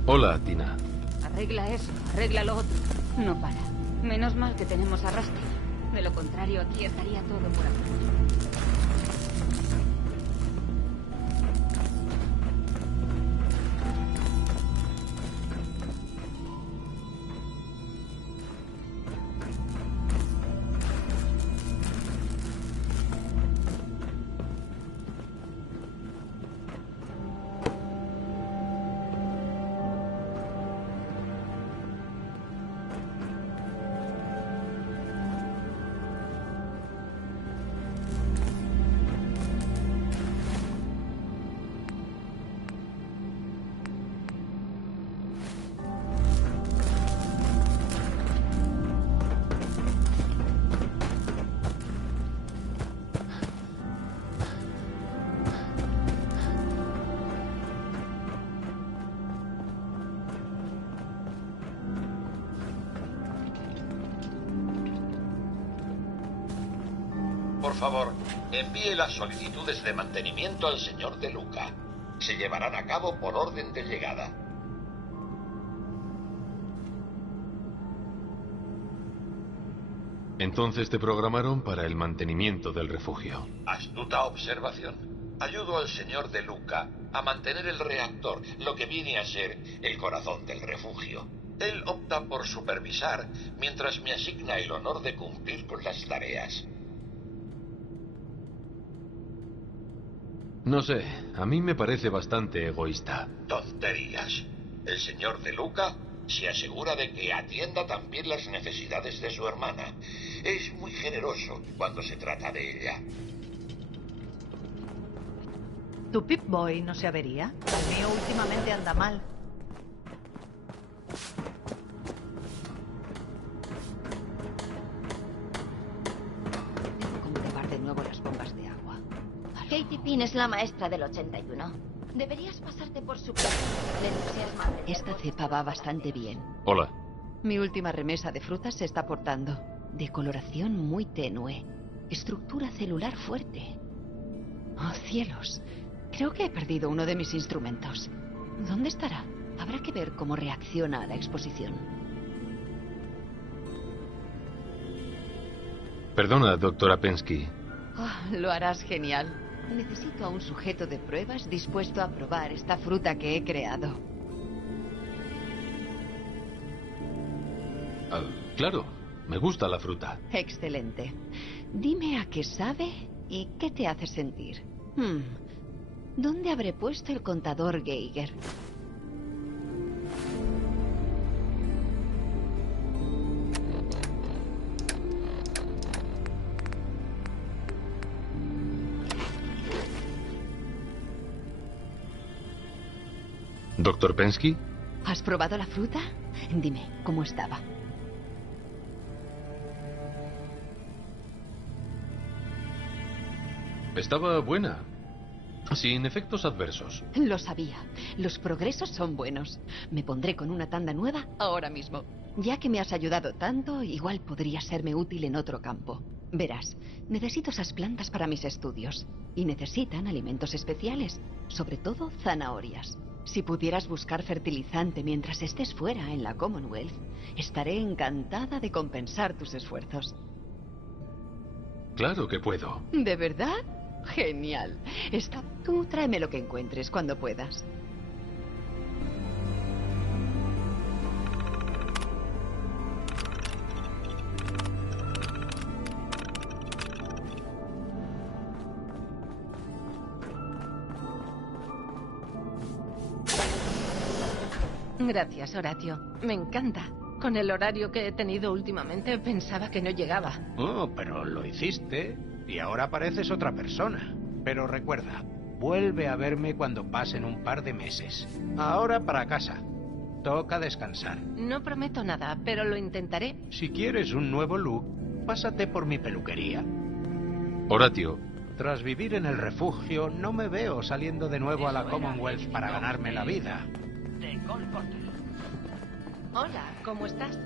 Hola, Tina. Arregla eso, arregla lo otro. No para. Menos mal que tenemos a Rusty. De lo contrario, aquí estaría todo por hacer. Por favor, envíe las solicitudes de mantenimiento al señor De Luca. Se llevarán a cabo por orden de llegada. Entonces te programaron para el mantenimiento del refugio. Astuta observación. Ayudo al señor De Luca a mantener el reactor, lo que viene a ser el corazón del refugio. Él opta por supervisar, mientras me asigna el honor de cumplir con las tareas. No sé, a mí me parece bastante egoísta. Tonterías. El señor De Luca se asegura de que atienda también las necesidades de su hermana. Es muy generoso cuando se trata de ella. ¿Tu Pip-Boy no se avería? El mío últimamente anda mal. Debo comprobar de nuevo las bombas de agua. Katie Pin es la maestra del 81. Deberías pasarte por su clase. Le entusiasma aprender. Esta cepa va bastante bien. Hola. Mi última remesa de frutas se está portando. De coloración muy tenue. Estructura celular fuerte. Oh, cielos. Creo que he perdido uno de mis instrumentos. ¿Dónde estará? Habrá que ver cómo reacciona a la exposición. Perdona, doctora Pensky. Oh, lo harás genial. Necesito a un sujeto de pruebas dispuesto a probar esta fruta que he creado. Claro, me gusta la fruta. Excelente. Dime a qué sabe y qué te hace sentir. ¿Dónde habré puesto el contador Geiger? ¿Doctor Pensky? ¿Has probado la fruta? Dime, ¿cómo estaba? Estaba buena. Sin efectos adversos. Lo sabía. Los progresos son buenos. Me pondré con una tanda nueva ahora mismo. Ya que me has ayudado tanto, igual podría serme útil en otro campo. Verás, necesito esas plantas para mis estudios. Y necesitan alimentos especiales. Sobre todo zanahorias. Si pudieras buscar fertilizante mientras estés fuera en la Commonwealth, estaré encantada de compensar tus esfuerzos. Claro que puedo. ¿De verdad? Genial. Tú tráeme lo que encuentres cuando puedas. Gracias, Horatio. Me encanta. Con el horario que he tenido últimamente pensaba que no llegaba. Oh, pero lo hiciste y ahora pareces otra persona. Pero recuerda, vuelve a verme cuando pasen un par de meses. Ahora para casa. Toca descansar. No prometo nada, pero lo intentaré. Si quieres un nuevo look, pásate por mi peluquería. Horatio. Tras vivir en el refugio, no me veo saliendo de nuevo a la Commonwealth para ganarme la vida. Hola, ¿cómo estás?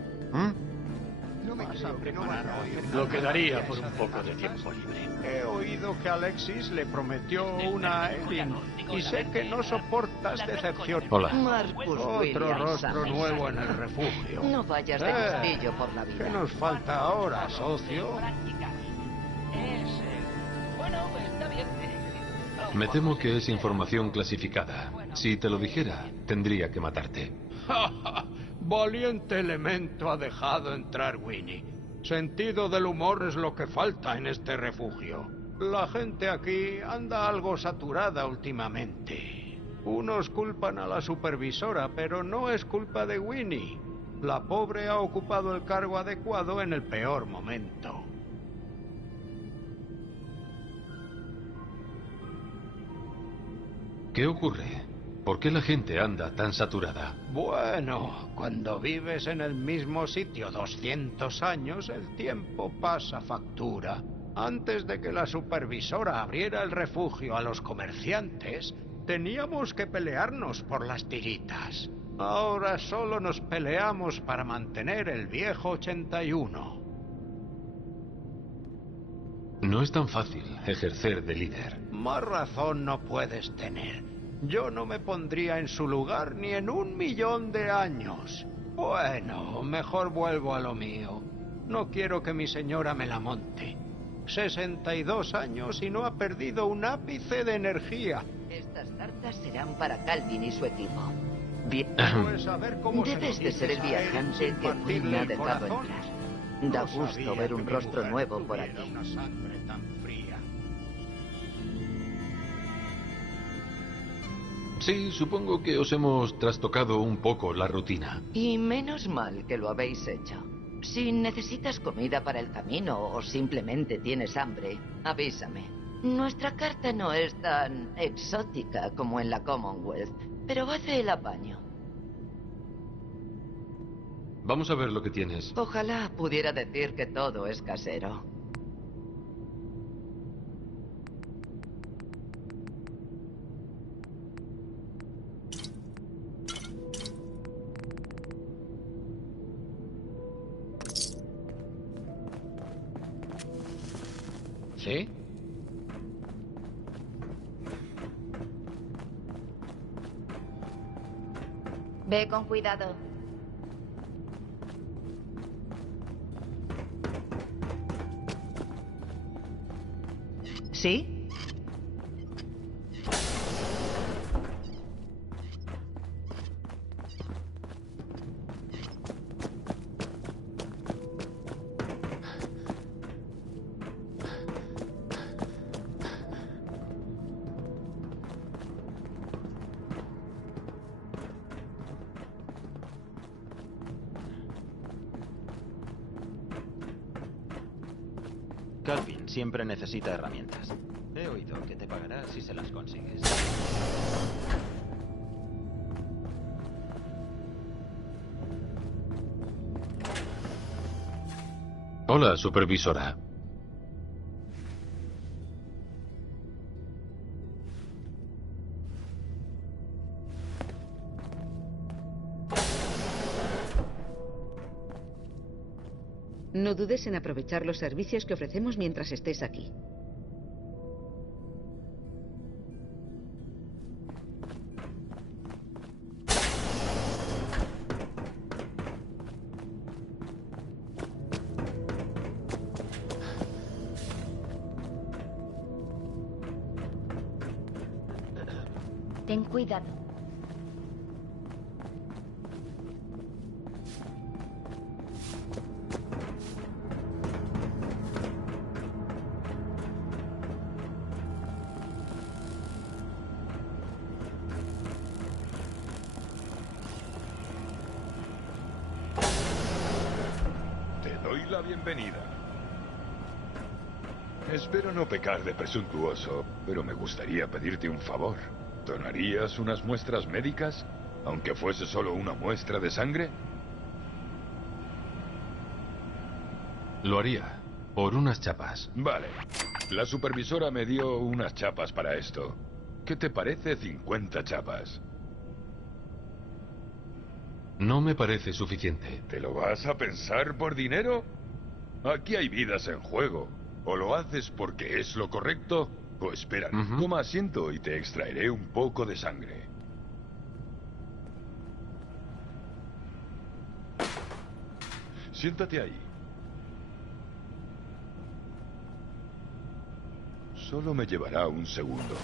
No me creo que no van a oír Lo nada que daría de por un esto. poco de tiempo libre. He oído que Alexis le prometió una a Elin y sé que no soportas decepción. Hola. Marcus Otro Williams, rostro amiga. nuevo en el refugio. No vayas de listillo por la vida. ¿Qué nos falta ahora, socio? Bueno, está bien. Me temo que es información clasificada. Si te lo dijera, tendría que matarte. Valiente elemento ha dejado entrar Winnie. Sentido del humor es lo que falta en este refugio. La gente aquí anda algo saturada últimamente. Unos culpan a la supervisora, pero no es culpa de Winnie. La pobre ha ocupado el cargo adecuado en el peor momento. ¿Qué ocurre? ¿Por qué la gente anda tan saturada? Bueno, cuando vives en el mismo sitio 200 años, el tiempo pasa factura. Antes de que la supervisora abriera el refugio a los comerciantes, teníamos que pelearnos por las tiritas. Ahora solo nos peleamos para mantener el viejo 81. No es tan fácil ejercer de líder. Más razón no puedes tener. Yo no me pondría en su lugar ni en 1.000.000 de años. Bueno, mejor vuelvo a lo mío. No quiero que mi señora me la monte. 62 años y no ha perdido un ápice de energía. Estas cartas serán para Calvin y su equipo. Bien. Pues a ver cómo se Debes lo de ser el dices a él viajante sin que partirle Quinn ha el dejado corazón. entrar. Da No gusto sabía ver que un mi rostro mujer nuevo por tuviera aquí. una sangre tan fría. Sí, supongo que os hemos trastocado un poco la rutina. Y menos mal que lo habéis hecho. Si necesitas comida para el camino o simplemente tienes hambre, avísame. Nuestra carta no es tan exótica como en la Commonwealth, pero hace el apaño. Vamos a ver lo que tienes. Ojalá pudiera decir que todo es casero. ¿Sí? Ve con cuidado. ¿Sí? Calvin siempre necesita herramientas. He oído que te pagará si se las consigues. Hola, supervisora. No dudes en aprovechar los servicios que ofrecemos mientras estés aquí. Ten cuidado. Te doy la bienvenida. Espero no pecar de presuntuoso, pero me gustaría pedirte un favor. ¿Donarías unas muestras médicas, aunque fuese solo una muestra de sangre? Lo haría, por unas chapas. Vale. La supervisora me dio unas chapas para esto. ¿Qué te parece 50 chapas? No me parece suficiente. ¿Te lo vas a pensar por dinero? Aquí hay vidas en juego. O lo haces porque es lo correcto, o espera. Toma asiento y te extraeré un poco de sangre. Siéntate ahí. Solo me llevará un segundo.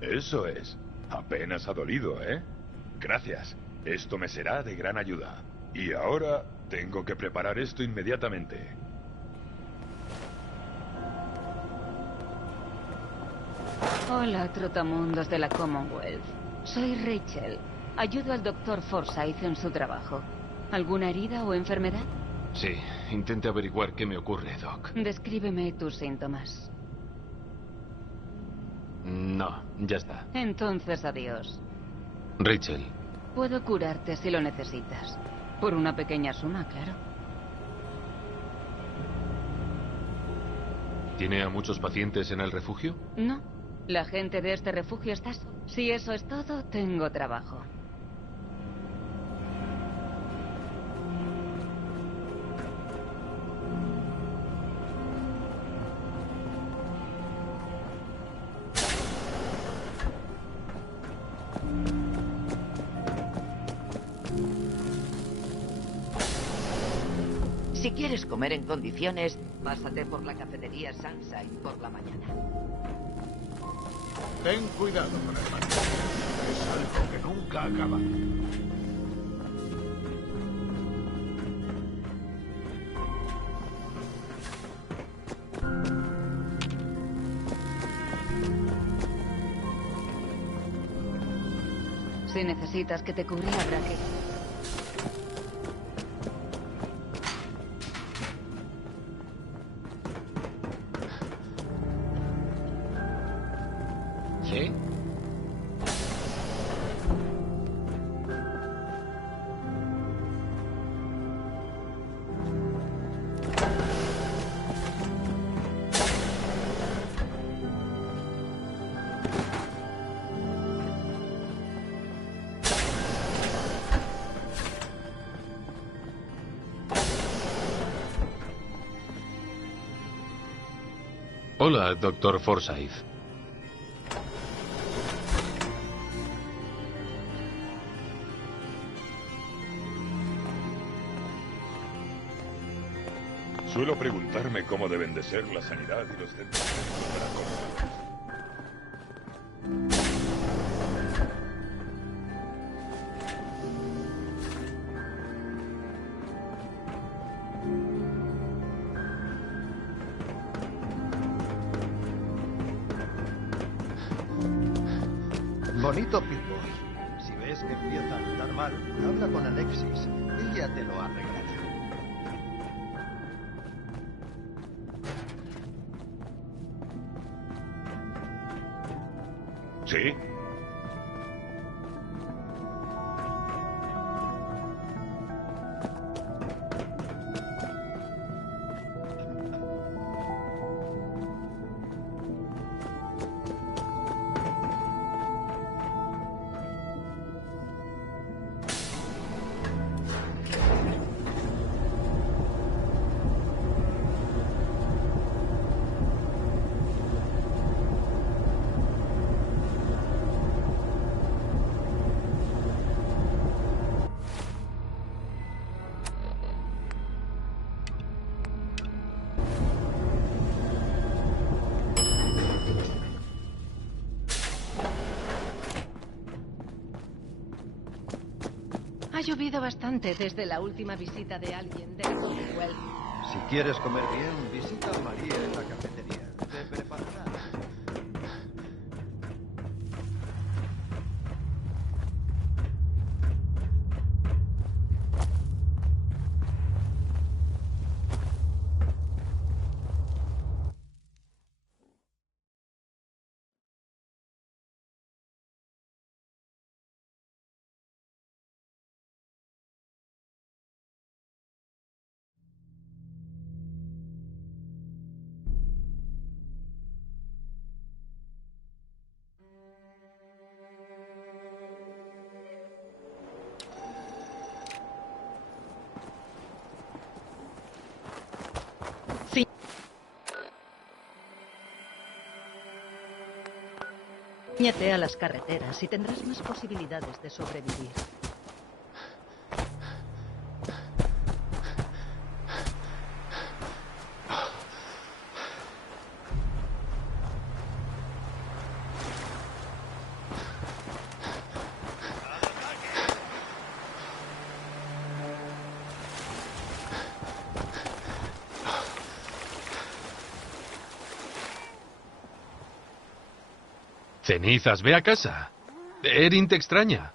Eso es. Apenas ha dolido, ¿eh? Gracias. Esto me será de gran ayuda. Y ahora tengo que preparar esto inmediatamente. Hola, trotamundos de la Commonwealth. Soy Rachel. Ayudo al Dr. Forsyth en su trabajo. ¿Alguna herida o enfermedad? Sí, intente averiguar qué me ocurre, Doc. Descríbeme tus síntomas. No, ya está. Entonces, adiós. Rachel. Puedo curarte si lo necesitas. Por una pequeña suma, claro. ¿Tiene a muchos pacientes en el refugio? No. La gente de este refugio está... Si eso es todo, tengo trabajo. Si quieres comer en condiciones, pásate por la cafetería Sunside por la mañana. Ten cuidado con el mantel. Es algo que nunca acaba. Si necesitas que te cubra, habrá que... ¿Sí? Hola, Dr. Forsyth. Suelo preguntarme cómo deben de ser la sanidad y los centros para cómo. Bonito Pip-Boy. Si ves que empieza a andar mal, habla con Alexis. Ella te lo arreglará. ¿Sí? Ha llovido bastante desde la última visita de alguien de la Commonwealth. Si quieres comer bien, visita a María en la cafetería. Te preparará. Cíñete a las carreteras y tendrás más posibilidades de sobrevivir. Cenizas, ve a casa. Erin te extraña.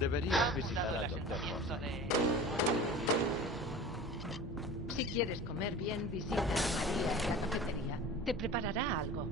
Deberías visitar al doctor. Si quieres comer bien, visita a María en la cafetería. Te preparará algo.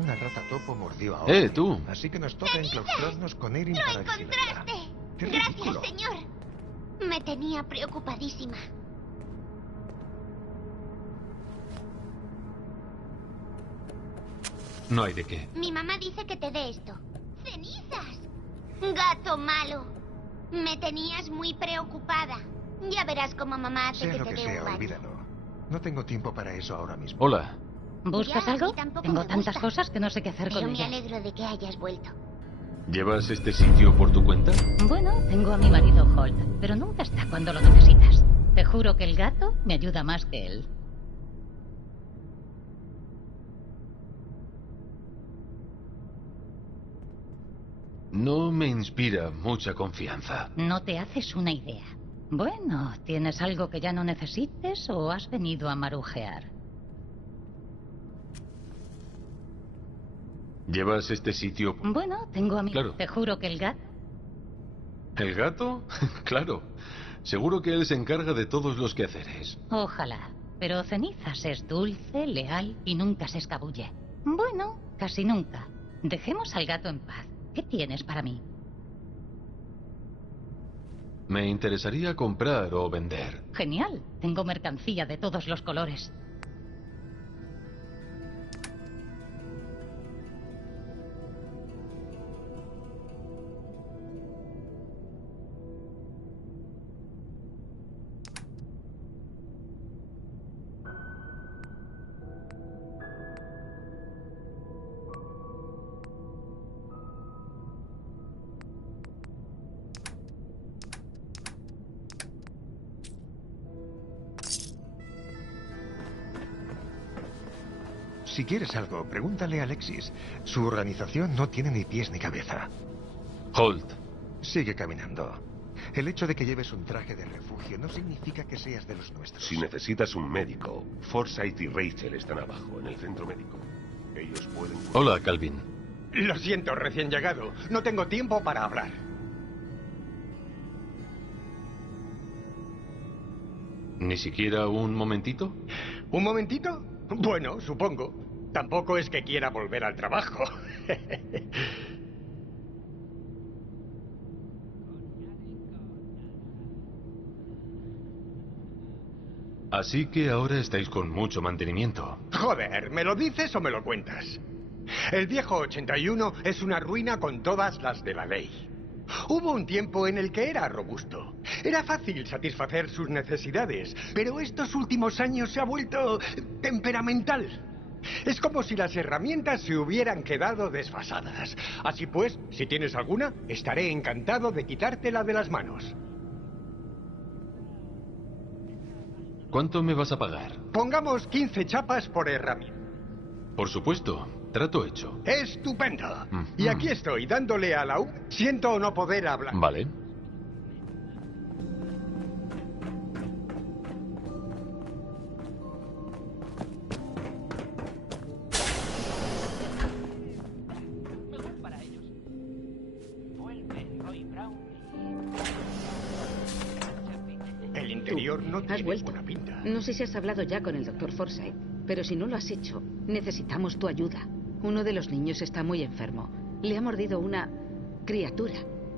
Una rata topo mordió a Orly. Tú. Así que nos toca enclaustrarnos con Erin para vigilarla. ¡Qué ridículo! Gracias, señor. Me Me tenía preocupadísima. No hay de qué. Mi mamá dice que te dé esto. ¡Cenizas! Gato malo. Me tenías muy preocupada. Ya verás cómo mamá hace Sea que lo te que dé sea, un baño. olvídalo. No tengo tiempo para eso ahora mismo. Hola. ¿Buscas Ya, a algo? mí tampoco Tengo me tantas gusta. cosas que no sé qué hacer Pero con me ellas. alegro de que hayas vuelto. ¿Llevas este sitio por tu cuenta? Bueno, tengo a mi marido Holt, pero nunca está cuando lo necesitas. Te juro que el gato me ayuda más que él. No me inspira mucha confianza. No te haces una idea. Bueno, ¿tienes algo que ya no necesites o has venido a marujear? ¿Llevas este sitio? Bueno, tengo a mi... Claro. Te juro que el gato... ¿El gato? Claro. Seguro que él se encarga de todos los quehaceres. Ojalá. Pero Cenizas es dulce, leal y nunca se escabulle. Bueno, casi nunca. Dejemos al gato en paz. ¿Qué tienes para mí? Me interesaría comprar o vender. Genial. Tengo mercancía de todos los colores. Si quieres algo, pregúntale a Alexis. Su organización no tiene ni pies ni cabeza. Holt. Sigue caminando. El hecho de que lleves un traje de refugio no significa que seas de los nuestros. Si necesitas un médico, Forsyth y Rachel están abajo, en el centro médico. Ellos pueden... Hola, Calvin. Lo siento, recién llegado. No tengo tiempo para hablar. ¿Ni siquiera un momentito? ¿Un momentito? Bueno, supongo. Tampoco es que quiera volver al trabajo. Así que ahora estáis con mucho mantenimiento. Joder, ¿me lo dices o me lo cuentas? El viejo 81 es una ruina con todas las de la ley. Hubo un tiempo en el que era robusto. Era fácil satisfacer sus necesidades, pero estos últimos años se ha vuelto temperamental. Es como si las herramientas se hubieran quedado desfasadas. Así pues, si tienes alguna, estaré encantado de quitártela de las manos. ¿Cuánto me vas a pagar? Pongamos 15 chapas por herramienta. Por supuesto. Trato hecho. ¡Estupendo! Y aquí estoy, dándole a la U. Siento no poder hablar. Vale. El interior no Has tiene vuelto. buena pinta. No sé si has hablado ya con el Dr. Forsyth, pero si no lo has hecho, necesitamos tu ayuda. Uno de los niños está muy enfermo. Le ha mordido una criatura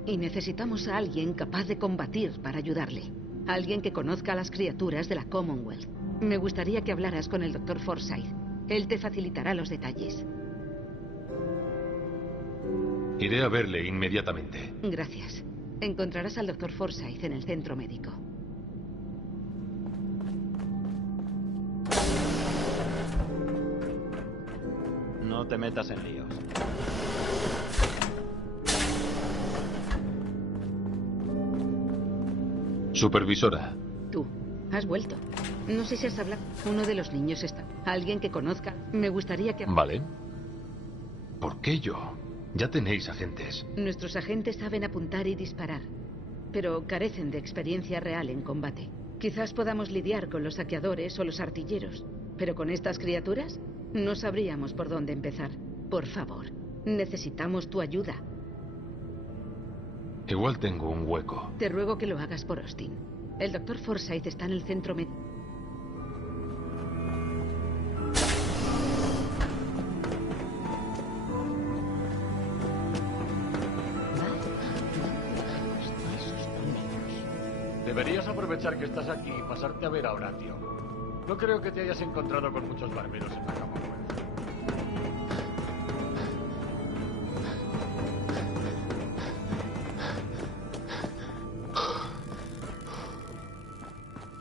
y necesitamos a alguien capaz de combatir para ayudarle. Alguien que conozca a las criaturas de la Commonwealth. Me gustaría que hablaras con el Dr. Forsyth. Él te facilitará los detalles. Iré a verle inmediatamente. Gracias. Encontrarás al Dr. Forsyth en el centro médico. No te metas en líos. Supervisora. Tú, has vuelto. No sé si has hablado. Uno de los niños está. Alguien que conozca. Me gustaría que... Vale. ¿Por qué yo? Ya tenéis agentes. Nuestros agentes saben apuntar y disparar, pero carecen de experiencia real en combate. Quizás podamos lidiar con los saqueadores o los artilleros, pero con estas criaturas no sabríamos por dónde empezar. Por favor, necesitamos tu ayuda. Igual tengo un hueco. Te ruego que lo hagas por Austin. El Dr. Forsyth está en el centro médico. Deberías aprovechar que estás aquí y pasarte a ver a Horatio. No creo que te hayas encontrado con muchos barberos en la Commonwealth.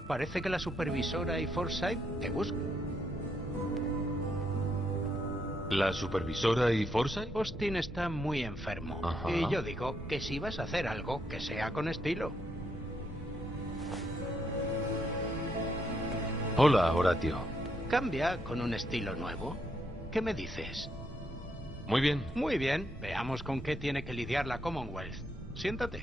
Parece que la supervisora y Forsyth te buscan. ¿La supervisora y Forsyth? Austin está muy enfermo. Ajá. Y yo digo que si vas a hacer algo, que sea con estilo. Hola, Horatio. Cambia con un estilo nuevo. ¿Qué me dices? Muy bien. Muy bien. Veamos con qué tiene que lidiar la Commonwealth. Siéntate.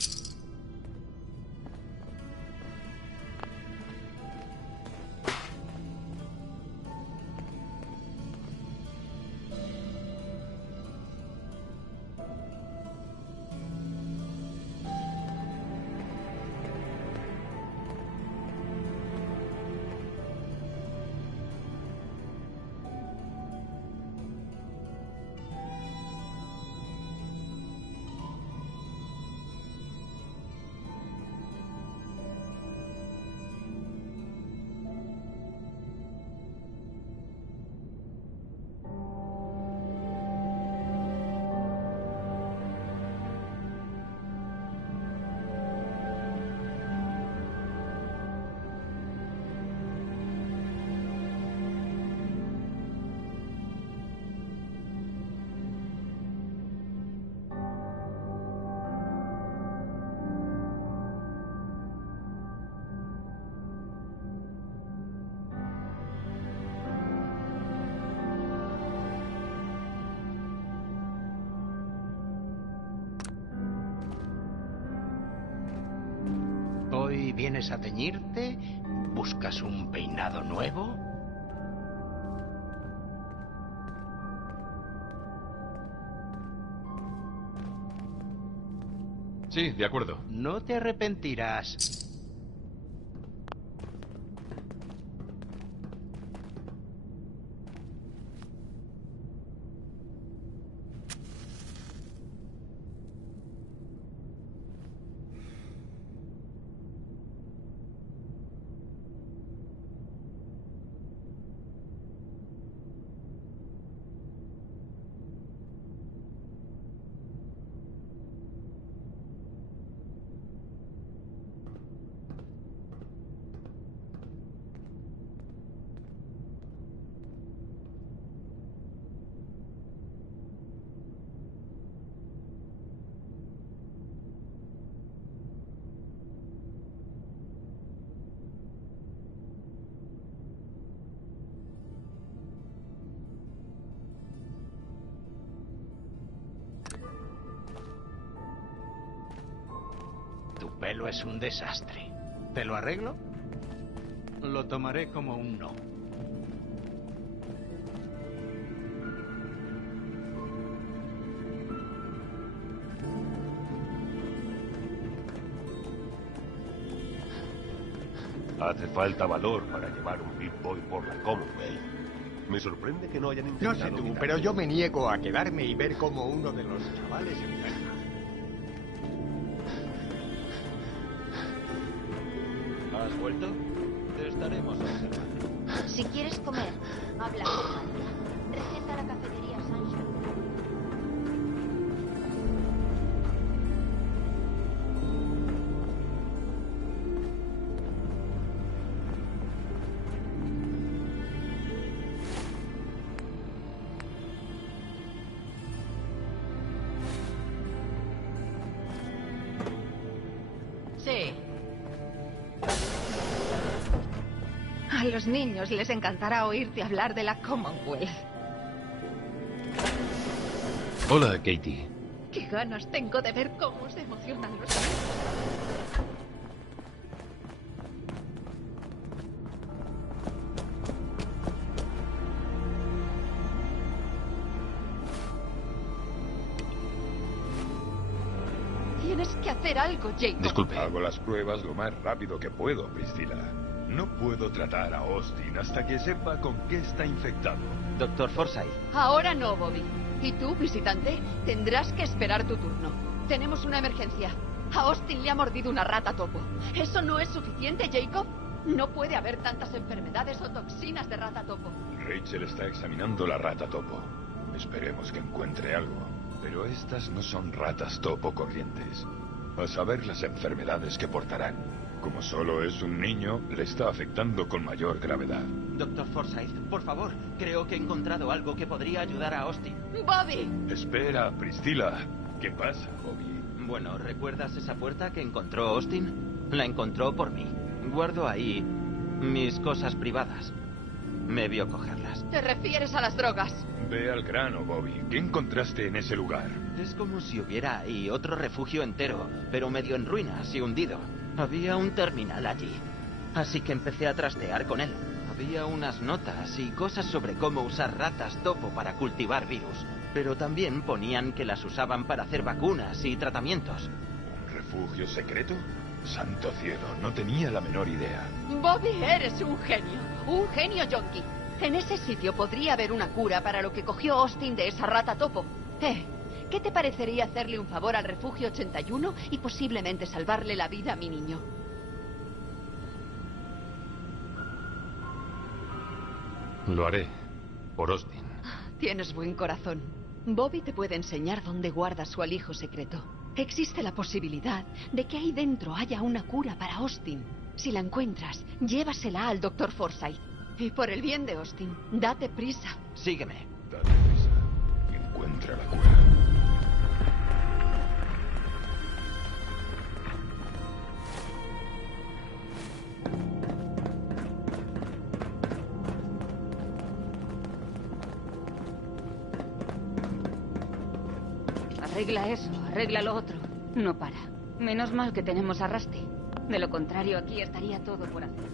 ¿Hoy vienes a teñirte? ¿Buscas un peinado nuevo? Sí, de acuerdo. No te arrepentirás. Tu pelo es un desastre. ¿Te lo arreglo? Lo tomaré como un no. Hace falta valor para llevar un Big Boy por la Commonwealth. Me sorprende que no hayan No intentado... sé tú, quitarme. pero yo me niego a quedarme y ver cómo uno de los chavales enferma. ¿Has vuelto? Te estaremos observando. Si quieres comer, habla con María. Receta la cafetería Sunshine. Sí. A los niños les encantará oírte hablar de la Commonwealth. Hola, Katie. Qué ganas tengo de ver cómo se emocionan los niños. Tienes que hacer algo, Jacob. Disculpe. Hago las pruebas lo más rápido que puedo, Priscila. No puedo tratar a Austin hasta que sepa con qué está infectado. Doctor Forsyth. Ahora no, Bobby. Y tú, visitante, tendrás que esperar tu turno. Tenemos una emergencia. A Austin le ha mordido una rata topo. ¿Eso no es suficiente, Jacob? No puede haber tantas enfermedades o toxinas de rata topo. Rachel está examinando la rata topo. Esperemos que encuentre algo. Pero estas no son ratas topo corrientes. A saber las enfermedades que portarán. Como solo es un niño, le está afectando con mayor gravedad. Doctor Forsyth, por favor, creo que he encontrado algo que podría ayudar a Austin. ¡Bobby! Espera, Priscilla. ¿Qué pasa, Bobby? Bueno, ¿recuerdas esa puerta que encontró Austin? La encontró por mí. Guardo ahí mis cosas privadas. Me vio cogerlas. ¿Te refieres a las drogas? Ve al grano, Bobby. ¿Qué encontraste en ese lugar? Es como si hubiera ahí otro refugio entero, pero medio en ruinas y hundido. Había un terminal allí, así que empecé a trastear con él. Había unas notas y cosas sobre cómo usar ratas topo para cultivar virus. Pero también ponían que las usaban para hacer vacunas y tratamientos. ¿Un refugio secreto? Santo cielo, no tenía la menor idea. Bobby, eres un genio. Un genio yonki. En ese sitio podría haber una cura para lo que cogió Austin de esa rata topo. ¿Qué te parecería hacerle un favor al refugio 81 y posiblemente salvarle la vida a mi niño? Lo haré. Por Austin. Tienes buen corazón. Bobby te puede enseñar dónde guarda su alijo secreto. Existe la posibilidad de que ahí dentro haya una cura para Austin. Si la encuentras, llévasela al Dr. Forsyth. Y por el bien de Austin, date prisa. Sígueme. Date prisa. Encuentra la cura. Arregla eso, arregla lo otro. No para. Menos mal que tenemos a Rusty. De lo contrario, aquí estaría todo por hacer.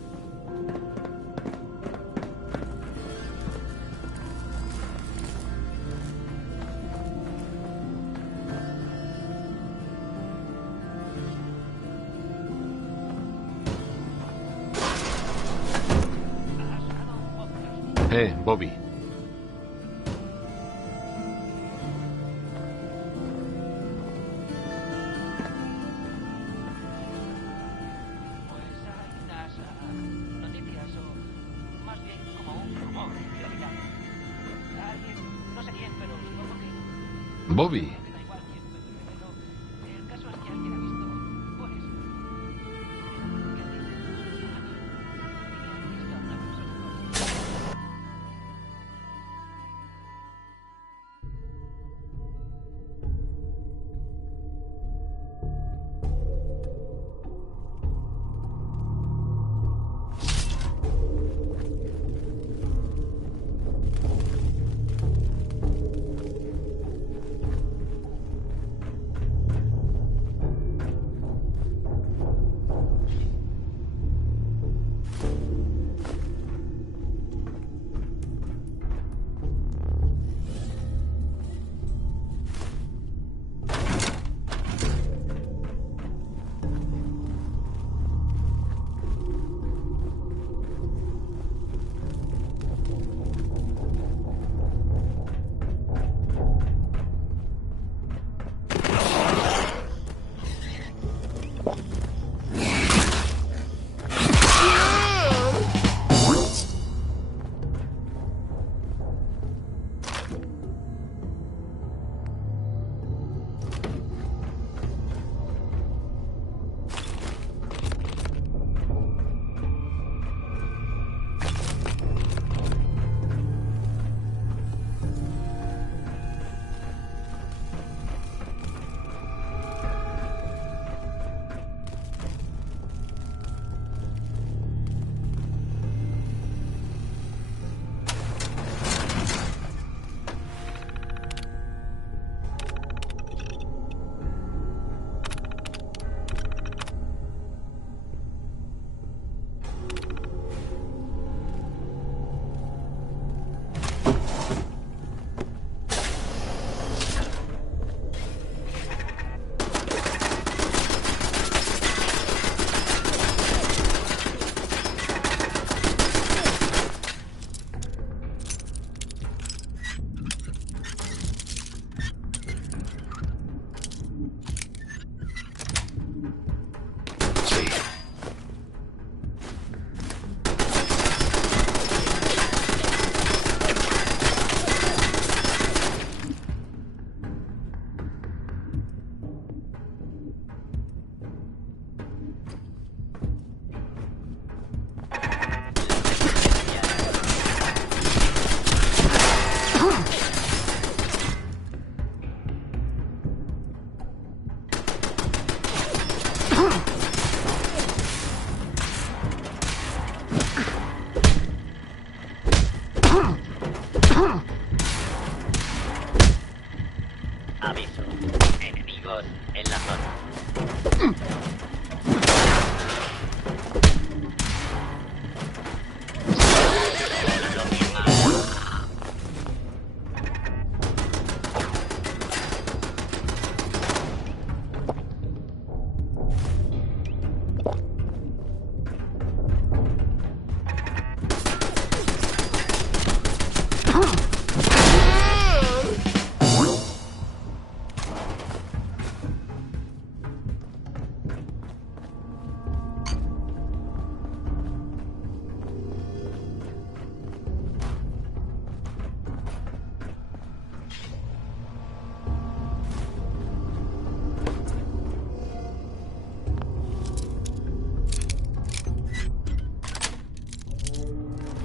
Bobby. Bobby.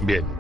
Bien.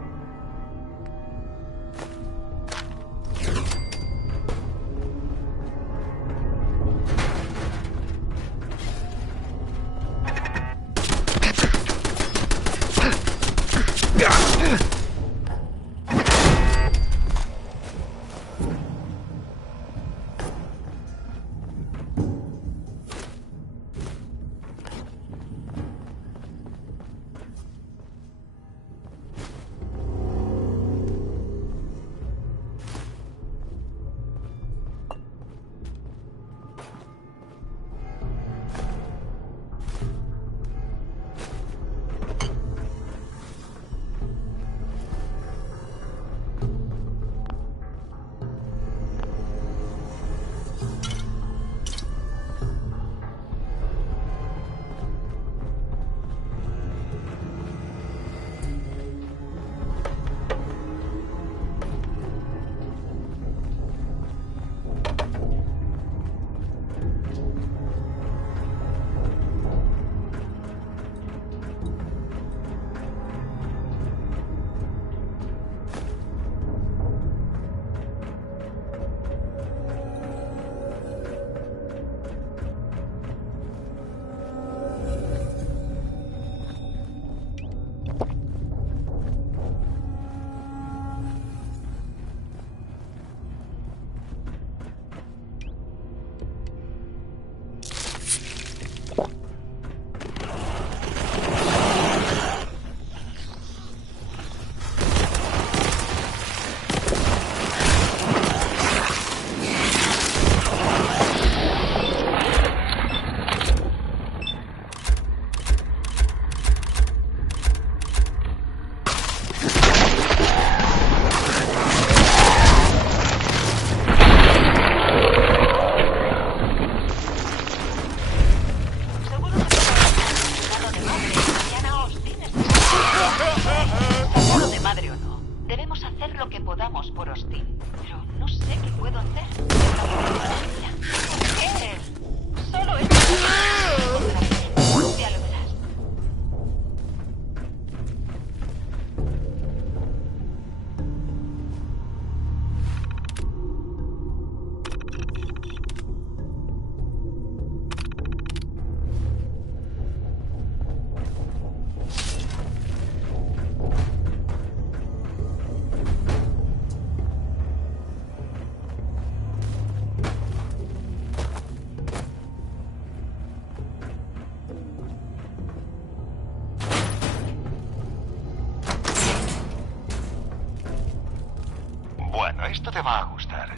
Esto te va a gustar.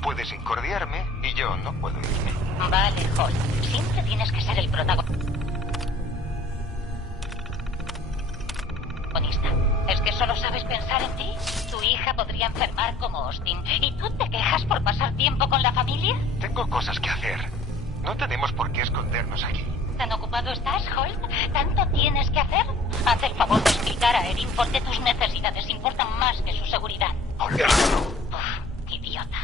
Puedes incordiarme y yo no puedo irme. Vale, Holt. Siempre tienes que ser el protagonista. ¿Es que solo sabes pensar en ti? Tu hija podría enfermar como Austin. ¿Y tú te quejas por pasar tiempo con la familia? Tengo cosas que hacer. No tenemos por qué escondernos aquí. ¿Tan ocupado estás, Holt? ¿Tanto tienes que hacer? Haz el favor de explicar a Erin por qué tus necesidades importan más que su seguridad. Olvídalo. Idiota.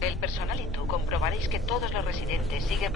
El personal y tú comprobaréis que todos los residentes siguen...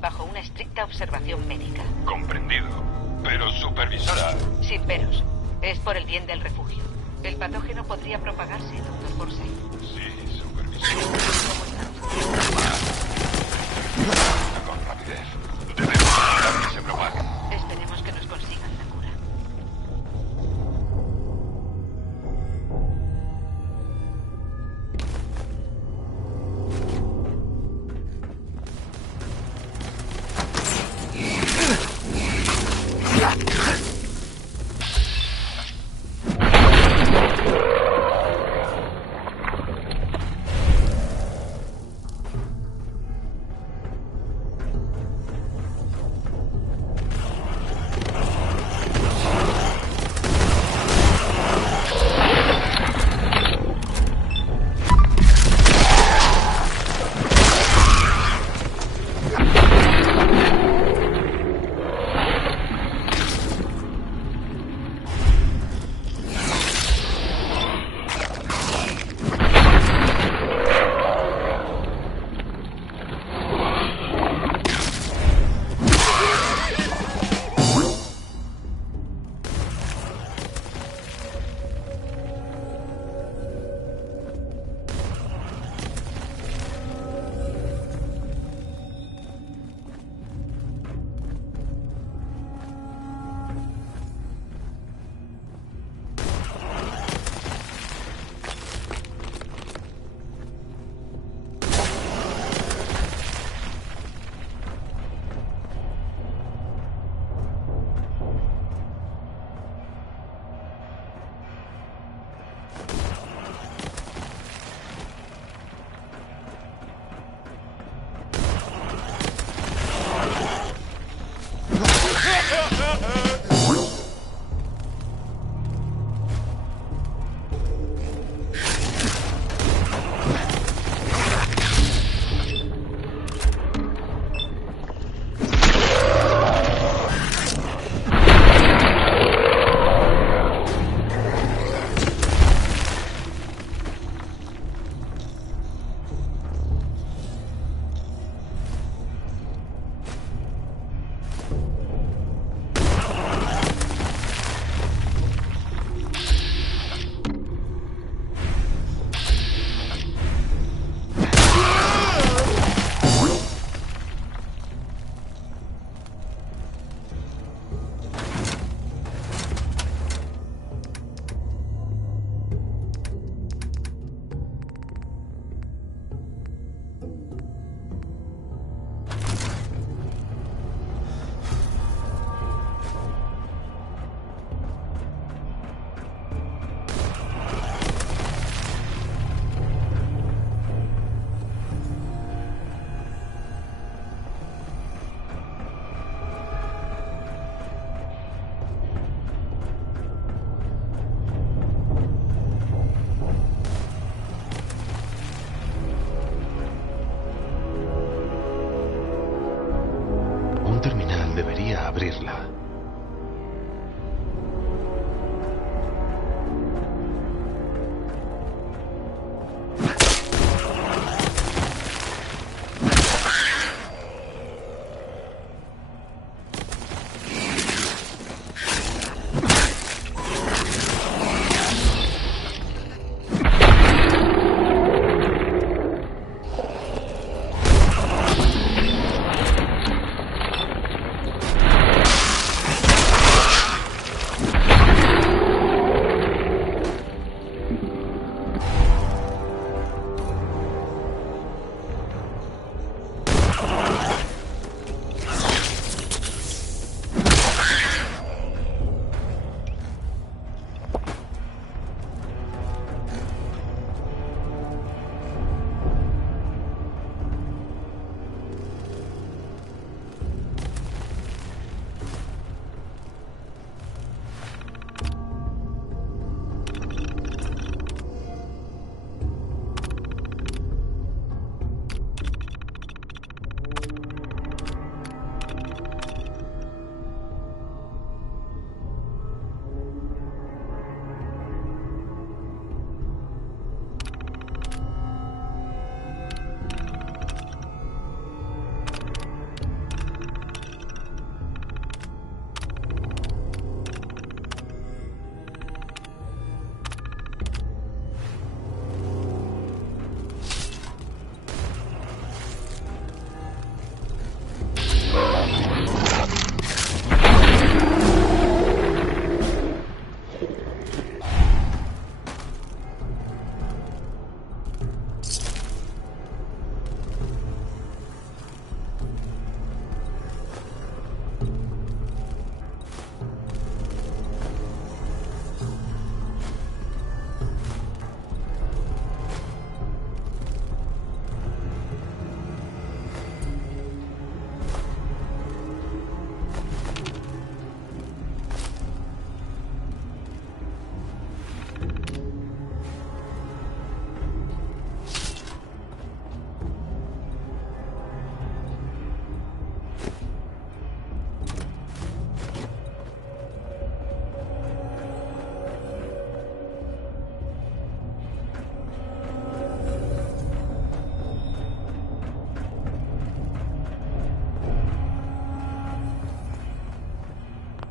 bajo una estricta observación médica. Comprendido. Pero, supervisora... Sin peros. Es por el bien del refugio. El patógeno podría propagarse, Dr. Forsyth. Sí, supervisora. Con rapidez. Debemos evitar que se propague. Esperemos que nos consigan la cura. terminal debería abrirla.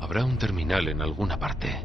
Habrá un terminal en alguna parte.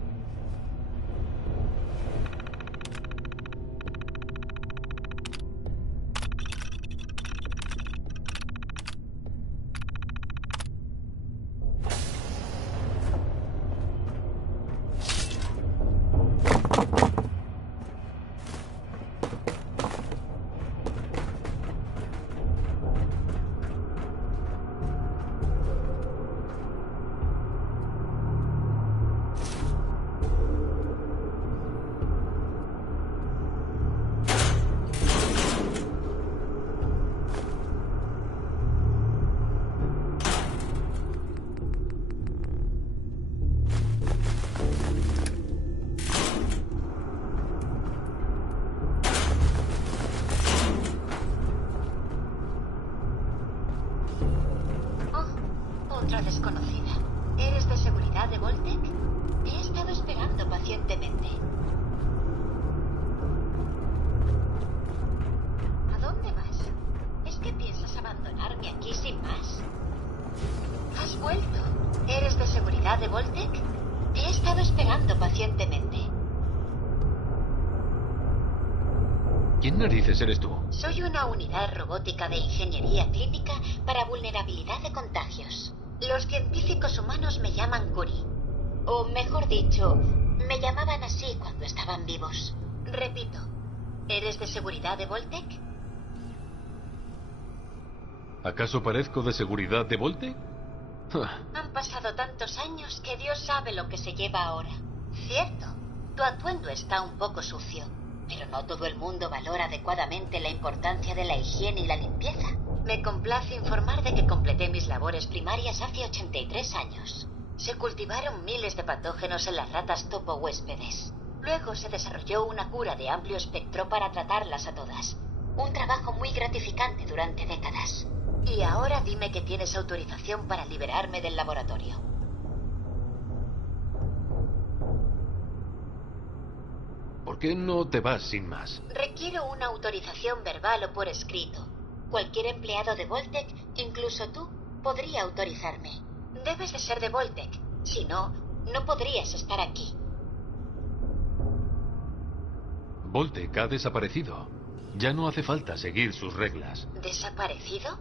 Otra desconocida. ¿Eres de seguridad de Voltec? Te he estado esperando pacientemente. ¿A dónde vas? ¿Es que piensas abandonarme aquí sin más? ¿Has vuelto? ¿Eres de seguridad de Voltec? Te he estado esperando pacientemente. ¿Quién narices eres tú? Soy una unidad robótica de ingeniería clínica para vulnerabilidad de contagios. Los científicos humanos me llaman Curie. O mejor dicho, me llamaban así cuando estaban vivos. Repito, ¿eres de seguridad de Voltec? ¿Acaso parezco de seguridad de Voltec? Han pasado tantos años que Dios sabe lo que se lleva ahora. Cierto, tu atuendo está un poco sucio, pero no todo el mundo valora adecuadamente la importancia de la higiene y la limpieza. Me complace informar de que completé mis labores primarias hace 83 años. Se cultivaron miles de patógenos en las ratas topo huéspedes. Luego se desarrolló una cura de amplio espectro para tratarlas a todas. Un trabajo muy gratificante durante décadas. Y ahora dime que tienes autorización para liberarme del laboratorio. ¿Por qué no te vas sin más? Requiero una autorización verbal o por escrito. Cualquier empleado de Voltec, incluso tú, podría autorizarme. Debes de ser de Voltec. Si no, no podrías estar aquí. Voltec ha desaparecido. Ya no hace falta seguir sus reglas. ¿Desaparecido?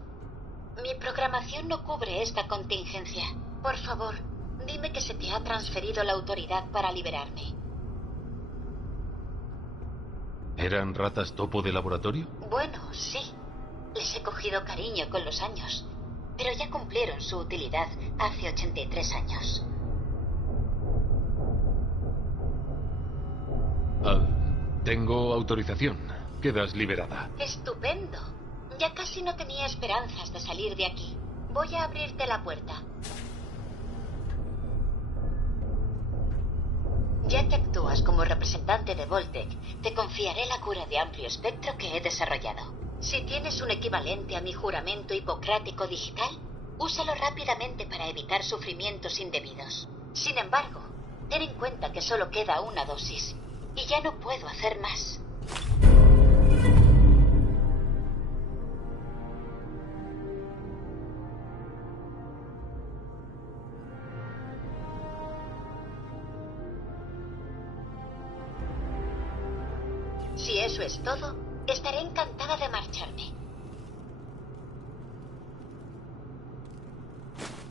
Mi programación no cubre esta contingencia. Por favor, dime que se te ha transferido la autoridad para liberarme. ¿Eran ratas topo de laboratorio? Bueno, sí. Les he cogido cariño con los años. Pero ya cumplieron su utilidad hace 83 años. Tengo autorización. Quedas liberada. Estupendo. Ya casi no tenía esperanzas de salir de aquí. Voy a abrirte la puerta. Ya que actúas como representante de Voltec, te confiaré la cura de amplio espectro que he desarrollado. Si tienes un equivalente a mi juramento hipocrático digital, úsalo rápidamente para evitar sufrimientos indebidos. Sin embargo, ten en cuenta que solo queda una dosis, y ya no puedo hacer más. Si eso es todo, estaré encantada de marcharme.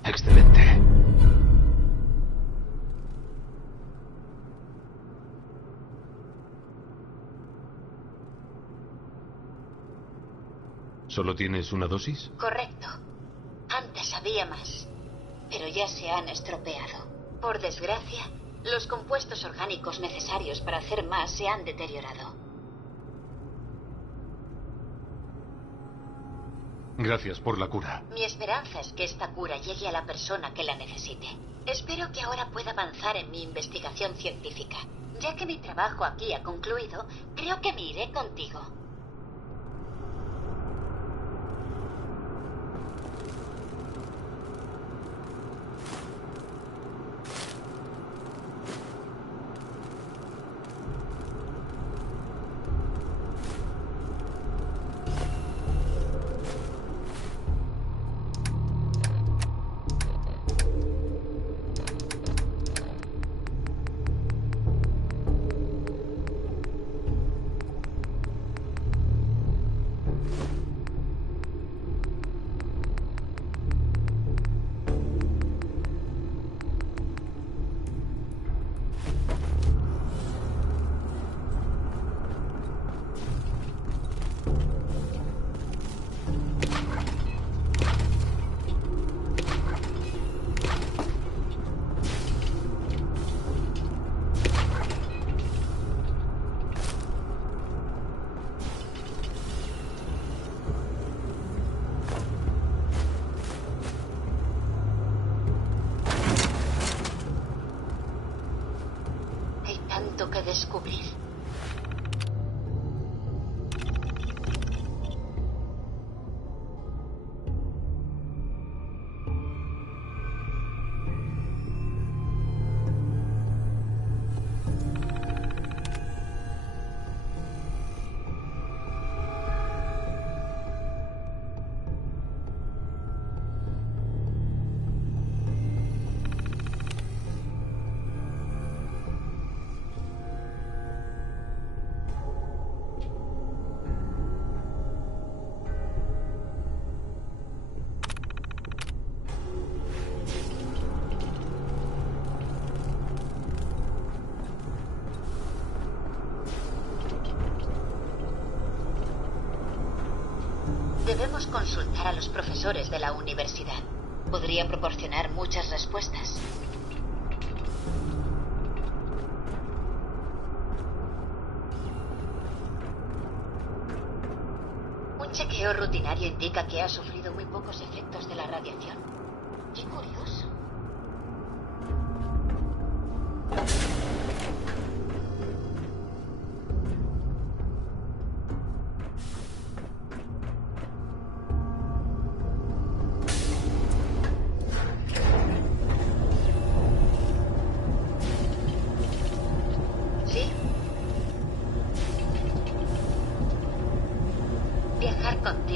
Excelente. ¿Solo tienes una dosis? Correcto. Antes había más, pero ya se han estropeado. Por desgracia, los compuestos orgánicos necesarios para hacer más se han deteriorado. Gracias por la cura. Mi esperanza es que esta cura llegue a la persona que la necesite. Espero que ahora pueda avanzar en mi investigación científica. Ya que mi trabajo aquí ha concluido, creo que me iré contigo. Que descubrir. Debemos consultar a los profesores de la universidad. Podría proporcionar muchas respuestas. Un chequeo rutinario indica que ha sufrido muy pocos efectos de la radiación. Qué curioso.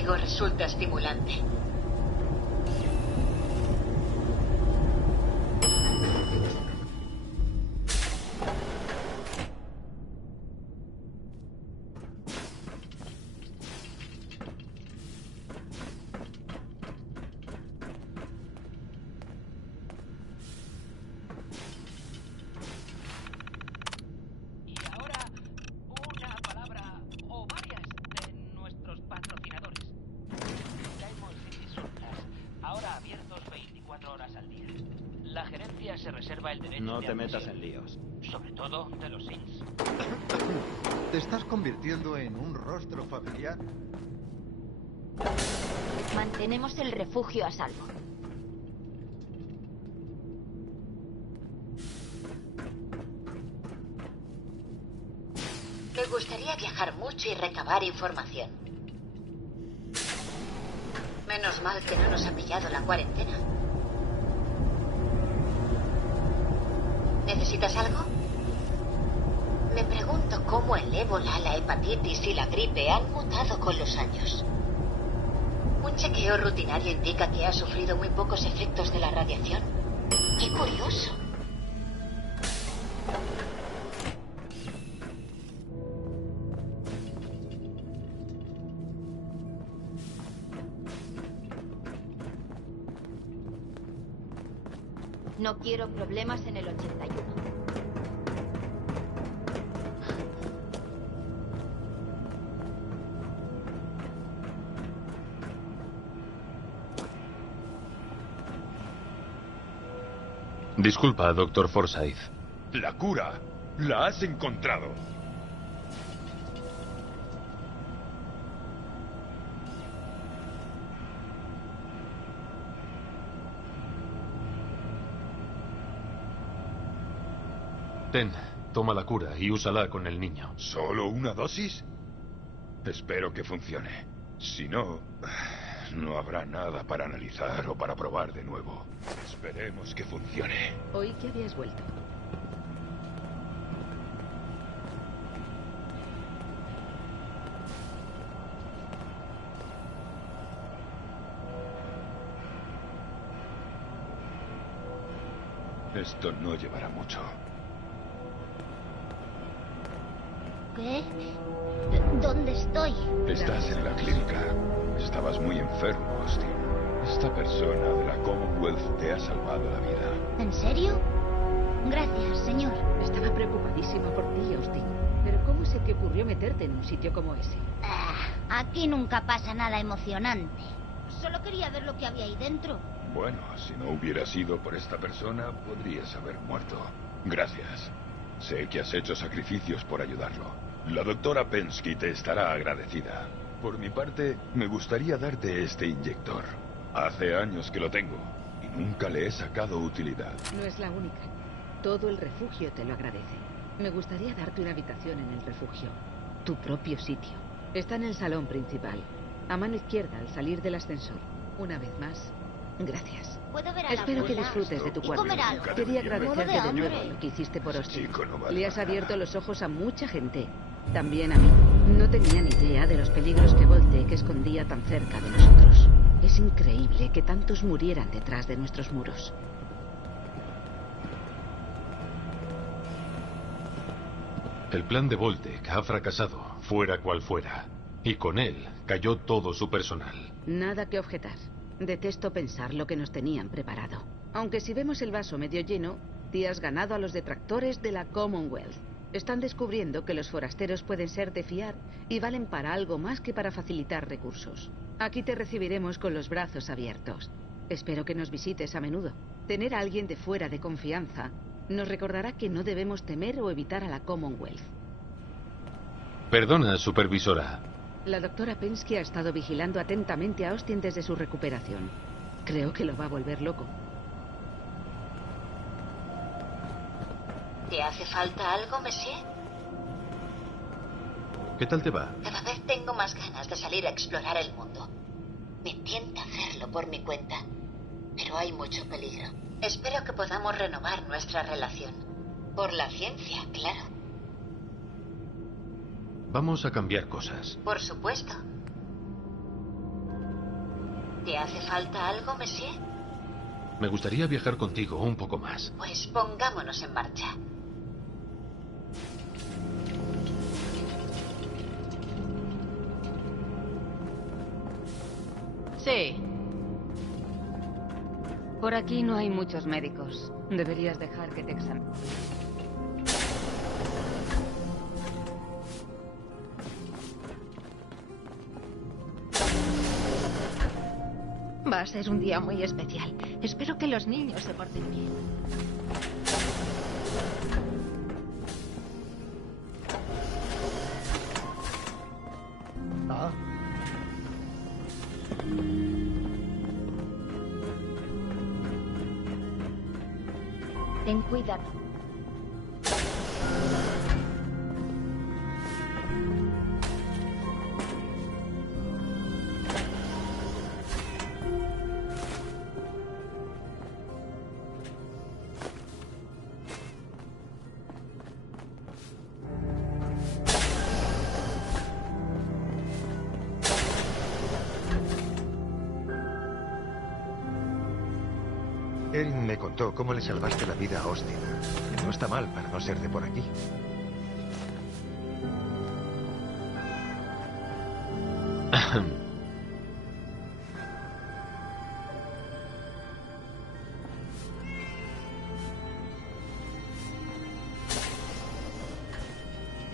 contigo resulta estimulante. No te metas en líos. Sobre todo de los Sims. ¿Te estás convirtiendo en un rostro familiar? Mantenemos el refugio a salvo. Me gustaría viajar mucho y recabar información. Menos mal que no nos ha pillado la cuarentena. ¿Necesitas algo? Me pregunto cómo el ébola, la hepatitis y la gripe han mutado con los años. Un chequeo rutinario indica que ha sufrido muy pocos efectos de la radiación. ¡Qué curioso! No quiero problemas en el 81. Disculpa, Dr. Forsyth. La cura. La has encontrado. Ten, toma la cura y úsala con el niño. ¿Solo una dosis? Espero que funcione. Si no, no habrá nada para analizar o para probar de nuevo. Esperemos que funcione. Oí que habías vuelto. Esto no llevará mucho. ¿Qué? ¿Dónde estoy? Estás en la clínica. Estabas muy enfermo, Austin. Esta persona de la Commonwealth te ha salvado la vida. ¿En serio? Gracias, señor. Estaba preocupadísima por ti, Austin. Pero ¿cómo se te ocurrió meterte en un sitio como ese? Aquí nunca pasa nada emocionante. Solo quería ver lo que había ahí dentro. Bueno, si no hubiera sido por esta persona, podrías haber muerto. Gracias. Sé que has hecho sacrificios por ayudarlo. La doctora Pensky te estará agradecida. Por mi parte, me gustaría darte este inyector. Hace años que lo tengo y nunca le he sacado utilidad. No es la única. Todo el refugio te lo agradece. Me gustaría darte una habitación en el refugio. Tu propio sitio. Está en el salón principal. A mano izquierda al salir del ascensor. Una vez más, gracias. ¿Puedo ver a la Espero que abuela? disfrutes de tu ¿Y cuarto. comer algo? Quería agradecerte de hambre. nuevo lo que hiciste por Austin. Chico, no vale Le has para abierto nada. los ojos a mucha gente. También a mí. No tenía ni idea de los peligros que Voltec escondía tan cerca de nosotros. Es increíble que tantos murieran detrás de nuestros muros. El plan de Voltec ha fracasado, fuera cual fuera. Y con él cayó todo su personal. Nada que objetar. Detesto pensar lo que nos tenían preparado. Aunque si vemos el vaso medio lleno, te has ganado a los detractores de la Commonwealth. Están descubriendo que los forasteros pueden ser de fiar y valen para algo más que para facilitar recursos. Aquí te recibiremos con los brazos abiertos. Espero que nos visites a menudo. Tener a alguien de fuera de confianza nos recordará que no debemos temer o evitar a la Commonwealth. Perdona, supervisora. La doctora Pensky ha estado vigilando atentamente a Austin desde su recuperación. Creo que lo va a volver loco. ¿Te hace falta algo, Monsieur? ¿Qué tal te va? Cada vez tengo más ganas de salir a explorar el mundo. Me tienta hacerlo por mi cuenta, pero hay mucho peligro. Espero que podamos renovar nuestra relación. Por la ciencia, claro. Vamos a cambiar cosas. Por supuesto. ¿Te hace falta algo, monsieur? Me gustaría viajar contigo un poco más. Pues pongámonos en marcha. Sí. Por aquí no hay muchos médicos. Deberías dejar que te examinen. Va a ser un día muy especial. Espero que los niños se porten bien. Ah. Ten cuidado. Erin me contó cómo le salvaste la vida a Austin. Que no está mal para no ser de por aquí.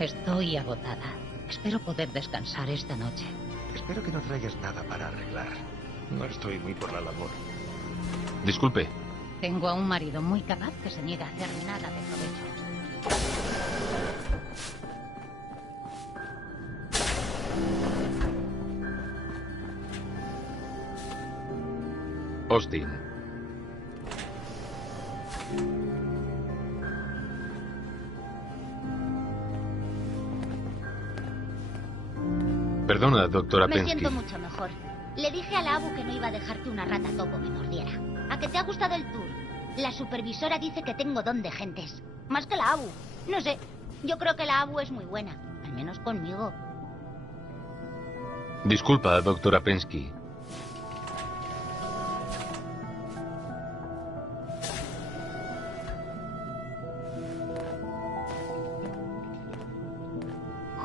Estoy agotada. Espero poder descansar esta noche. Espero que no traigas nada para arreglar. No estoy muy por la labor. Disculpe. Tengo a un marido muy capaz que se niega a hacer nada de provecho. Austin. Perdona, doctora Me Pensky. siento mucho mejor. Le dije a la Abu que no iba a dejar que una rata topo me mordiera. ¿A que te ha gustado el tour? La supervisora dice que tengo don de gentes. Más que la Abu. No sé. Yo creo que la Abu es muy buena. Al menos conmigo. Disculpa, doctora Pensky.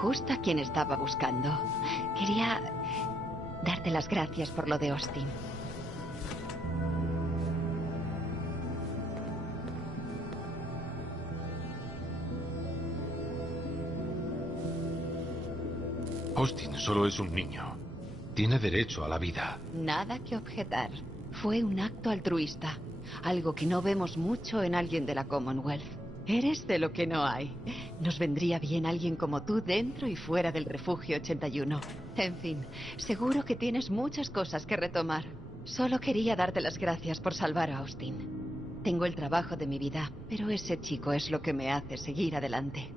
Justo a quien estaba buscando. Quería darte las gracias por lo de Austin. Austin solo es un niño. Tiene derecho a la vida. Nada que objetar. Fue un acto altruista. Algo que no vemos mucho en alguien de la Commonwealth. Eres de lo que no hay. Nos vendría bien alguien como tú dentro y fuera del refugio 81. En fin, seguro que tienes muchas cosas que retomar. Solo quería darte las gracias por salvar a Austin. Tengo el trabajo de mi vida, pero ese chico es lo que me hace seguir adelante.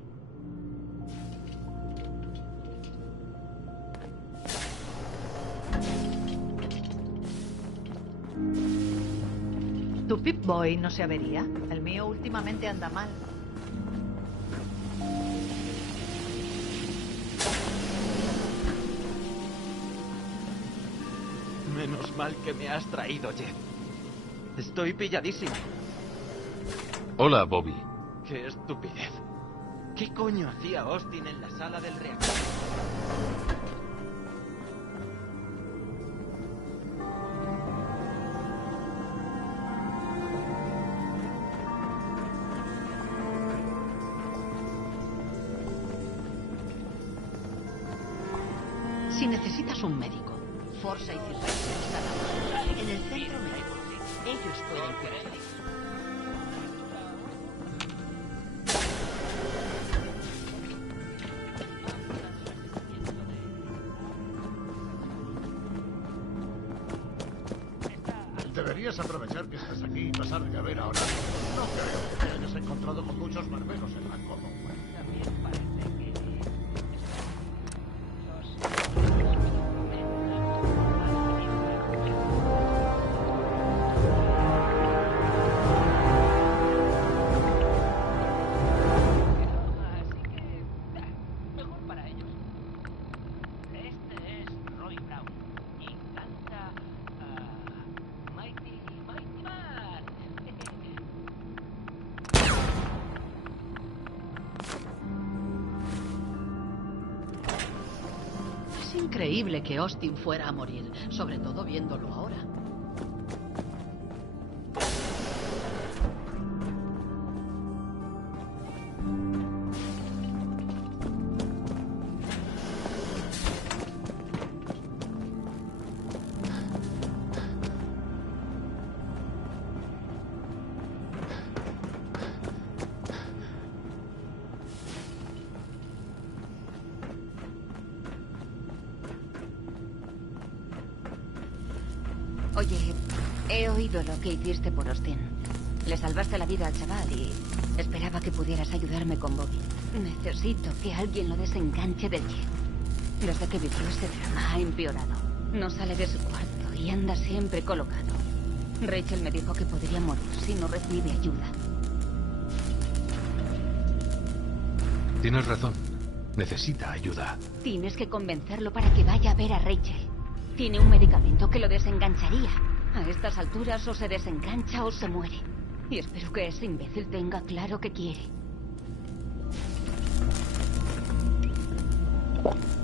¿Tu Pip-Boy no se avería? El mío últimamente anda mal. Menos mal que me has traído, Jeff. Estoy pilladísimo. Hola, Bobby. Qué estupidez. ¿Qué coño hacía Austin en la sala del reactor? Si necesitas un médico, Forsyth y Rachel están abajo, en el centro médico. Ellos pueden curarte. Deberías aprovechar que estás aquí y pasarte a ver ahora. No creo que te hayas encontrado con muchos marmelos en la Commonwealth. increíble que Austin fuera a morir, sobre todo viéndolo ahora. Oye, he oído lo que hiciste por Austin. Le salvaste la vida al chaval y esperaba que pudieras ayudarme con Bobby. Necesito que alguien lo desenganche del jet. Desde que vivió ese drama ha empeorado. No sale de su cuarto y anda siempre colocado. Rachel me dijo que podría morir si no recibe ayuda. Tienes razón. Necesita ayuda. Tienes que convencerlo para que vaya a ver a Rachel. Tiene un medicamento que lo desengancharía. A estas alturas o se desengancha o se muere. Y espero que ese imbécil tenga claro que quiere.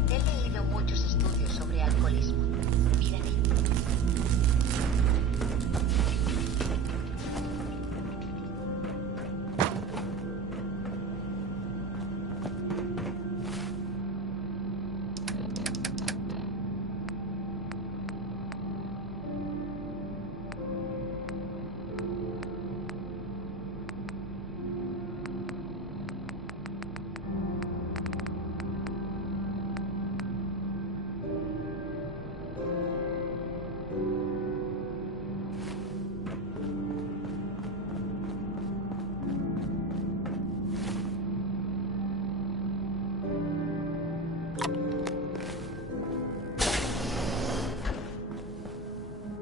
He leído muchos estudios sobre alcoholismo. Mírame.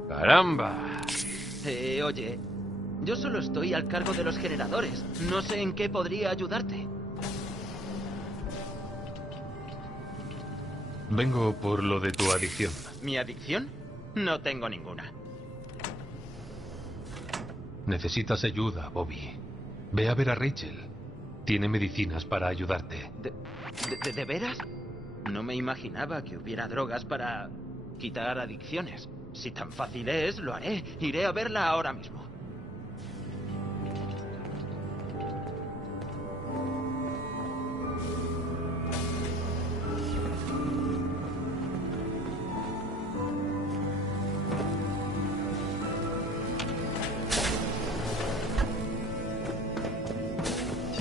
¡Caramba! Oye, yo solo estoy al cargo de los generadores. No sé en qué podría ayudarte. Vengo por lo de tu adicción. ¿Mi adicción? No tengo ninguna. Necesitas ayuda, Bobby. Ve a ver a Rachel. Tiene medicinas para ayudarte. ¿De veras? No me imaginaba que hubiera drogas para quitar adicciones. Si tan fácil es, lo haré. Iré a verla ahora mismo.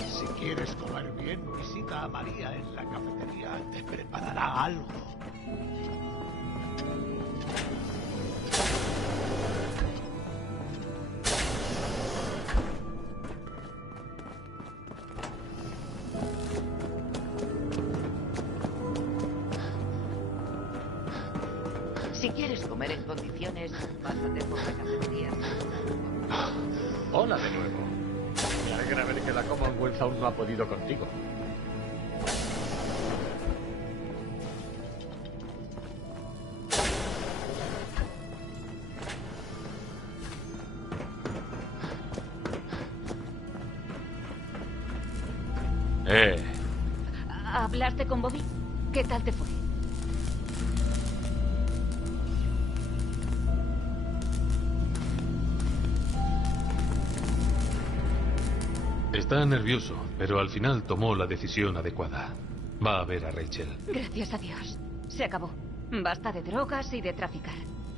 Si quieres comer bien, visita a María en la cafetería. Te preparará algo. Si quieres comer en condiciones, pásate por la cafetería. Hola de nuevo. Me alegra ver que la Commonwealth aún no ha podido contigo. ¿Hablaste con Bobby? ¿Qué tal te fue? Está nervioso, pero al final tomó la decisión adecuada. Va a ver a Rachel. Gracias a Dios. Se acabó. Basta de drogas y de traficar.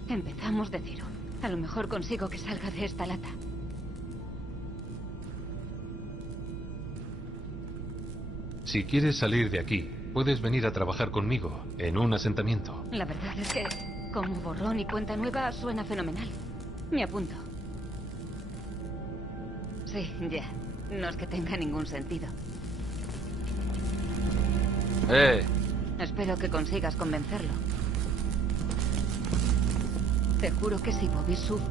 Empezamos de cero. A lo mejor consigo que salga de esta lata. Si quieres salir de aquí, puedes venir a trabajar conmigo en un asentamiento. La verdad es que, como borrón y cuenta nueva, suena fenomenal. Me apunto. Sí, ya. No es que tenga ningún sentido. Espero que consigas convencerlo. Te juro que si Bobby sufre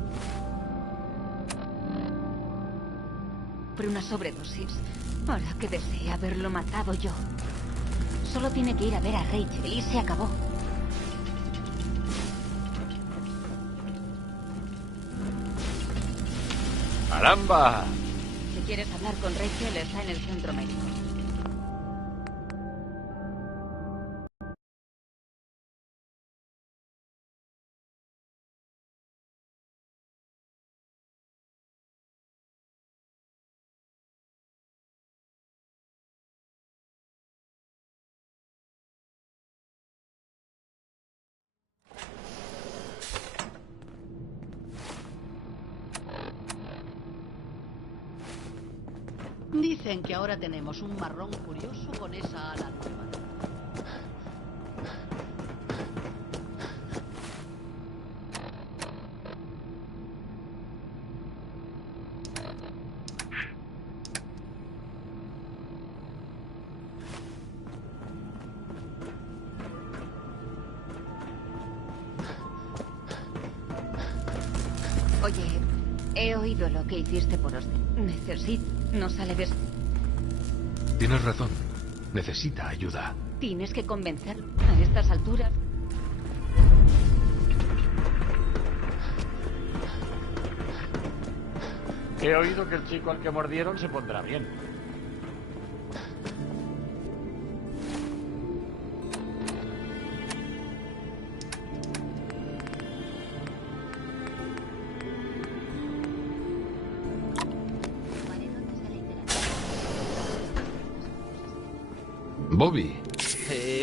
una sobredosis, hará que desee haberlo matado yo. Solo tiene que ir a ver a Rachel y se acabó. ¡Caramba! Si quieres hablar con Rachel, está en el centro médico. Dicen que ahora tenemos un marrón curioso con esa ala nueva. Oye, he oído lo que hiciste por Austin. Necesito... No sale de... Tienes razón. Necesita ayuda. Tienes que convencerlo. A estas alturas... He oído que el chico al que mordieron se pondrá bien. Bobby.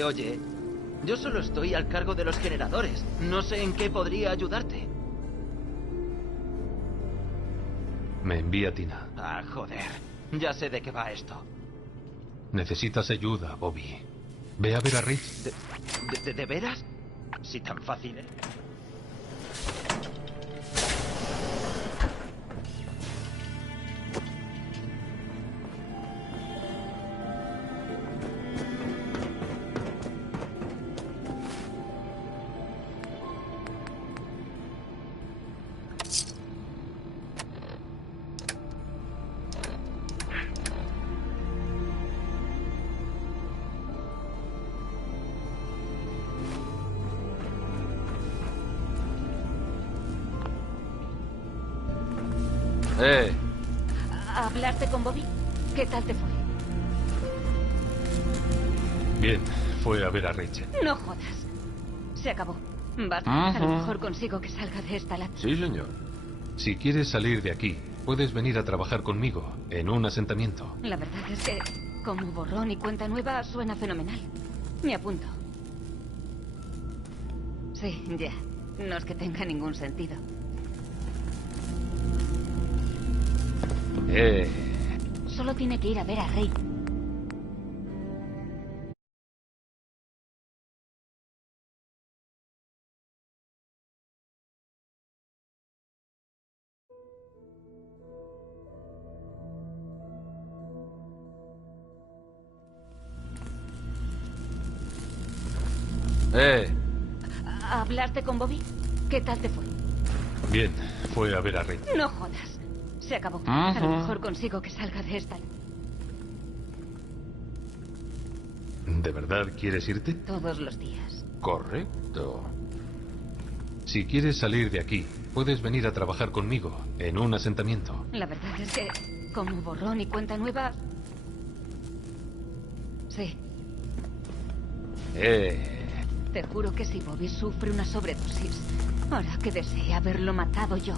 Oye, yo solo estoy al cargo de los generadores. No sé en qué podría ayudarte. Me envía Tina. Ah, joder. Ya sé de qué va esto. Necesitas ayuda, Bobby. Ve a ver a Rich. ¿De veras? Si tan fácil es. ¿Hablaste con Bobby? ¿Qué tal te fue? Bien, fue a ver a Rachel. No jodas. Se acabó. Basta. A lo mejor consigo que salga de esta lata. Sí, señor. Si quieres salir de aquí, puedes venir a trabajar conmigo en un asentamiento. La verdad es que, como borrón y cuenta nueva, suena fenomenal. Me apunto. Sí, ya. No es que tenga ningún sentido. Solo tiene que ir a ver a Rey. ¿Hablaste con Bobby? ¿Qué tal te fue? Bien, fue a ver a Rey. No jodas. Se acabó. A lo mejor consigo que salga de esta. ¿De verdad quieres irte? Todos los días. Correcto. Si quieres salir de aquí, puedes venir a trabajar conmigo en un asentamiento. La verdad es que, como borrón y cuenta nueva... Sí. Te juro que si Bobby sufre una sobredosis, hará que desee haberlo matado yo.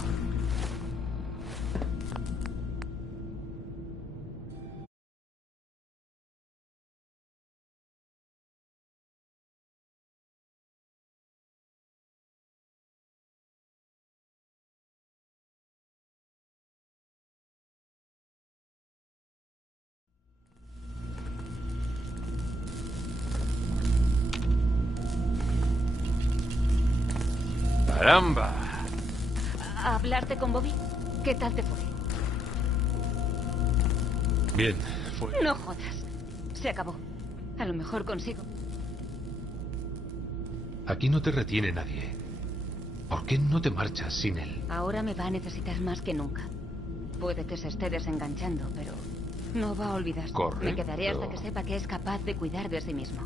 ¡Caramba! ¿Hablaste con Bobby? ¿Qué tal te fue? Bien, fue... No jodas. Se acabó. A lo mejor consigo. Aquí no te retiene nadie. ¿Por qué no te marchas sin él? Ahora me va a necesitar más que nunca. Puede que se esté desenganchando, pero no va a olvidar. Correcto. Me quedaré hasta que sepa que es capaz de cuidar de sí mismo.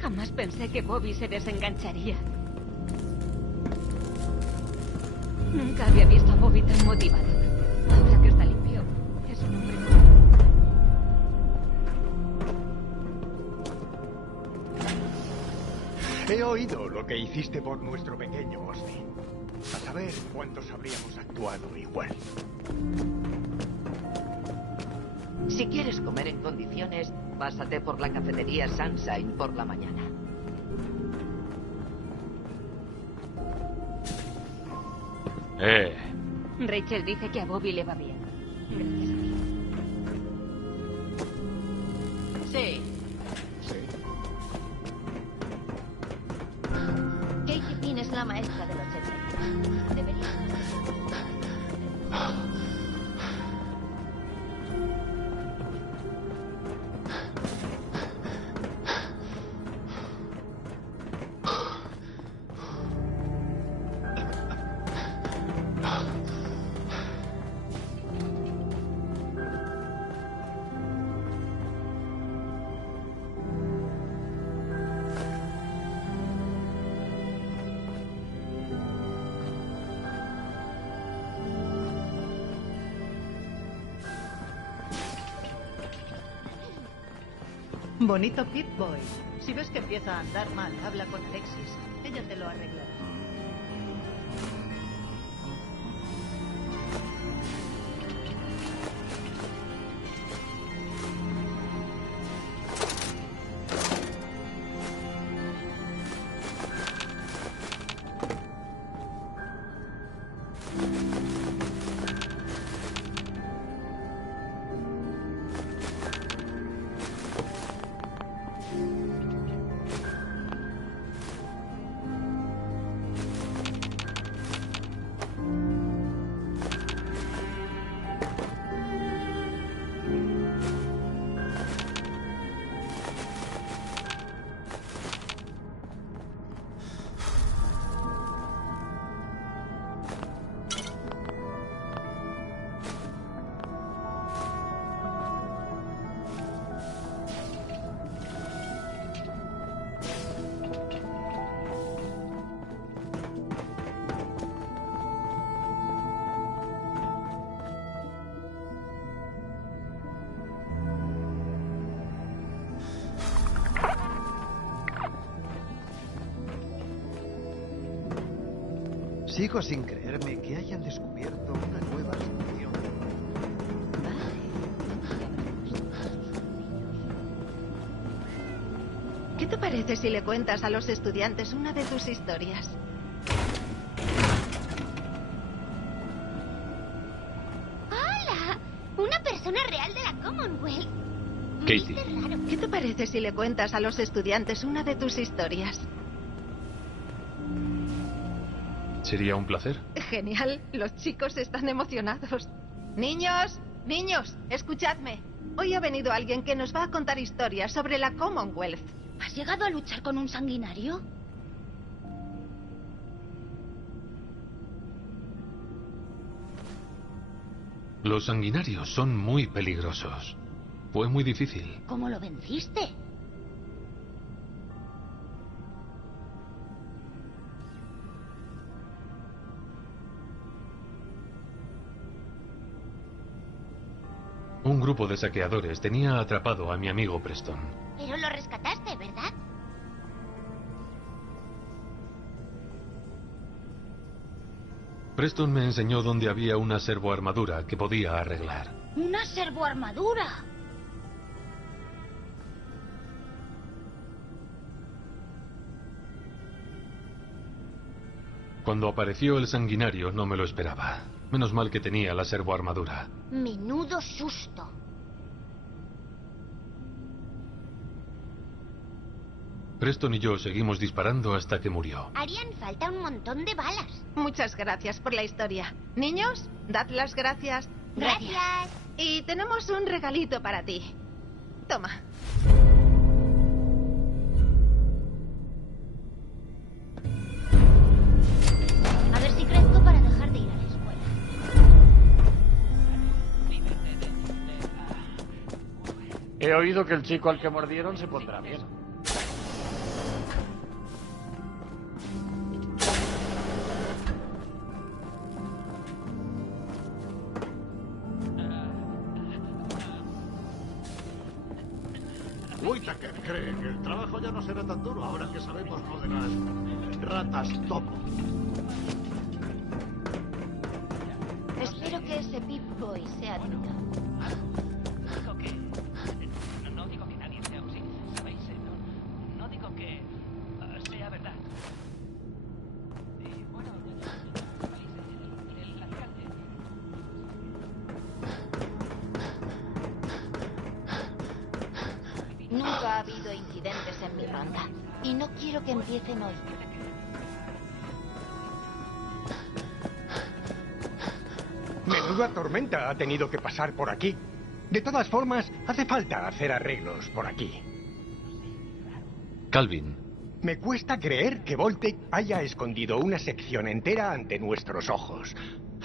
Jamás pensé que Bobby se desengancharía. Nunca había visto a Bobby tan motivado. Ahora que está limpio, es un hombre... He oído lo que hiciste por nuestro pequeño Austin. A saber cuántos habríamos actuado igual. Si quieres comer en condiciones, pásate por la cafetería Sunshine por la mañana. Rachel dice que a Bobby le va bien. Gracias a ti. Sí. Katie Pin es la maestra del 81. Debería... Bonito Pip-Boy. Si ves que empieza a andar mal, habla con Alexis. Ella te lo arreglará. Sigo sin creerme que hayan descubierto una nueva solución. ¿Qué te parece si le cuentas a los estudiantes una de tus historias? ¡Hola! Una persona real de la Commonwealth. Katie. ¿Qué te parece si le cuentas a los estudiantes una de tus historias? Sería un placer. Genial, los chicos están emocionados. Niños, escuchadme. Hoy ha venido alguien que nos va a contar historias sobre la Commonwealth. ¿Has llegado a luchar con un sanguinario? Los sanguinarios son muy peligrosos. Fue muy difícil. ¿Cómo lo venciste? Un grupo de saqueadores tenía atrapado a mi amigo Preston. Pero lo rescataste, ¿verdad? Preston me enseñó dónde había una servoarmadura que podía arreglar. ¡Una servoarmadura! Cuando apareció el sanguinario no me lo esperaba. Menos mal que tenía la servoarmadura. Menudo susto. Preston y yo seguimos disparando hasta que murió. Harían falta un montón de balas. Muchas gracias por la historia. Niños, dad las gracias. Gracias. Y tenemos un regalito para ti. Toma. A ver si crezco para dejar de ir a la escuela. He oído que el chico al que mordieron se pondrá bien. Whittaker cree que el trabajo ya no será tan duro ahora que sabemos lo de las ratas topo. Espero que ese Pip-Boy sea adulto. Digo que... No digo que nadie sea un Sith, ¿sabéis? No digo que sea verdad. Y bueno, el alcalde Nunca ha habido incidentes en mi ronda. Y no quiero que empiecen hoy. Menuda tormenta ha tenido que pasar por aquí. De todas formas, hace falta hacer arreglos por aquí. Calvin. Me cuesta creer que Voltec haya escondido una sección entera ante nuestros ojos.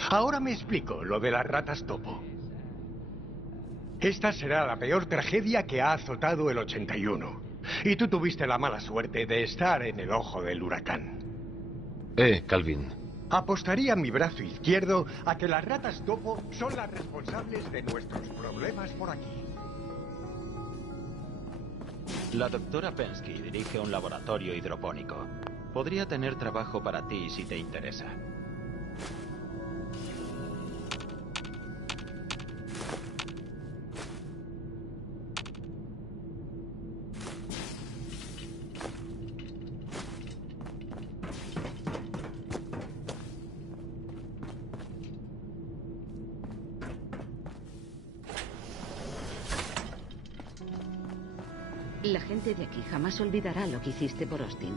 Ahora me explico lo de las ratas topo. Esta será la peor tragedia que ha azotado el 81. Y tú tuviste la mala suerte de estar en el ojo del huracán. Calvin. Apostaría mi brazo izquierdo a que las ratas topo son las responsables de nuestros problemas por aquí. La doctora Pensky dirige un laboratorio hidropónico. Podría tener trabajo para ti si te interesa. La gente de aquí jamás olvidará lo que hiciste por Austin.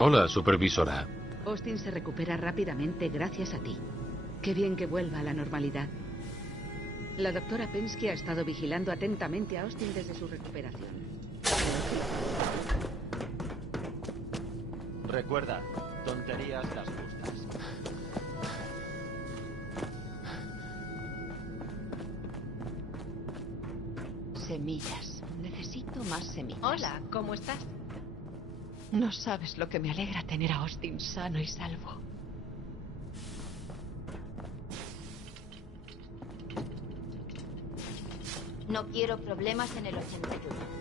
Hola, supervisora. Austin se recupera rápidamente gracias a ti. Qué bien que vuelva a la normalidad. La doctora Pensky ha estado vigilando atentamente a Austin desde su recuperación. Recuerda, tonterías las justas. Semillas. Necesito más semillas. Hola, ¿cómo estás? No sabes lo que me alegra tener a Austin sano y salvo. No quiero problemas en el 81.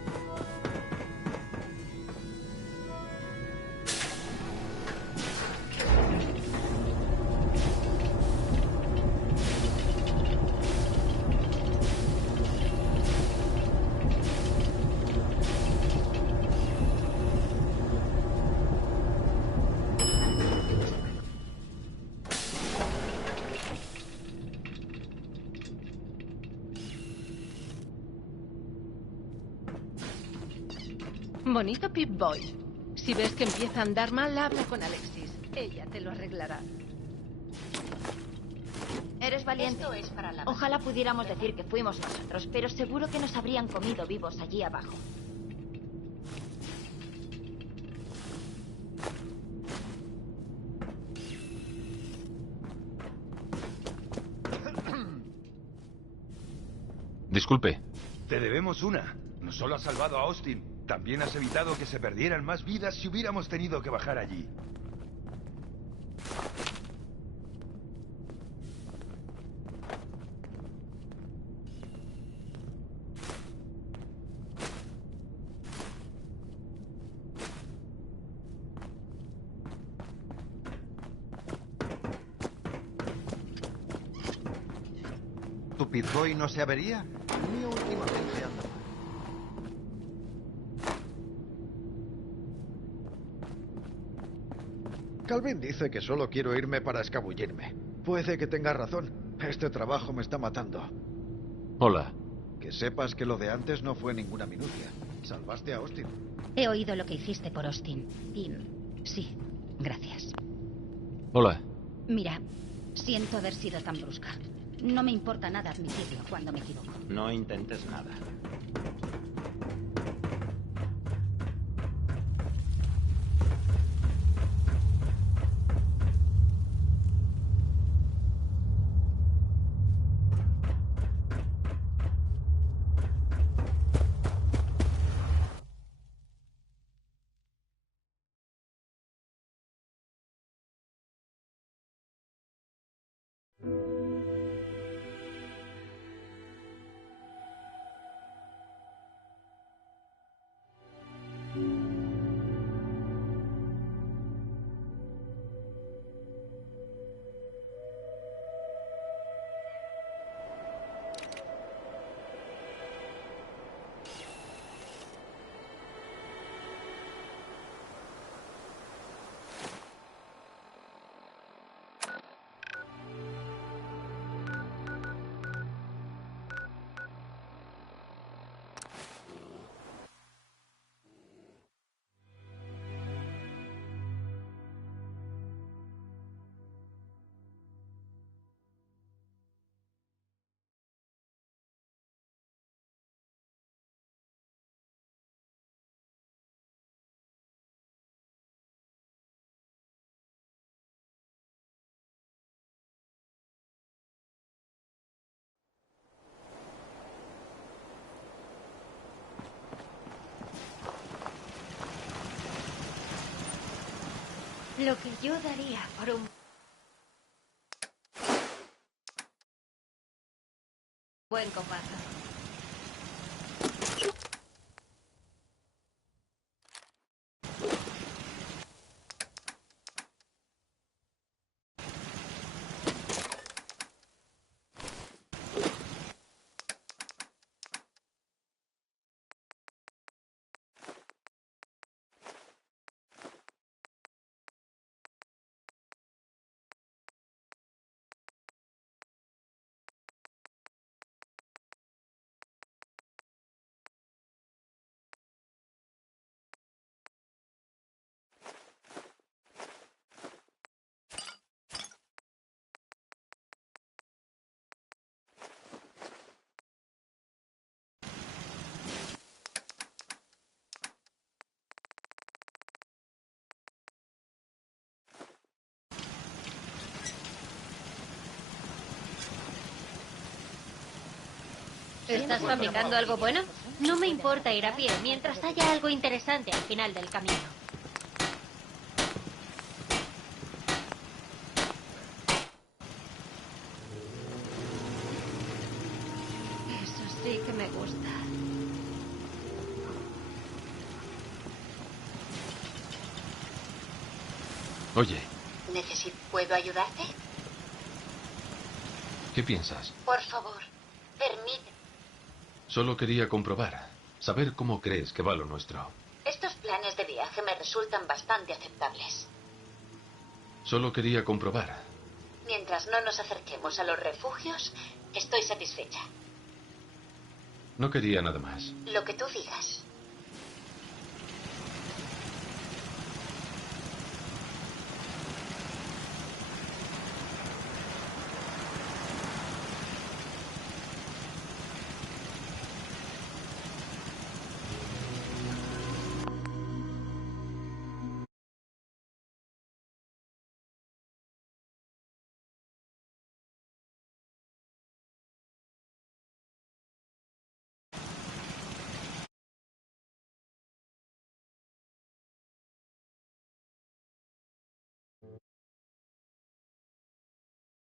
Bonito Pip-Boy. Si ves que empieza a andar mal, habla con Alexis. Ella te lo arreglará. Eres valiente. Esto es para la Ojalá pudiéramos decir que fuimos nosotros, pero seguro que nos habrían comido vivos allí abajo. Disculpe. Te debemos una. No solo has salvado a Austin, también has evitado que se perdieran más vidas si hubiéramos tenido que bajar allí. ¿Tu Pip-Boy no se avería? El mío últimamente anda. Calvin dice que solo quiero irme para escabullirme. Puede que tenga razón. Este trabajo me está matando. Hola. Que sepas que lo de antes no fue ninguna minucia. Salvaste a Austin. He oído lo que hiciste por Austin. Y sí, gracias. Hola. Mira, siento haber sido tan brusca. No me importa nada admitirlo cuando me equivoco. No intentes nada. Lo que yo daría por un buen copazo. ¿Estás fabricando algo bueno? No me importa ir a pie mientras haya algo interesante al final del camino. Eso sí que me gusta. Oye, ¿Puedo ayudarte? ¿qué piensas? Por favor, permíteme. Solo quería comprobar, saber cómo crees que va lo nuestro. Estos planes de viaje me resultan bastante aceptables. Solo quería comprobar. Mientras no nos acerquemos a los refugios, estoy satisfecha. No quería nada más. Lo que tú digas.